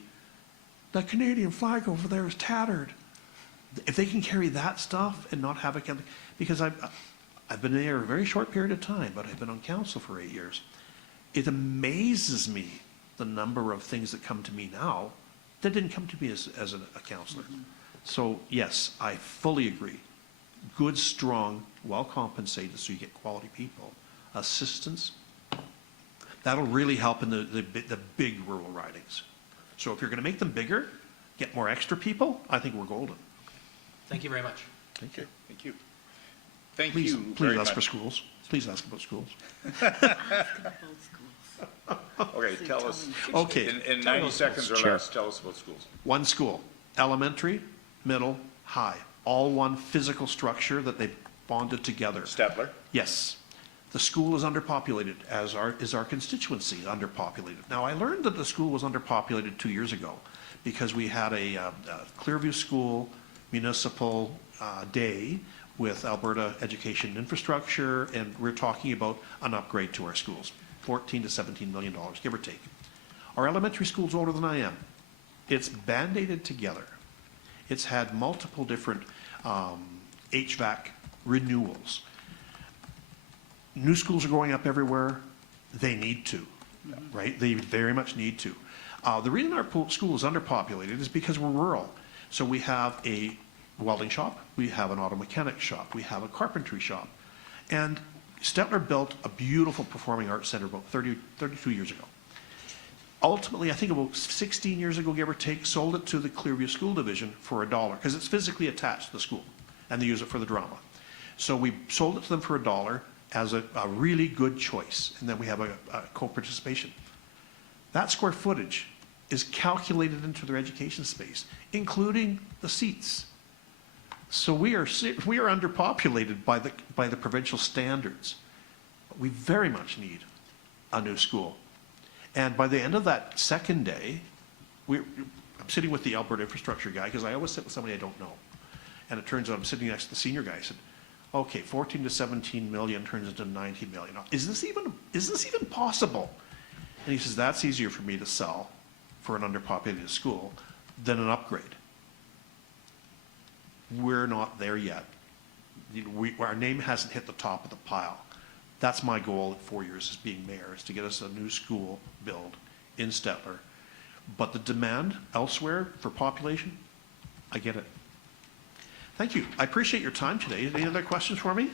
Canadian flag over there is tattered. If they can carry that stuff and not have it, because I've been there a very short period of time, but I've been on council for 8 years. It amazes me the number of things that come to me now that didn't come to me as a counselor. Mm-hmm. So yes, I fully agree. Good, strong, well compensated so you get quality people. Assistance, that'll really help in the big rural ridings. So if you're going to make them bigger, get more extra people, I think we're golden. Thank you very much. Thank you. Thank you. Thank Please, you please very ask much. for schools. Please ask about schools. Okay, tell us, Okay. in 90 seconds or Chair. less, tell us about schools. One school, elementary, middle, high, all one physical structure that they've bonded together. Stettler? Yes. The school is underpopulated, as is our constituency underpopulated. Now, I learned that the school was underpopulated 2 years ago because we had a Clearview School municipal day with Alberta Education Infrastructure, and we're talking about an upgrade to our schools, $14 to $17 million, give or take. Our elementary school's older than I am. It's band-aided together. It's had multiple different HVAC renewals. New schools are going up everywhere. They need to, right? They very much need to. The reason our school is underpopulated is because we're rural. So we have a welding shop, we have an auto mechanic shop, we have a carpentry shop. And Stettler built a beautiful performing arts center about 32 years ago. Ultimately, I think about 16 years ago, give or take, sold it to the Clearview School Division for $1, because it's physically attached to the school, and they use it for the drama. So we sold it to them for $1 as a really good choice, and then we have a co-participation. That square footage is calculated into their education space, including the seats. So we are underpopulated by the provincial standards. We very much need a new school. And by the end of that second day, I'm sitting with the Alberta infrastructure guy, because I always sit with somebody I don't know. And it turns out I'm sitting next to the senior guy. I said, okay, 14 to 17 million turns into 90 million. Is this even possible? And he says, that's easier for me to sell for an underpopulated school than an upgrade. We're not there yet. Our name hasn't hit the top of the pile. That's my goal at 4 years as being mayor, is to get us a new school build in Stettler. But the demand elsewhere for population, I get it. Thank you. I appreciate your time today. Any other questions for me?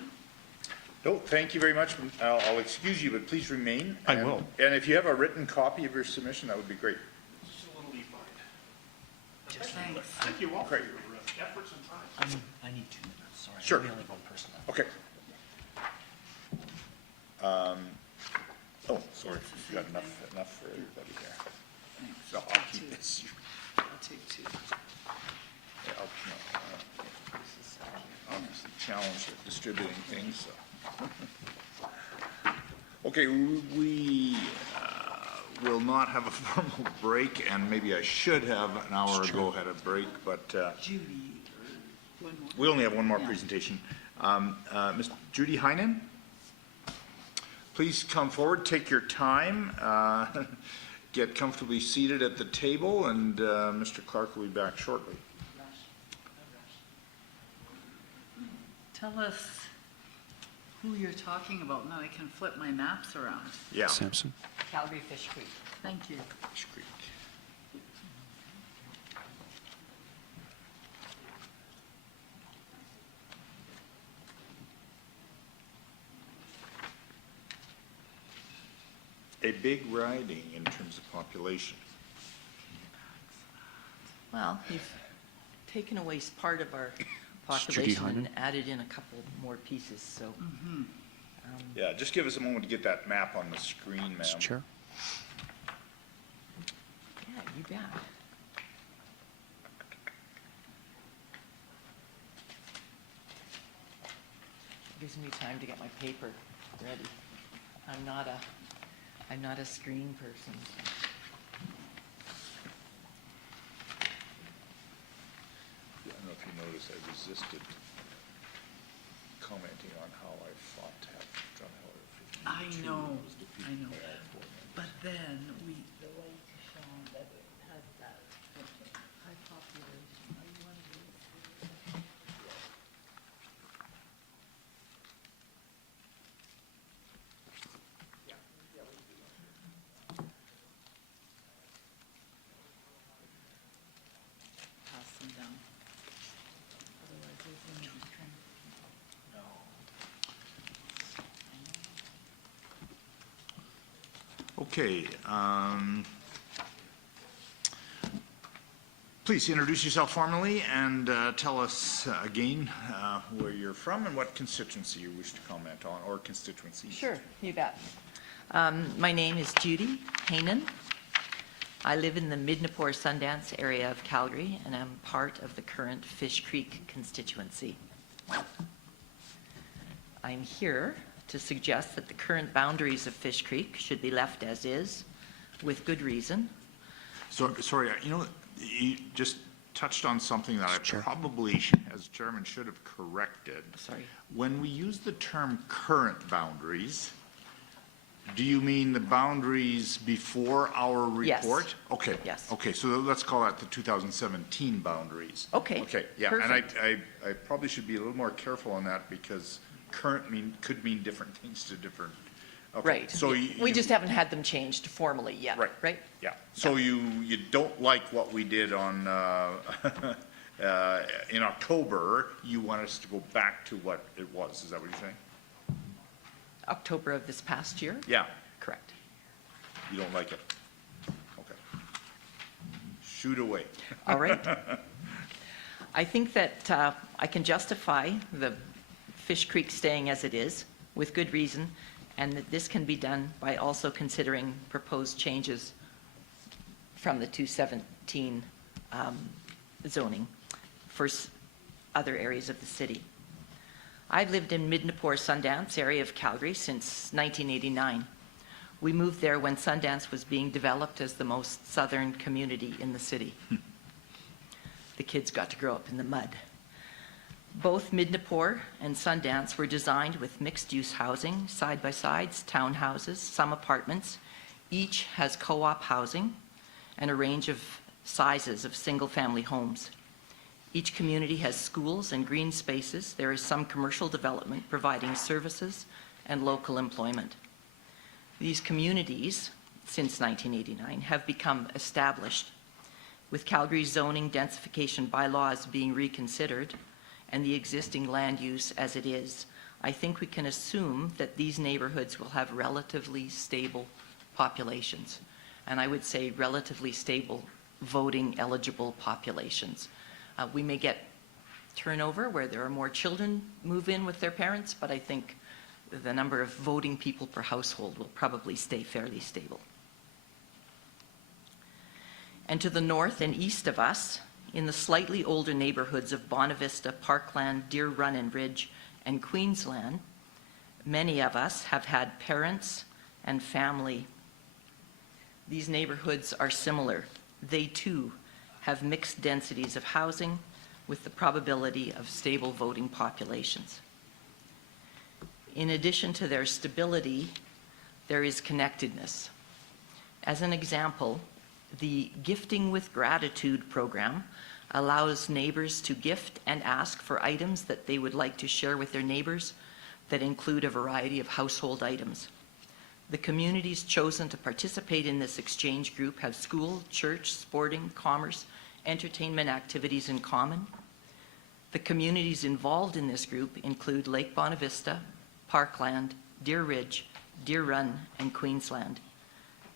No, thank you very much. I'll excuse you, but please remain. I will. And if you have a written copy of your submission, that would be great. Just a little leaf Thanks. Thank you all for Great. your efforts and time. I need 2 minutes, sorry. Sure. We only have one person left. Okay. Oh, sorry, you've got enough for everybody there. Thanks. So I'll keep this. I'll take two. Yeah, obviously challenged with distributing things, so. Okay, we will not have a formal break, and maybe I should have an hour ago had a break, but Judy, one more. we only have one more Yeah. presentation. Ms. Judy Heinen, please come forward, take your time, get comfortably seated at the table, and Mr. Clark will be back shortly. Tell us who you're talking about, now I can flip my maps around. Yeah. Sampson. Calgary Fish Creek. Thank you. Fish Creek. A big riding in terms of population. Well, you've taken away part of our Judy population and Hyman? added in a couple more pieces, so. Yeah, just give us a moment to get that map on the screen, ma'am. Mr. Chair. Yeah, you bet. Gives me time to get my paper ready. I'm not a screen person. I don't know if you noticed, I resisted commenting on how I fought to have John Heller. I know. But then we. High population, are you one of these? Pass them down. Otherwise, those images kind of. Okay, please introduce yourself formally and tell us again where you're from and what constituency you wish to comment on, or constituencies. Sure, you bet. My name is Judy Haynen. I live in the Midnapore Sundance area of Calgary, and I'm part of the current Fish Creek constituency. I'm here to suggest that the current boundaries of Fish Creek should be left as is, with good reason. So, sorry, you just touched on something that I Sure. probably, as chairman, should have corrected. Sorry. When we use the term current boundaries, do you mean the boundaries before our Yes. report? Okay. Yes. Okay, so let's call that the 2017 boundaries. Okay, Okay, yeah, perfect. and I probably should be a little more careful on that because current could mean different things to different. Okay, Right. So We just haven't had them changed formally yet, Right. right? Yeah, so you don't like what we did on, in October, you want us to go back to what it was, is that what you're saying? October of this past year? Yeah, Correct. you don't like it? Okay. Shoot away. All right. I think that I can justify the Fish Creek staying as it is with good reason, and that this can be done by also considering proposed changes from the 217 zoning for other areas of the city. I've lived in Midnapore Sundance area of Calgary since 1989. We moved there when Sundance was being developed as the most southern community in the city. The kids got to grow up in the mud. Both Midnapore and Sundance were designed with mixed-use housing, side-by-sides, townhouses, some apartments. Each has co-op housing and a range of sizes of single-family homes. Each community has schools and green spaces. There is some commercial development providing services and local employment. These communities, since 1989, have become established. With Calgary's zoning densification bylaws being reconsidered and the existing land use as it is, I think we can assume that these neighborhoods will have relatively stable populations. And I would say relatively stable voting eligible populations. We may get turnover where there are more children move in with their parents, but I think the number of voting people per household will probably stay fairly stable. And to the north and east of us, in the slightly older neighborhoods of Bonavista, Parkland, Deer Run and Ridge, and Queensland, many of us have had parents and family. These neighborhoods are similar. They too have mixed densities of housing with the probability of stable voting populations. In addition to their stability, there is connectedness. As an example, the Gifting with Gratitude program allows neighbors to gift and ask for items that they would like to share with their neighbors that include a variety of household items. The communities chosen to participate in this exchange group have school, church, sporting, commerce, entertainment activities in common. The communities involved in this group include Lake Bonavista, Parkland, Deer Ridge, Deer Run, and Queensland.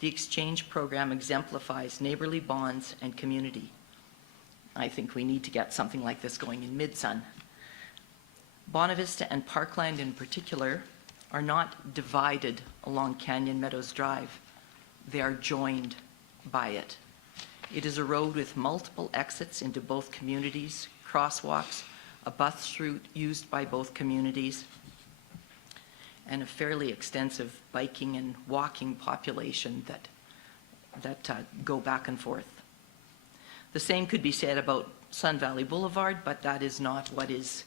The exchange program exemplifies neighborly bonds and community. I think we need to get something like this going in Mid-Sun. Bonavista and Parkland in particular are not divided along Canyon Meadows Drive. They are joined by it. It is a road with multiple exits into both communities, crosswalks, a bus route used by both communities, and a fairly extensive biking and walking population that go back and forth. The same could be said about Sun Valley Boulevard, but that is not what is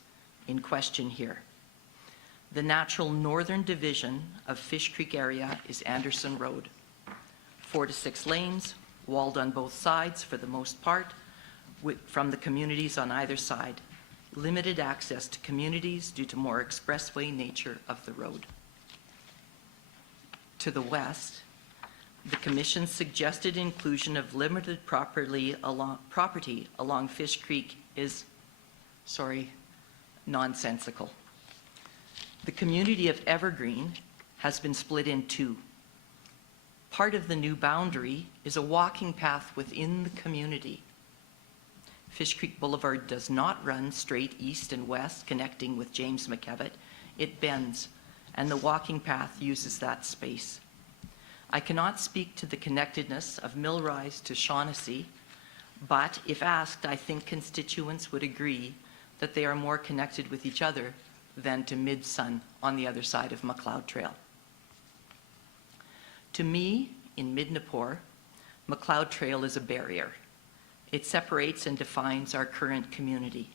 in question here. The natural northern division of Fish Creek area is Anderson Road. 4 to 6 lanes, walled on both sides for the most part, from the communities on either side. Limited access to communities due to more expressway nature of the road. To the west, the Commission's suggested inclusion of limited property along Fish Creek is, nonsensical. The community of Evergreen has been split in two. Part of the new boundary is a walking path within the community. Fish Creek Boulevard does not run straight east and west, connecting with James McKevitt. It bends, and the walking path uses that space. I cannot speak to the connectedness of Millrise to Shaughnessy, but if asked, I think constituents would agree that they are more connected with each other than to Mid-Sun on the other side of McLeod Trail. To me, in Midnapore, McLeod Trail is a barrier. It separates and defines our current community.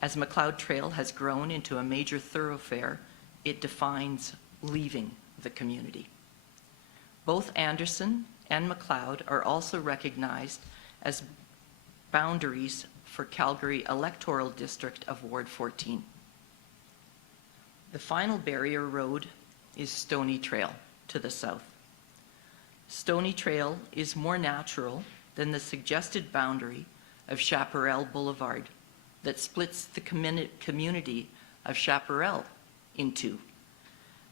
As McLeod Trail has grown into a major thoroughfare, it defines leaving the community. Both Anderson and McLeod are also recognized as boundaries for Calgary Electoral District of Ward 14. The final barrier road is Stony Trail to the south. Stony Trail is more natural than the suggested boundary of Chaparral Boulevard that splits the community of Chaparral in two.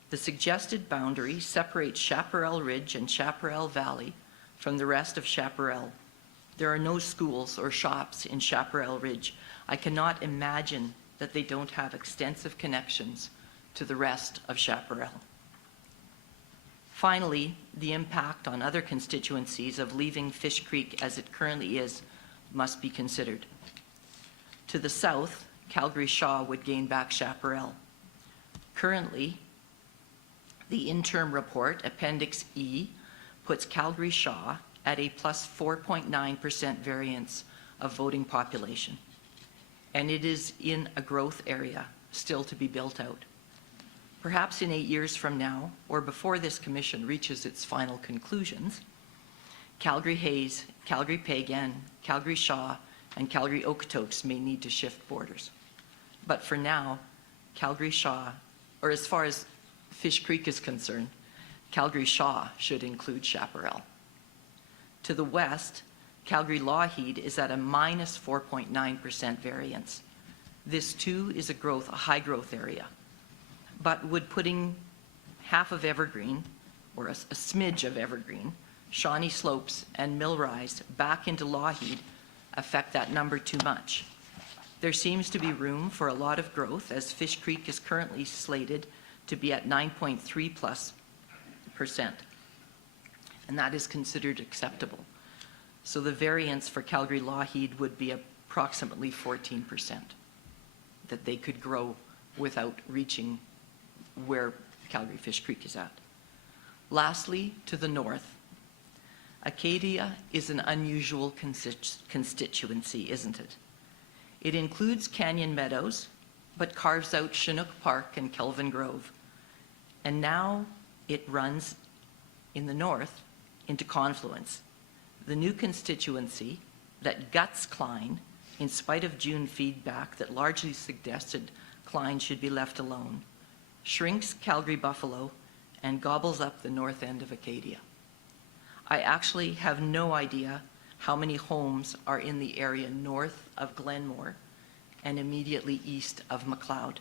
The suggested boundary separates Chaparral Ridge and Chaparral Valley from the rest of Chaparral. There are no schools or shops in Chaparral Ridge. I cannot imagine that they don't have extensive connections to the rest of Chaparral. Finally, the impact on other constituencies of leaving Fish Creek as it currently is must be considered. To the south, Calgary Shaw would gain back Chaparral. Currently, the interim report, Appendix E, puts Calgary Shaw at a plus 4.9% variance of voting population, and it is in a growth area still to be built out. Perhaps in 8 years from now, or before this commission reaches its final conclusions, Calgary Hayes, Calgary Pagan, Calgary Shaw, and Calgary Okotoks may need to shift borders. But for now, Calgary Shaw, or as far as Fish Creek is concerned, Calgary Shaw should include Chaparral. To the west, Calgary Lougheed is at a minus 4.9% variance. This too is a high growth area. But would putting half of Evergreen, or a smidge of Evergreen, Shawnee Slopes, and Millrise back into Lougheed affect that number too much? There seems to be room for a lot of growth, as Fish Creek is currently slated to be at 9.3+%. And that is considered acceptable. So the variance for Calgary Lougheed would be approximately 14% that they could grow without reaching where Calgary Fish Creek is at. Lastly, to the north, Acadia is an unusual constituency, isn't it? It includes Canyon Meadows, but carves out Chinook Park and Kelvin Grove. And now it runs in the north into Confluence. The new constituency that guts Klein, in spite of June feedback that largely suggested Klein should be left alone, shrinks Calgary Buffalo and gobbles up the north end of Acadia. I actually have no idea how many homes are in the area north of Glenmore and immediately east of McLeod.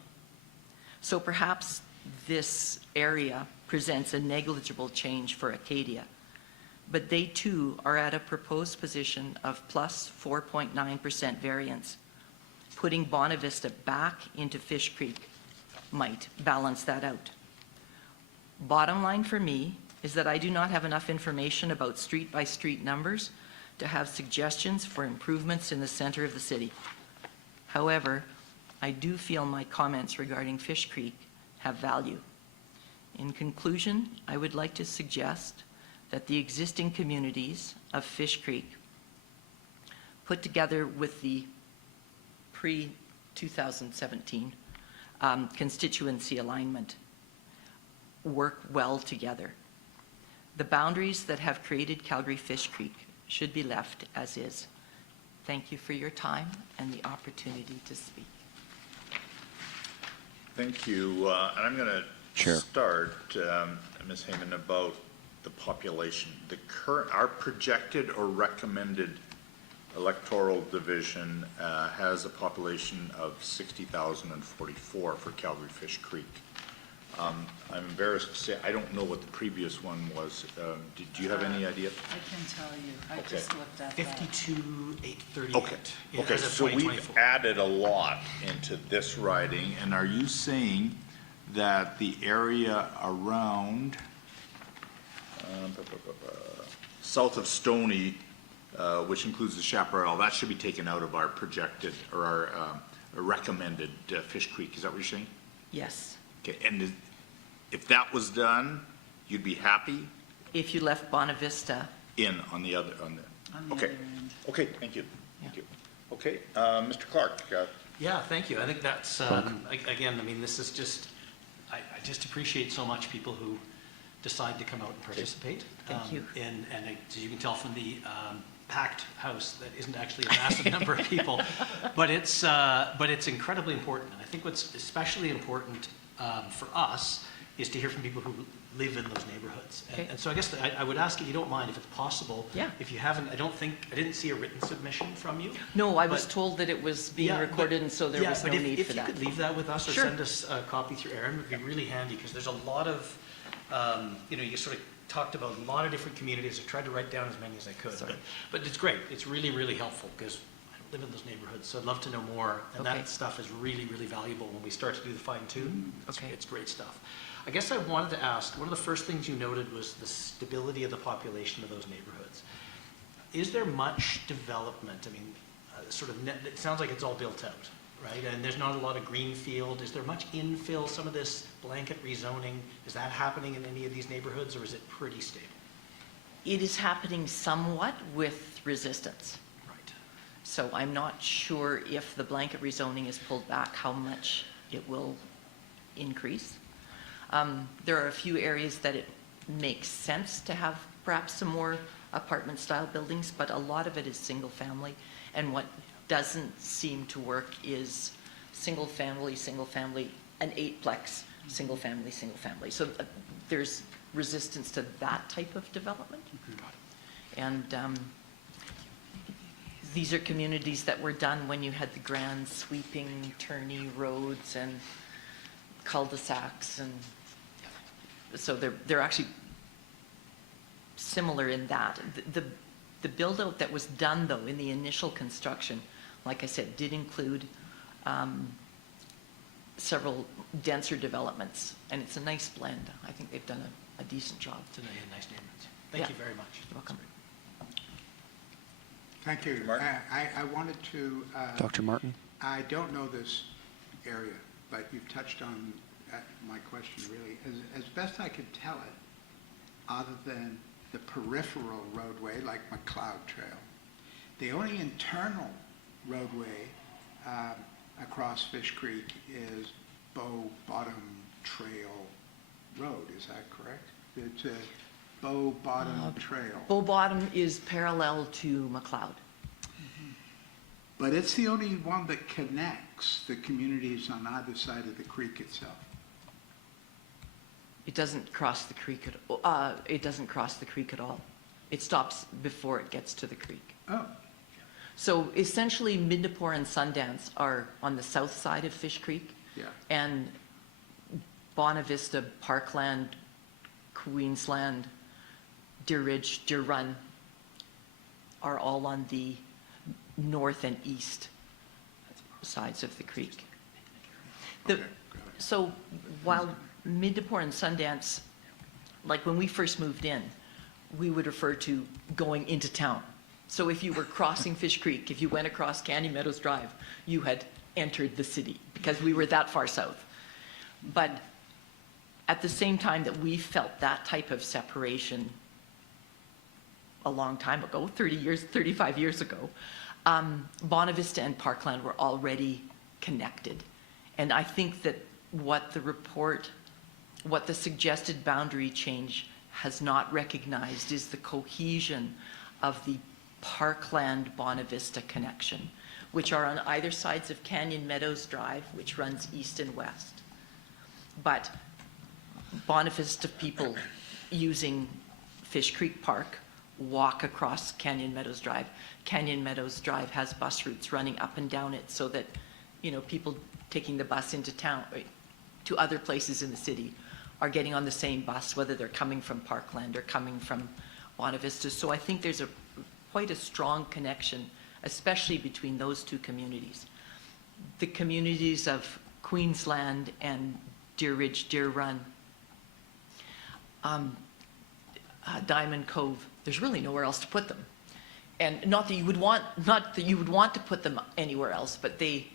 So perhaps this area presents a negligible change for Acadia, but they too are at a proposed position of plus 4.9% variance. Putting Bonavista back into Fish Creek might balance that out. Bottom line for me is that I do not have enough information about street-by-street numbers to have suggestions for improvements in the center of the city. However, I do feel my comments regarding Fish Creek have value. In conclusion, I would like to suggest that the existing communities of Fish Creek, put together with the pre-2017 constituency alignment, work well together. The boundaries that have created Calgary Fish Creek should be left as is. Thank you for your time and the opportunity to speak. Thank you. And I'm going to start, Ms. Heyman, about the population. Our projected or recommended electoral division has a population of 60,044 for Calgary Fish Creek. I'm embarrassed to say I don't know what the previous one was. Did you have any idea? I can tell you, I just looked at that. 52,838. Okay, okay, as of so we've 2024. added a lot into this riding, and are you saying that the area around south of Stony, which includes the Chaparral, that should be taken out of our projected or our recommended Fish Creek? Is that what you're saying? Yes. Okay, and if that was done, you'd be happy If you left Bonavista, on the other, On the okay. other end. Okay, thank you, thank you. Okay, Mr. Clark, Yeah, thank you. I think that's, again, I mean, this is just, I just appreciate so much people who decide to come out and participate. Thank you. And as you can tell from the packed house, that isn't actually a massive number of people, but it's incredibly important. And I think what's especially important for us is to hear from people who live in those neighborhoods. Okay. And so I guess I would ask if you don't mind, if it's possible, Yeah. if you haven't, I didn't see a written submission from you. no, I was But- told that it was being Yeah, but- recorded, and so there was no but need for if that. you could leave that with us or Sure. send us a copy through Aaron, it would be really handy, because there's a lot of, you sort of talked about a lot of different communities. I tried to write down as many as I could. Sorry. But it's great. It's really, really helpful, because I don't live in those neighborhoods, so I'd love to know more. And Okay. that stuff is really, really valuable when we start to do the fine tune. Okay. It's great stuff. I guess I wanted to ask, one of the first things you noted was the stability of the population of those neighborhoods. Is there much development? I mean, it sounds like it's all built out, right? And there's not a lot of greenfield. Is there much infill, some of this blanket rezoning? Is that happening in any of these neighborhoods, or is it pretty stable? It is happening somewhat with resistance. Right. So I'm not sure if the blanket rezoning is pulled back, how much it will increase. There are a few areas that it makes sense to have perhaps some more apartment-style buildings, but a lot of it is single-family. And what doesn't seem to work is single-family, an eightplex, single-family. So there's resistance to that type of development. And these are communities that were done when you had the grand sweeping turny roads and cul-de-sacs, and so they're actually similar in that. The build-out that was done, though, in the initial construction, like I said, did include several denser developments, and it's a nice blend. I think they've done a decent job. It's a nice neighborhood. Thank Yeah. you very much. You're welcome. Thank you. Martin? I wanted to, Dr. Martin? I don't know this area, but you've touched on my question really. As best I could tell it, other than the peripheral roadway like McLeod Trail, the only internal roadway across Fish Creek is Bow Bottom Trail Road. Is that correct? It's a Bow Bottom Trail. Bow Bottom is parallel to McLeod. But it's the only one that connects the communities on either side of the creek itself. It doesn't cross the creek it doesn't cross the creek at all. It stops before it gets to the creek. Oh, So essentially, Midnapore and Sundance are on the south side of Fish Creek. yeah. And Bonavista, Parkland, Queensland, Deer Ridge, Deer Run are all on the north and east sides of the creek. Okay, got it. So while Midnapore and Sundance, like when we first moved in, we would refer to going into town. So if you were crossing Fish Creek, if you went across Canyon Meadows Drive, you had entered the city because we were that far south. But at the same time that we felt that type of separation a long time ago, 30 years, 35 years ago, Bonavista and Parkland were already connected. And I think that what the suggested boundary change has not recognized is the cohesion of the Parkland-Bonavista connection, which are on either sides of Canyon Meadows Drive, which runs east and west. But Bonavista people using Fish Creek Park walk across Canyon Meadows Drive. Canyon Meadows Drive has bus routes running up and down it so that, you know, people taking the bus into town, to other places in the city, are getting on the same bus, whether they're coming from Parkland or coming from Bonavista. So I think there's quite a strong connection, especially between those two communities. The communities of Queensland and Deer Ridge, Deer Run, Diamond Cove, there's really nowhere else to put them. And not that you would want to put them anywhere else, but they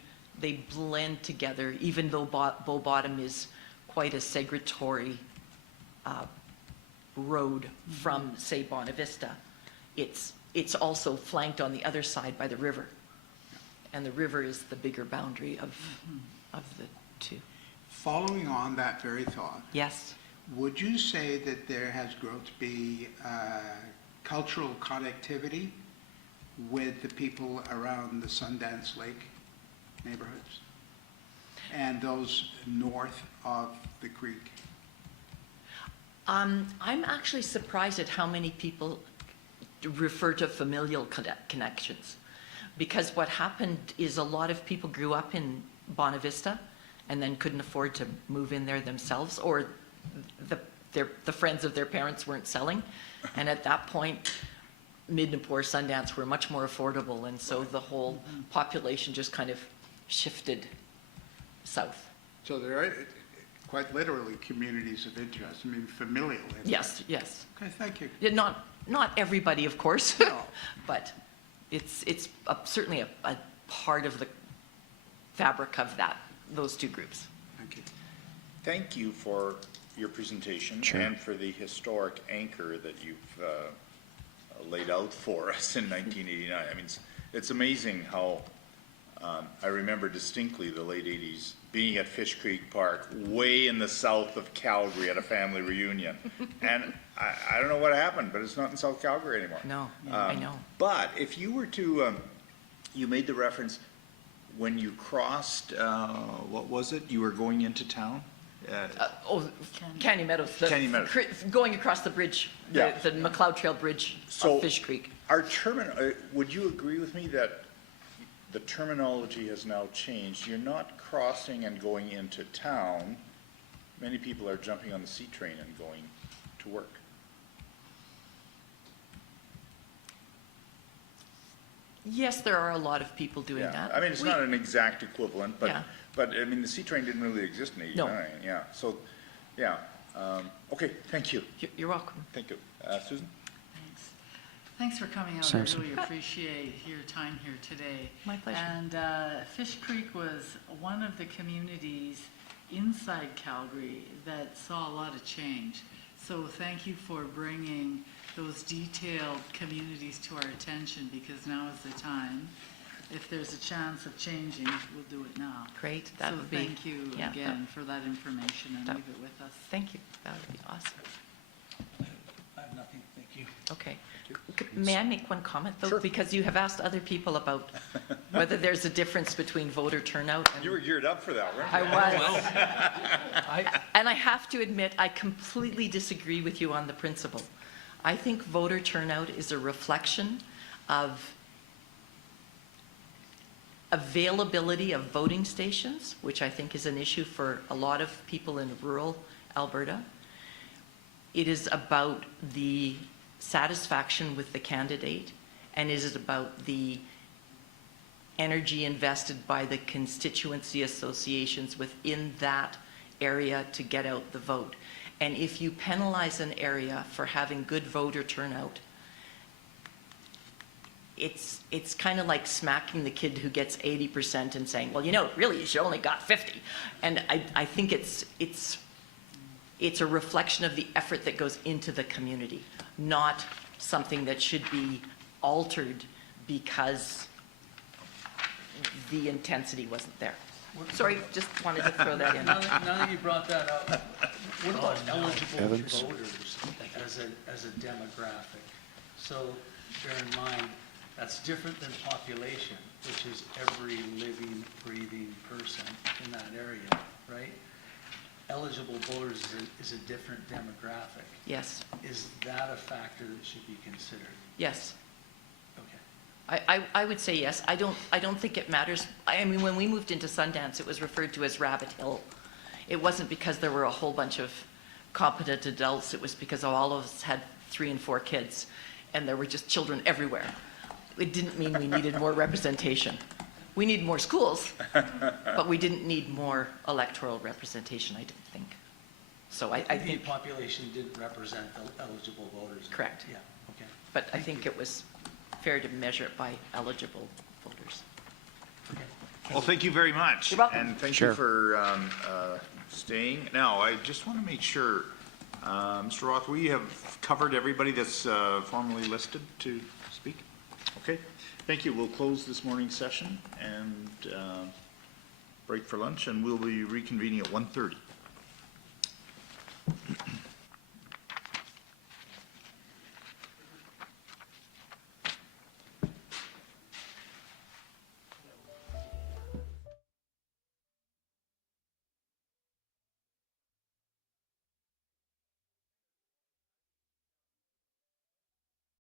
blend together, even though Bow Bottom is quite a segregatory road from, say, Bonavista. It's also flanked on the other side by the river. And the river is the bigger boundary of the two. Following on that very thought, Yes. would you say that there has grown to be cultural connectivity with the people around the Sundance Lake neighborhoods and those north of the creek? I'm actually surprised at how many people refer to familial connections. Because what happened is a lot of people grew up in Bonavista and then couldn't afford to move in there themselves, or the friends of their parents weren't selling. And at that point, Midnapore, Sundance were much more affordable, and so the whole population just kind of shifted south. So there are quite literally communities of interest, I mean familial interest. Yes, yes. Okay, thank you. Yeah, not everybody, of course, No. but it's certainly a part of the fabric of those two groups. Thank you. Thank you for your presentation Sure. and for the historic anchor that you've laid out for us in 1989. I mean, it's amazing how I remember distinctly the late 80s being at Fish Creek Park, way in the south of Calgary at a family reunion. And I don't know what happened, but it's not in South Calgary anymore. No, I know. But if you were to, you made the reference when you crossed, what was it? You were going into town? Canyon Meadows. Canyon Meadows. Going across the bridge, Yeah. the McLeod Trail Bridge So- of Fish Creek. Would you agree with me that the terminology has now changed? You're not crossing and going into town. Many people are jumping on the C train and going to work. Yes, there are a lot of people doing Yeah, that. I mean, it's not an exact equivalent, Yeah. But, I mean, the C-train didn't really exist in No. '89, yeah, so, yeah. Okay, thank you, You're welcome. thank you. Susan? Thanks. Thanks for coming out. Samson. I really appreciate your time here today. My pleasure. And Fish Creek was one of the communities inside Calgary that saw a lot of change. So thank you for bringing those detailed communities to our attention, because now is the time. If there's a chance of changing, we'll do it now. Great, that would be. So thank you yeah, again for that information, and that- leave it with us. Thank you, that would be awesome. I have nothing, thank you. Okay. May I make one comment, though? Because you have asked other people about whether there's a difference between voter turnout and... You were geared up for that, weren't you? I was. And I have to admit, I completely disagree with you on the principle. I think voter turnout is a reflection of availability of voting stations, which I think is an issue for a lot of people in rural Alberta. It is about the satisfaction with the candidate, and is it about the energy invested by the constituency associations within that area to get out the vote. And if you penalize an area for having good voter turnout, it's kind of like smacking the kid who gets 80% and saying, well, you know, really, you should only got 50. And I think it's a reflection of the effort that goes into the community, not something that should be altered because the intensity wasn't there. Sorry, just wanted to throw that in. Now that you brought that up, what about eligible Evans? voters as a demographic? So bear in mind, that's different than population, which is every living, breathing person in that area, right? Eligible voters is a different demographic. Yes, Is that a factor that should be considered? yes. Okay. I would say yes. I don't think it matters. I mean, when we moved into Sundance, it was referred to as Rabbit Hill. It wasn't because there were a whole bunch of competent adults. It was because all of us had 3 and 4 kids, and there were just children everywhere. It didn't mean we needed more representation. We need more schools, but we didn't need more electoral representation, I didn't think. So I The think, population didn't represent the eligible voters. Correct. Yeah, okay. but I think it was fair to measure it by eligible voters. Well, thank you very much. You're welcome. And thank you Sure. for staying. Now, I just want to make sure, Mr. Roth, we have covered everybody that's formally listed to speak? Okay, thank you. We'll close this morning's session and break for lunch, and we'll be reconvening at 1:30.